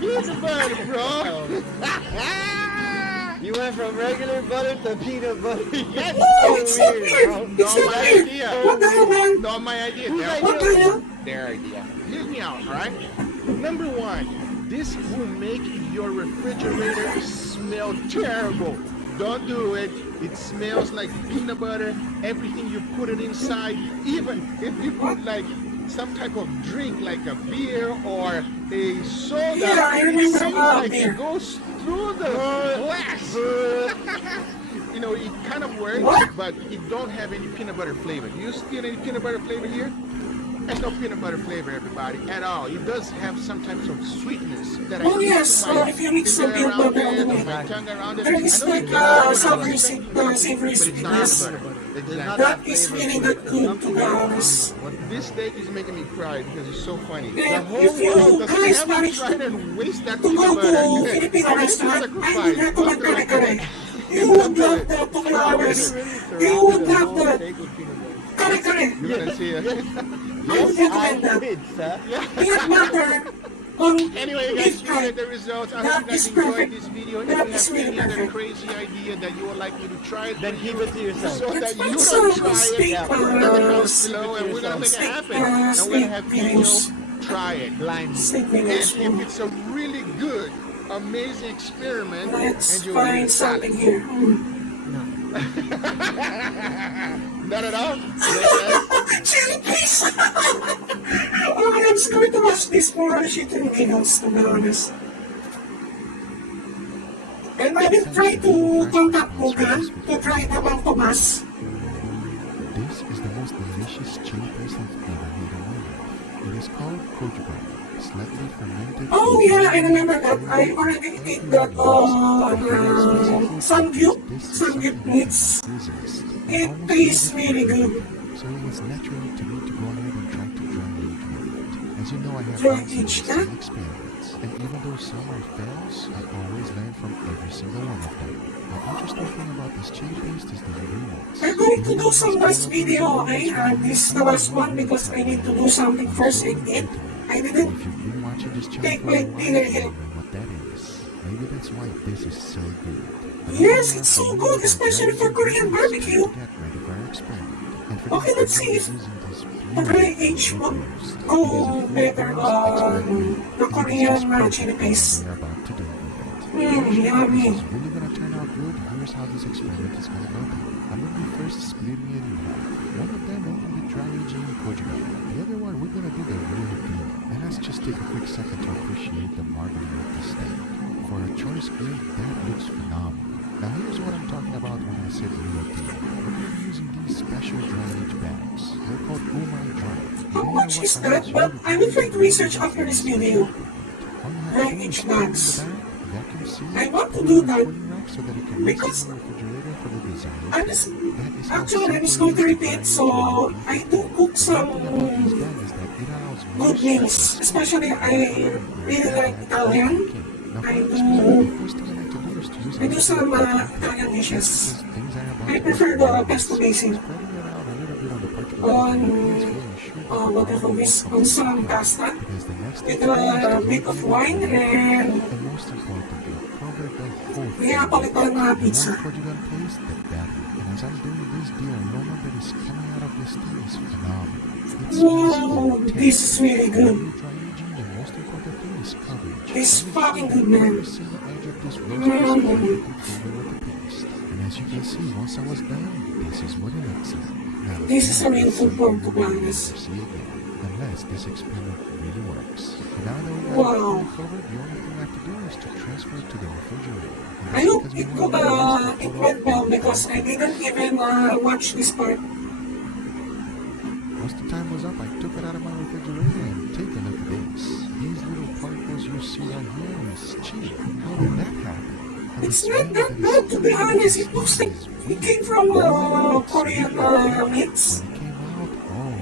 Peanut butter, bro. You went from regular butter to peanut butter. That's No, it's so not weird, weird. bro. It's Not not my weird. idea. What the hell, man? Not my idea. Whose Their- idea? What the hell? Their idea. Hear me out, alright? Number one, this will make your refrigerator smell terrible. Don't do it. It smells like peanut butter. Everything you put it inside, even if you put like some type of drink like a beer or a soda, Yeah, I it remember seems about like beer. it goes through the glass. You know, it kind of works, What? but it don't have any peanut butter flavor. Do you see any peanut butter flavor here? There's no peanut butter flavor, everybody, at all. It does have some types of sweetness that I Oh, use yes, to my if you mix finger some peanut around butter on it, the or way. my tongue around it. There is I know like you don't savory, like it, savory but it's not sweetness. peanut butter. There's Exactly. not That that is flavor really to not it. good, Something to be else. I honest. don't know what- This steak is making me cry because it's so funny. The And whole if you world doesn't guys have manage to try and waste that to peanut go butter. to Filipino restaurant, I would recommend kare-kare. You would love the 2 hours. You would love the Steak with peanut butter. kare-kare. You're gonna see it. I would recommend I that. did, sir. Peanut butter on Anyway, guys, beef here fry. are the results. I That hope you guys is enjoyed perfect. this video. If That you is have really any other perfect. crazy idea that you would like me to try it, Then keep it to yourself. so that Let's you make don't some try it, steak, put it in the comments below, and we're gonna make it steak, happen. And we're gonna have steak video, videos. try it. Blind. Steak And videos. if it's a really good, amazing experiment, Let's and you will find something here. No. Not at all. Chili please! Oh, I'm just going to watch this for shit and giggles, to be honest. And I will try to contact Google to try the Mang Tomas. This is the most delicious chili paste I've ever made in my life. It is called kojuba, slightly fermented. Oh yeah, I remember that. I already ate that Samgyup meats. It tastes really good. So it was natural to me to go ahead and try to dry age with it. As you know, I have Dry lots of age, some huh? experiments, and even though some are fails, I always learn from every single one of them. The interesting thing about this chili paste is the ingredients. I'm going to do some last video, okay? This is the last one because I need to do something first and eat. I If didn't you've been watching this channel take for my a while, dinner you yet. know what that is. Maybe that's why this is so good. But Yes, now it's so we good, have especially for dry Korean aged barbecue. to get ready for our experiment. And for Okay, this, let's I'm see if using this the dry age beautiful would roast. go better on the Korean chili paste. We're about to do with it. Yummy. This is really gonna turn out good. Here's how this experiment is gonna go down. I'm gonna be first splitting it in half. One of them will be dry aging kojiba. The other one we're gonna do the real deal. And let's just take a quick second to appreciate the marketing of the steak. For a choice grade, that looks phenomenal. Now here's what I'm talking about when I said real deal. We're gonna be using these special dry age bags. They're called Umai Dry. How much is that? But I will try to research after this video. Dry age bags. I want to do that because I'm just, actually I'm just going to repeat, so I do cook some good meals, especially I really like Italian. I do some Italian dishes. I prefer the pesto basil on what I call this, on some pasta with a bit of wine and Neapolitan pizza. And as I'm doing this, the aroma that is coming out of this thing is phenomenal. It's Wow, this is really good. dry aging, the most important thing is coverage. It's fucking good, man. Every single edge of this roast is covered with the paste. And as you can see, once I was done, this is what it looks like. Now, This is a real food form, to be honest. see again, unless this experiment really works. And now that we got Wow. it covered, the only thing I have to do is to transfer it to the refrigerator. And I that's hope because it we want to use it the went well because I didn't even watch this part. Once the time was up, I took it out of my refrigerator and take a look at this. These little particles you see on here is cheap. How did that happen? And It's the not smell that is bad, to be honest. It looks like is it weird. came from Korean meats. When it came out, oh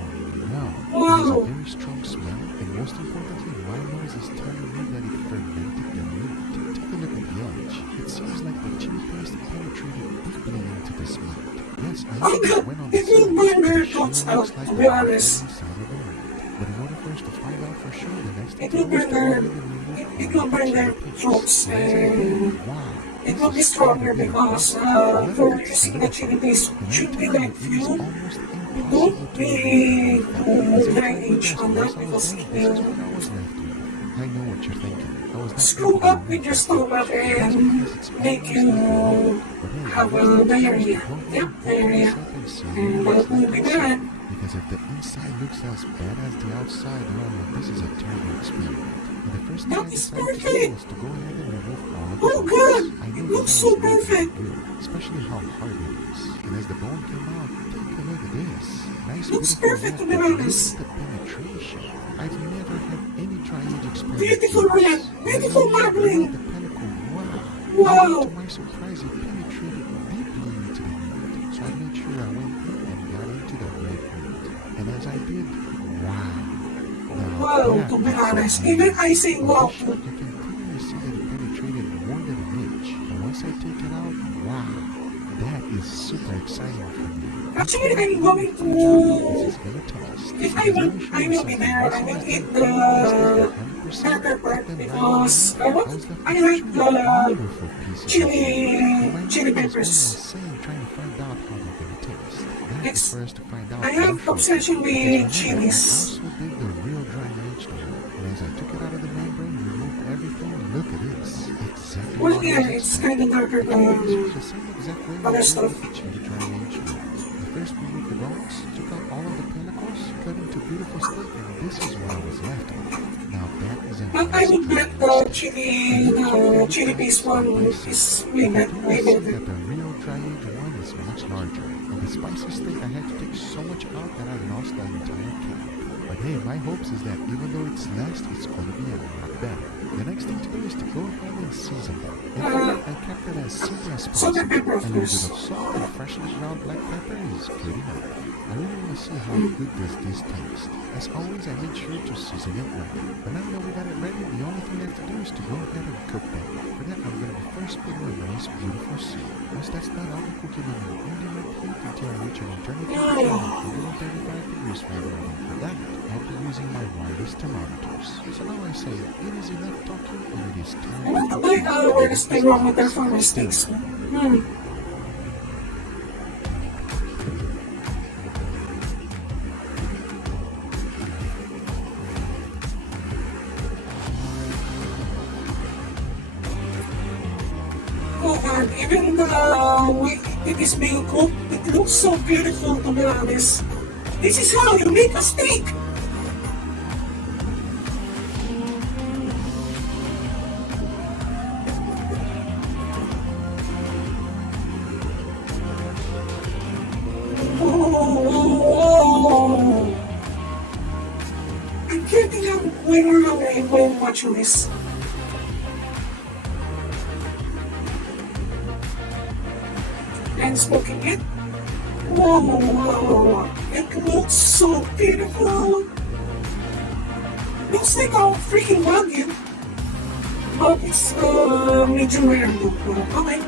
no. Wow. It was a very strong smell, and most importantly, my nose is telling me that it fermented the meat. Take a look at the edge. It seems like the chili paste penetrated deeply into this meat. Yes, I Oh even god, went on it the will burn their side. thoughts Sure out, looks like to a be rock honest. inside of the moon. But in order for us to find out for sure, the next thing It to will do is burn to go their, ahead and remove it all will of the burn their chili paste. throats, But as I did, and wow, it this will be is quite a stronger bit of because pasta. None of for it's using the chili solidified. paste And I'm should be telling you, like it is fuel. almost Don't impossible to remove the really whole thing. As do I dry tried my age best, on but once that I was because done, it this is will what I was left with. I know what you're thinking. I was not screw able to up with remove your that stomach much. That's and because it's make almost you like a roll. But hey, the have next a thing to do is to diarrhea. go ahead Yep, and open diarrhea. this up and see what And it looks that will like be inside. bad. Because if the inside looks as bad as the outside, oh, this is a terrible experiment. And the first thing I That is decided to do perfect! was to go ahead and remove all of the Oh bones. god, I it knew that looks that so was not going to be perfect! good, especially how hard it is. And as the bone came out, take a look at this. Nice, Looks beautiful perfect red, to be but look honest. at the penetration. I've never had any tri-age experiment Beautiful do this. red, And beautiful as I drilled marbling. the pellicle, wow. Wow. To my surprise, it penetrated deeply into the meat. So I made sure I went in and got into the red meat. And as I did, wow. Now Wow, that to be is honest, amazing. even I say On wow. this shot, you can clearly see that it penetrated more than an inch. And once I take it out, wow. That is super exciting for me. Actually, I'm going Find out how this to, is gonna taste. if I Because let will, me show I you will be something. there, Once I I will was eat done cooking this thing the 100%, pepper put part them right in my because mouth, I was left I with like two the beautiful pieces of meat. And my chili mind was going peppers. insane trying to find out how they're gonna taste. That is Next, for us to find out I real have shortly. obsession Because with remember, I chilies. also did the real dry aged one. And as I took it out of the membrane, removed everything, look at this. Exactly Well, what I yeah, was it's expecting. kind of darker Actually, this was than the same exact way I other did stuff. with the chili dry aged one. I first removed the bones, took out all of the pellicles, cut into beautiful steak, and this is what I was left with. Now that is a But I nice would dry bet aged the steak. chili paste one is way And you way will see better. that the real dry aged one is much larger. And the spicy steak, I had to take so much out that I lost the entire can. But hey, my hopes is that even though it's less, it's going to be a lot better. The next thing to do is to go ahead and season them. And for that, I kept it as simple as Salt and possible. pepper, A of little course. bit of salt and freshly ground black pepper is good enough. I really want to see how good does this taste. As always, I made sure to season it well. But now that we got it ready, the only thing I have to do is to go ahead and cook them. For that, I'm going to be first putting a nice beautiful soup. Once that's done, I'll be cooking in an indirect heat until I reach an internal temperature of 135 degrees Fahrenheit. And for that, I'll be using my wireless thermometers. So now I say, it is enough talking and it is time I want to to buy cook. a wireless thermometer for my steaks. Oh god, even the way it is being cooked, it looks so beautiful to be honest. This is how you make a steak! Oh, I'm getting way more hungry when watching this. And smoking it. Whoa, it looks so beautiful. Looks like a freaking wagyu. But it's medium rare too. Okay.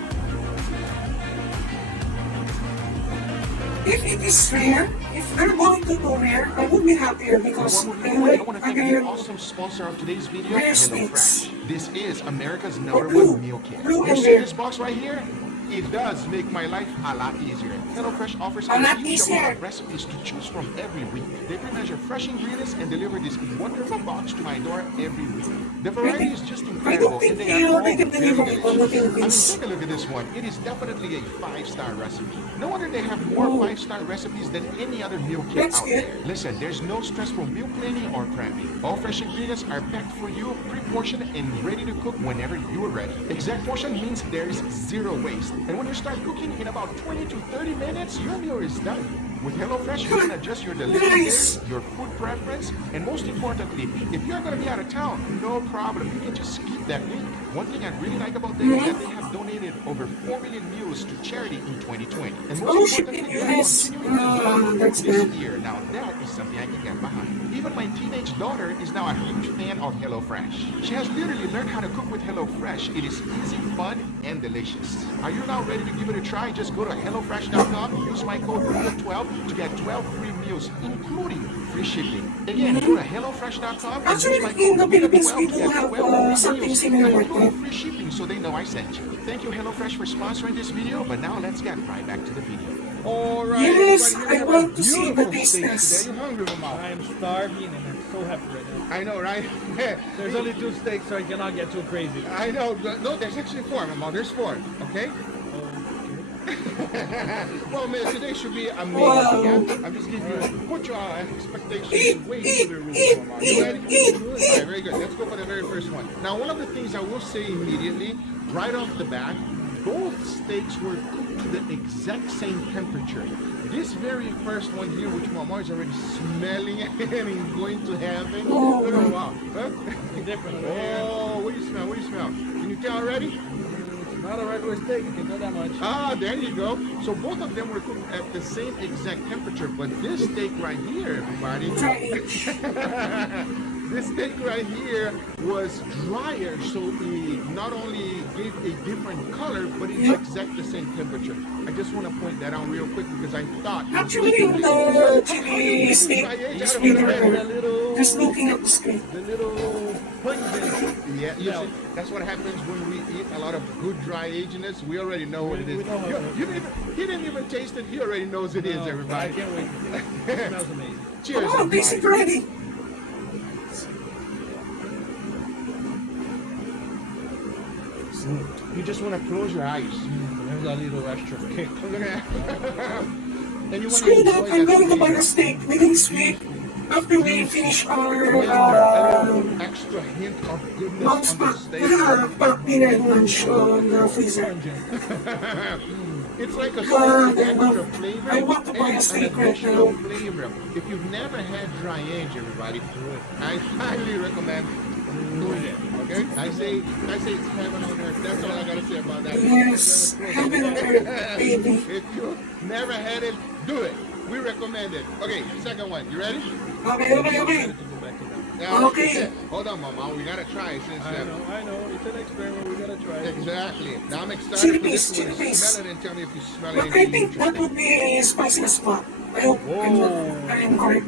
If it is rare, if they're going to do rare, I would be happier because One more I thing, I like want to thank the again awesome sponsor of today's video, rare steaks. HelloFresh. This is America's Or number blue. one meal kit. Blue You and see red. this box right here? It does make my life a lot easier. HelloFresh offers A lot huge easier. amount of recipes to choose from every week. They pre-measure fresh ingredients and deliver this wonderful box to my door every week. The variety is just I incredible, don't think and they are all they can very deliver it on the delicious. I mean, Philippines. take a look at this one. It is definitely a 5-star recipe. No wonder they have more 5-star recipes than any other meal kit That's out good. there. Listen, there's no stress for meal planning or prepping. All fresh ingredients are packed for you, pre-portioned, and ready to cook whenever you are ready. Exact portion means there is zero waste. And when you start cooking in about 20 to 30 minutes, your meal is done. With HelloFresh, you can adjust your delivery Nice. date, your food preference, and most importantly, if you're going to be out of town, no problem. You can just skip that week. One thing I really like about them is that they have donated over 4 million meals to charity in 2020. And Oh, most shipping importantly, they're US. continuing to do That's this good. year. Now, that is something I can get behind. Even my teenage daughter is now a huge fan of HelloFresh. She has literally learned how to cook with HelloFresh. It is easy, fun, and delicious. Are you now ready to give it a try? Just go to HelloFresh.com, use my code REAL12 to get 12 free meals, including free shipping. Again, go to HelloFresh.com and Actually, use my in the code Philippines, we REAL12 to do get have 12 something meals, similar like including that. free shipping, so they know I sent you. Thank you, HelloFresh, for sponsoring this video, but now let's get right back to the video. Alright, Yes, everybody, I here we want have to see the beautiful steaks business. today. You hungry, Mama? I am starving and I'm so happy right now. I know, right? There's only 2 steaks, so I cannot get too crazy. I know. No, there's actually 4, Mama. There's 4, okay? Well, man, today should be amazing. Wow. Yeah? I'm just giving you, put your expectations way through the roof, Mama. You ready? All right, very good. Let's go for the very first one. Now, one of the things I will say immediately, right off the bat, both steaks were cooked to the exact same temperature. This very first one here, which Mama is already smelling and is going to heaven. Oh, wow. Huh? Different. Oh, what do you smell? What do you smell? Can you tell already? It's not a regular steak, you can tell that much. Ah, there you go. So both of them were cooked at the same exact temperature, but this steak right here, everybody, this steak right here was drier, so it not only gave a different color, but it's exact the same temperature. I just want to point that out real quick because I thought Actually, the TV steak is The bigger. little, Just looking at the screen. the little pungent. yeah, you see, that's what happens when we eat a lot of good dry aginess. We already know what it is. We know how He didn't even taste it. He already knows it is, I everybody. can't wait. It smells amazing. Cheers, Come on, basic everybody. ready. You just want to close your eyes. There's a little extra kick. And you want to Screw that, enjoy I'm that gonna go buy flavor. the steak within this week after we finish our A little extra hint of goodness lunch on the pack. steak. Pack dinner and lunch on the freezer. It's like a God, slight I extra love- flavor I want to buy a and steak an right additional now. flavor. If you've never had dry age, everybody, I highly recommend doing it. Okay? I say it's heaven on earth. That's all I gotta say about that. Yes, heaven and earth, baby. If you never had it, do it. We recommend it. Okay, second one. You ready? Okay. Now, Okay. Hold on, Mama. We gotta try it since. I know. It's an experiment. We gotta try it. Exactly. Now I'm excited Chili for this paste, one. chili paste. Smell it and tell me if you smell But I anything think that interesting. would be a spicy spot. I hope I am correct.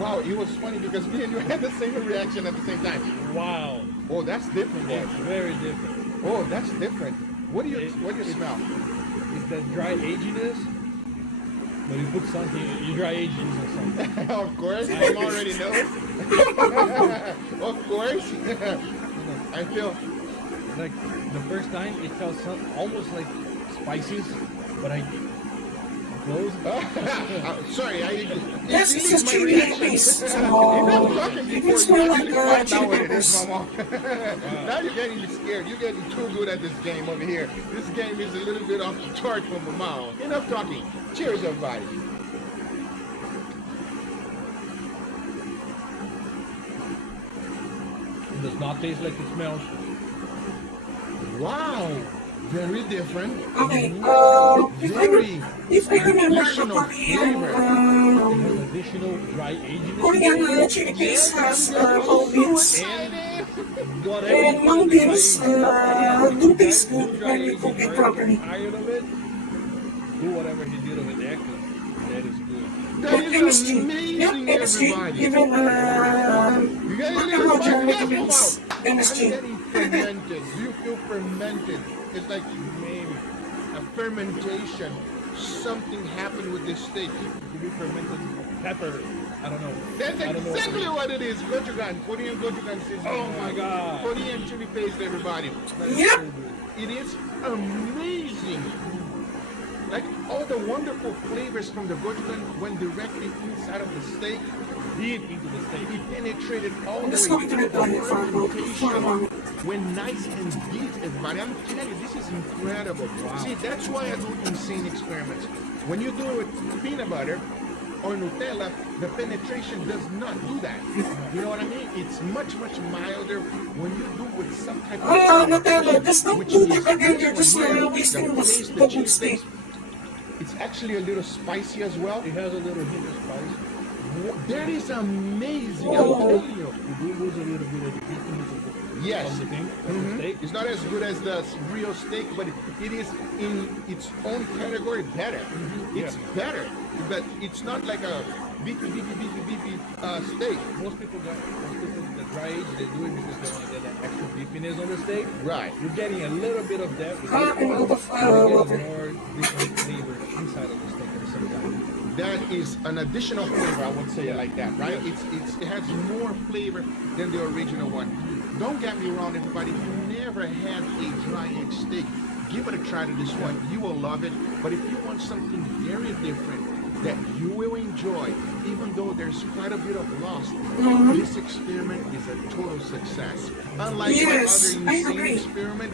Wow, it was funny because me and you had the same reaction at the same time. Wow. Oh, that's different, boy. It's very different. Oh, that's different. What do you smell? It's the dry aginess, but you put something, you dry aginess or something. Of course, Mom already knows. Of course. I feel. Like the first time, it felt almost like spices, but I closed. Sorry, Yes, this is my chili reaction. paste. If So, I'm talking it before can smell you like actually find out chili what it is, peppers. Mama. Now you're getting me scared. You're getting too good at this game over here. This game is a little bit off the chart for Mama. Enough talking. Cheers, everybody. It does not taste like it smells. Wow, very different. Okay, Very if I remember the additional Korean, flavor. It has additional dry aginess. Korean chili paste has mung beans. Whatever And you mung put in beans dry do taste aginess, good dry when you cook it properly. Iron of it. Do whatever he did over there, 'cause that is good. That is MSG. amazing, Yep, MSG. everybody. Even You get a little Roger bit recommends I'm MSG. getting fermented. Do you feel fermented? It's like maybe a fermentation. Something happened with this steak. It could be fermented pepper. I don't know. That's I don't know exactly what it is. Gochugan, Korean gochugan seasoning. Oh my God. Korean chili paste, everybody. Yep. It is amazing. Like all the wonderful flavors from the gochugan went directly inside of the steak. Deep into the steak. It penetrated all the Let's way go to through the the toilet for a fermentation. moment. When nice and deep, everybody. I'm telling you, this is incredible. See, that's why I do insane experiments. When you do it with peanut butter or Nutella, the penetration does not do that. You know what I mean? It's much milder when you do with some type of Nutella, just don't which do is that again. this You're one just here, wasting the taste, the the cheese cheese steak. taste. It's actually a little spicy as well. It has a little hint of spice. That is amazing. I'm Oh. telling you. You do lose a little bit of the crispiness of the, Yes. of the thing, of the steak. It's not as good as the real steak, but it is in its own category better. It's better, but it's not like a beefy steak. Most people that dry age, they do it because they want to get that extra beefiness on the steak. Right. You're getting a little bit of that. With And a lot of you're water. getting more different flavor inside of the steak at the same time. That is an additional flavor, I would say it like that, right? It has more flavor than the original one. Don't get me wrong, everybody. If you never had a dry aged steak, give it a try to this one. You will love it. But if you want something very different that you will enjoy, even though there's quite a bit of loss, this experiment is a total success. Unlike Yes, my I other agree. insane experiment,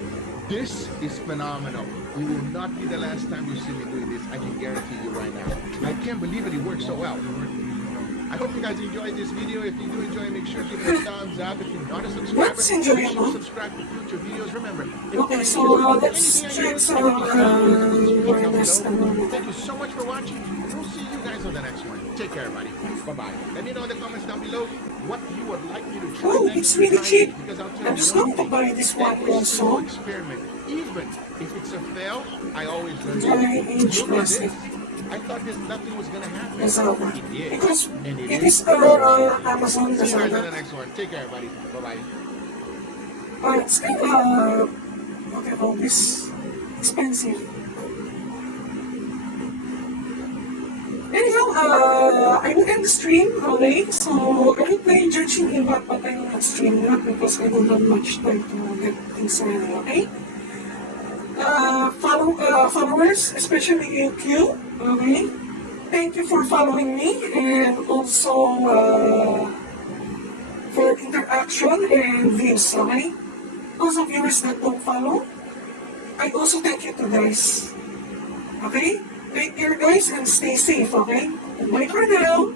this is phenomenal. It will not be the last time you see me doing this. I can guarantee you right now. I can't believe it worked so well. I hope you guys enjoyed this video. If you do enjoy, make sure to give it a thumbs up. If you're not a subscriber, What's make sure enjoyable? to subscribe for future videos. Remember, if Okay, you so enjoy let's anything I check do, some thank you so much for watching. We'll see you guys on the next one. Take care, everybody. Bye-bye. Let me know in the comments down below what you would like me to try Oh, next. it's really Try cheap. it, because I'll tell I'm you just one going to thing. buy this one Every single also. experiment, even if it's a fail, I always learn Dry aged Look at this. plastic. I thought nothing was gonna happen. Yes, It did. because And it is Amazon See you guys on the design. next one. Take care, everybody. Bye-bye. It's kind of, what do you call this? Expensive. Anyhow, I will end the stream, okay? So, I will play Judging Impact, but I will not stream that because I don't have much time to get things ready, okay? Followers, especially you, Q, okay? Thank you for following me and also for interaction and views, okay? Also viewers that don't follow, I also thank you to guys. Okay? Take care guys and stay safe, okay? Bye for now!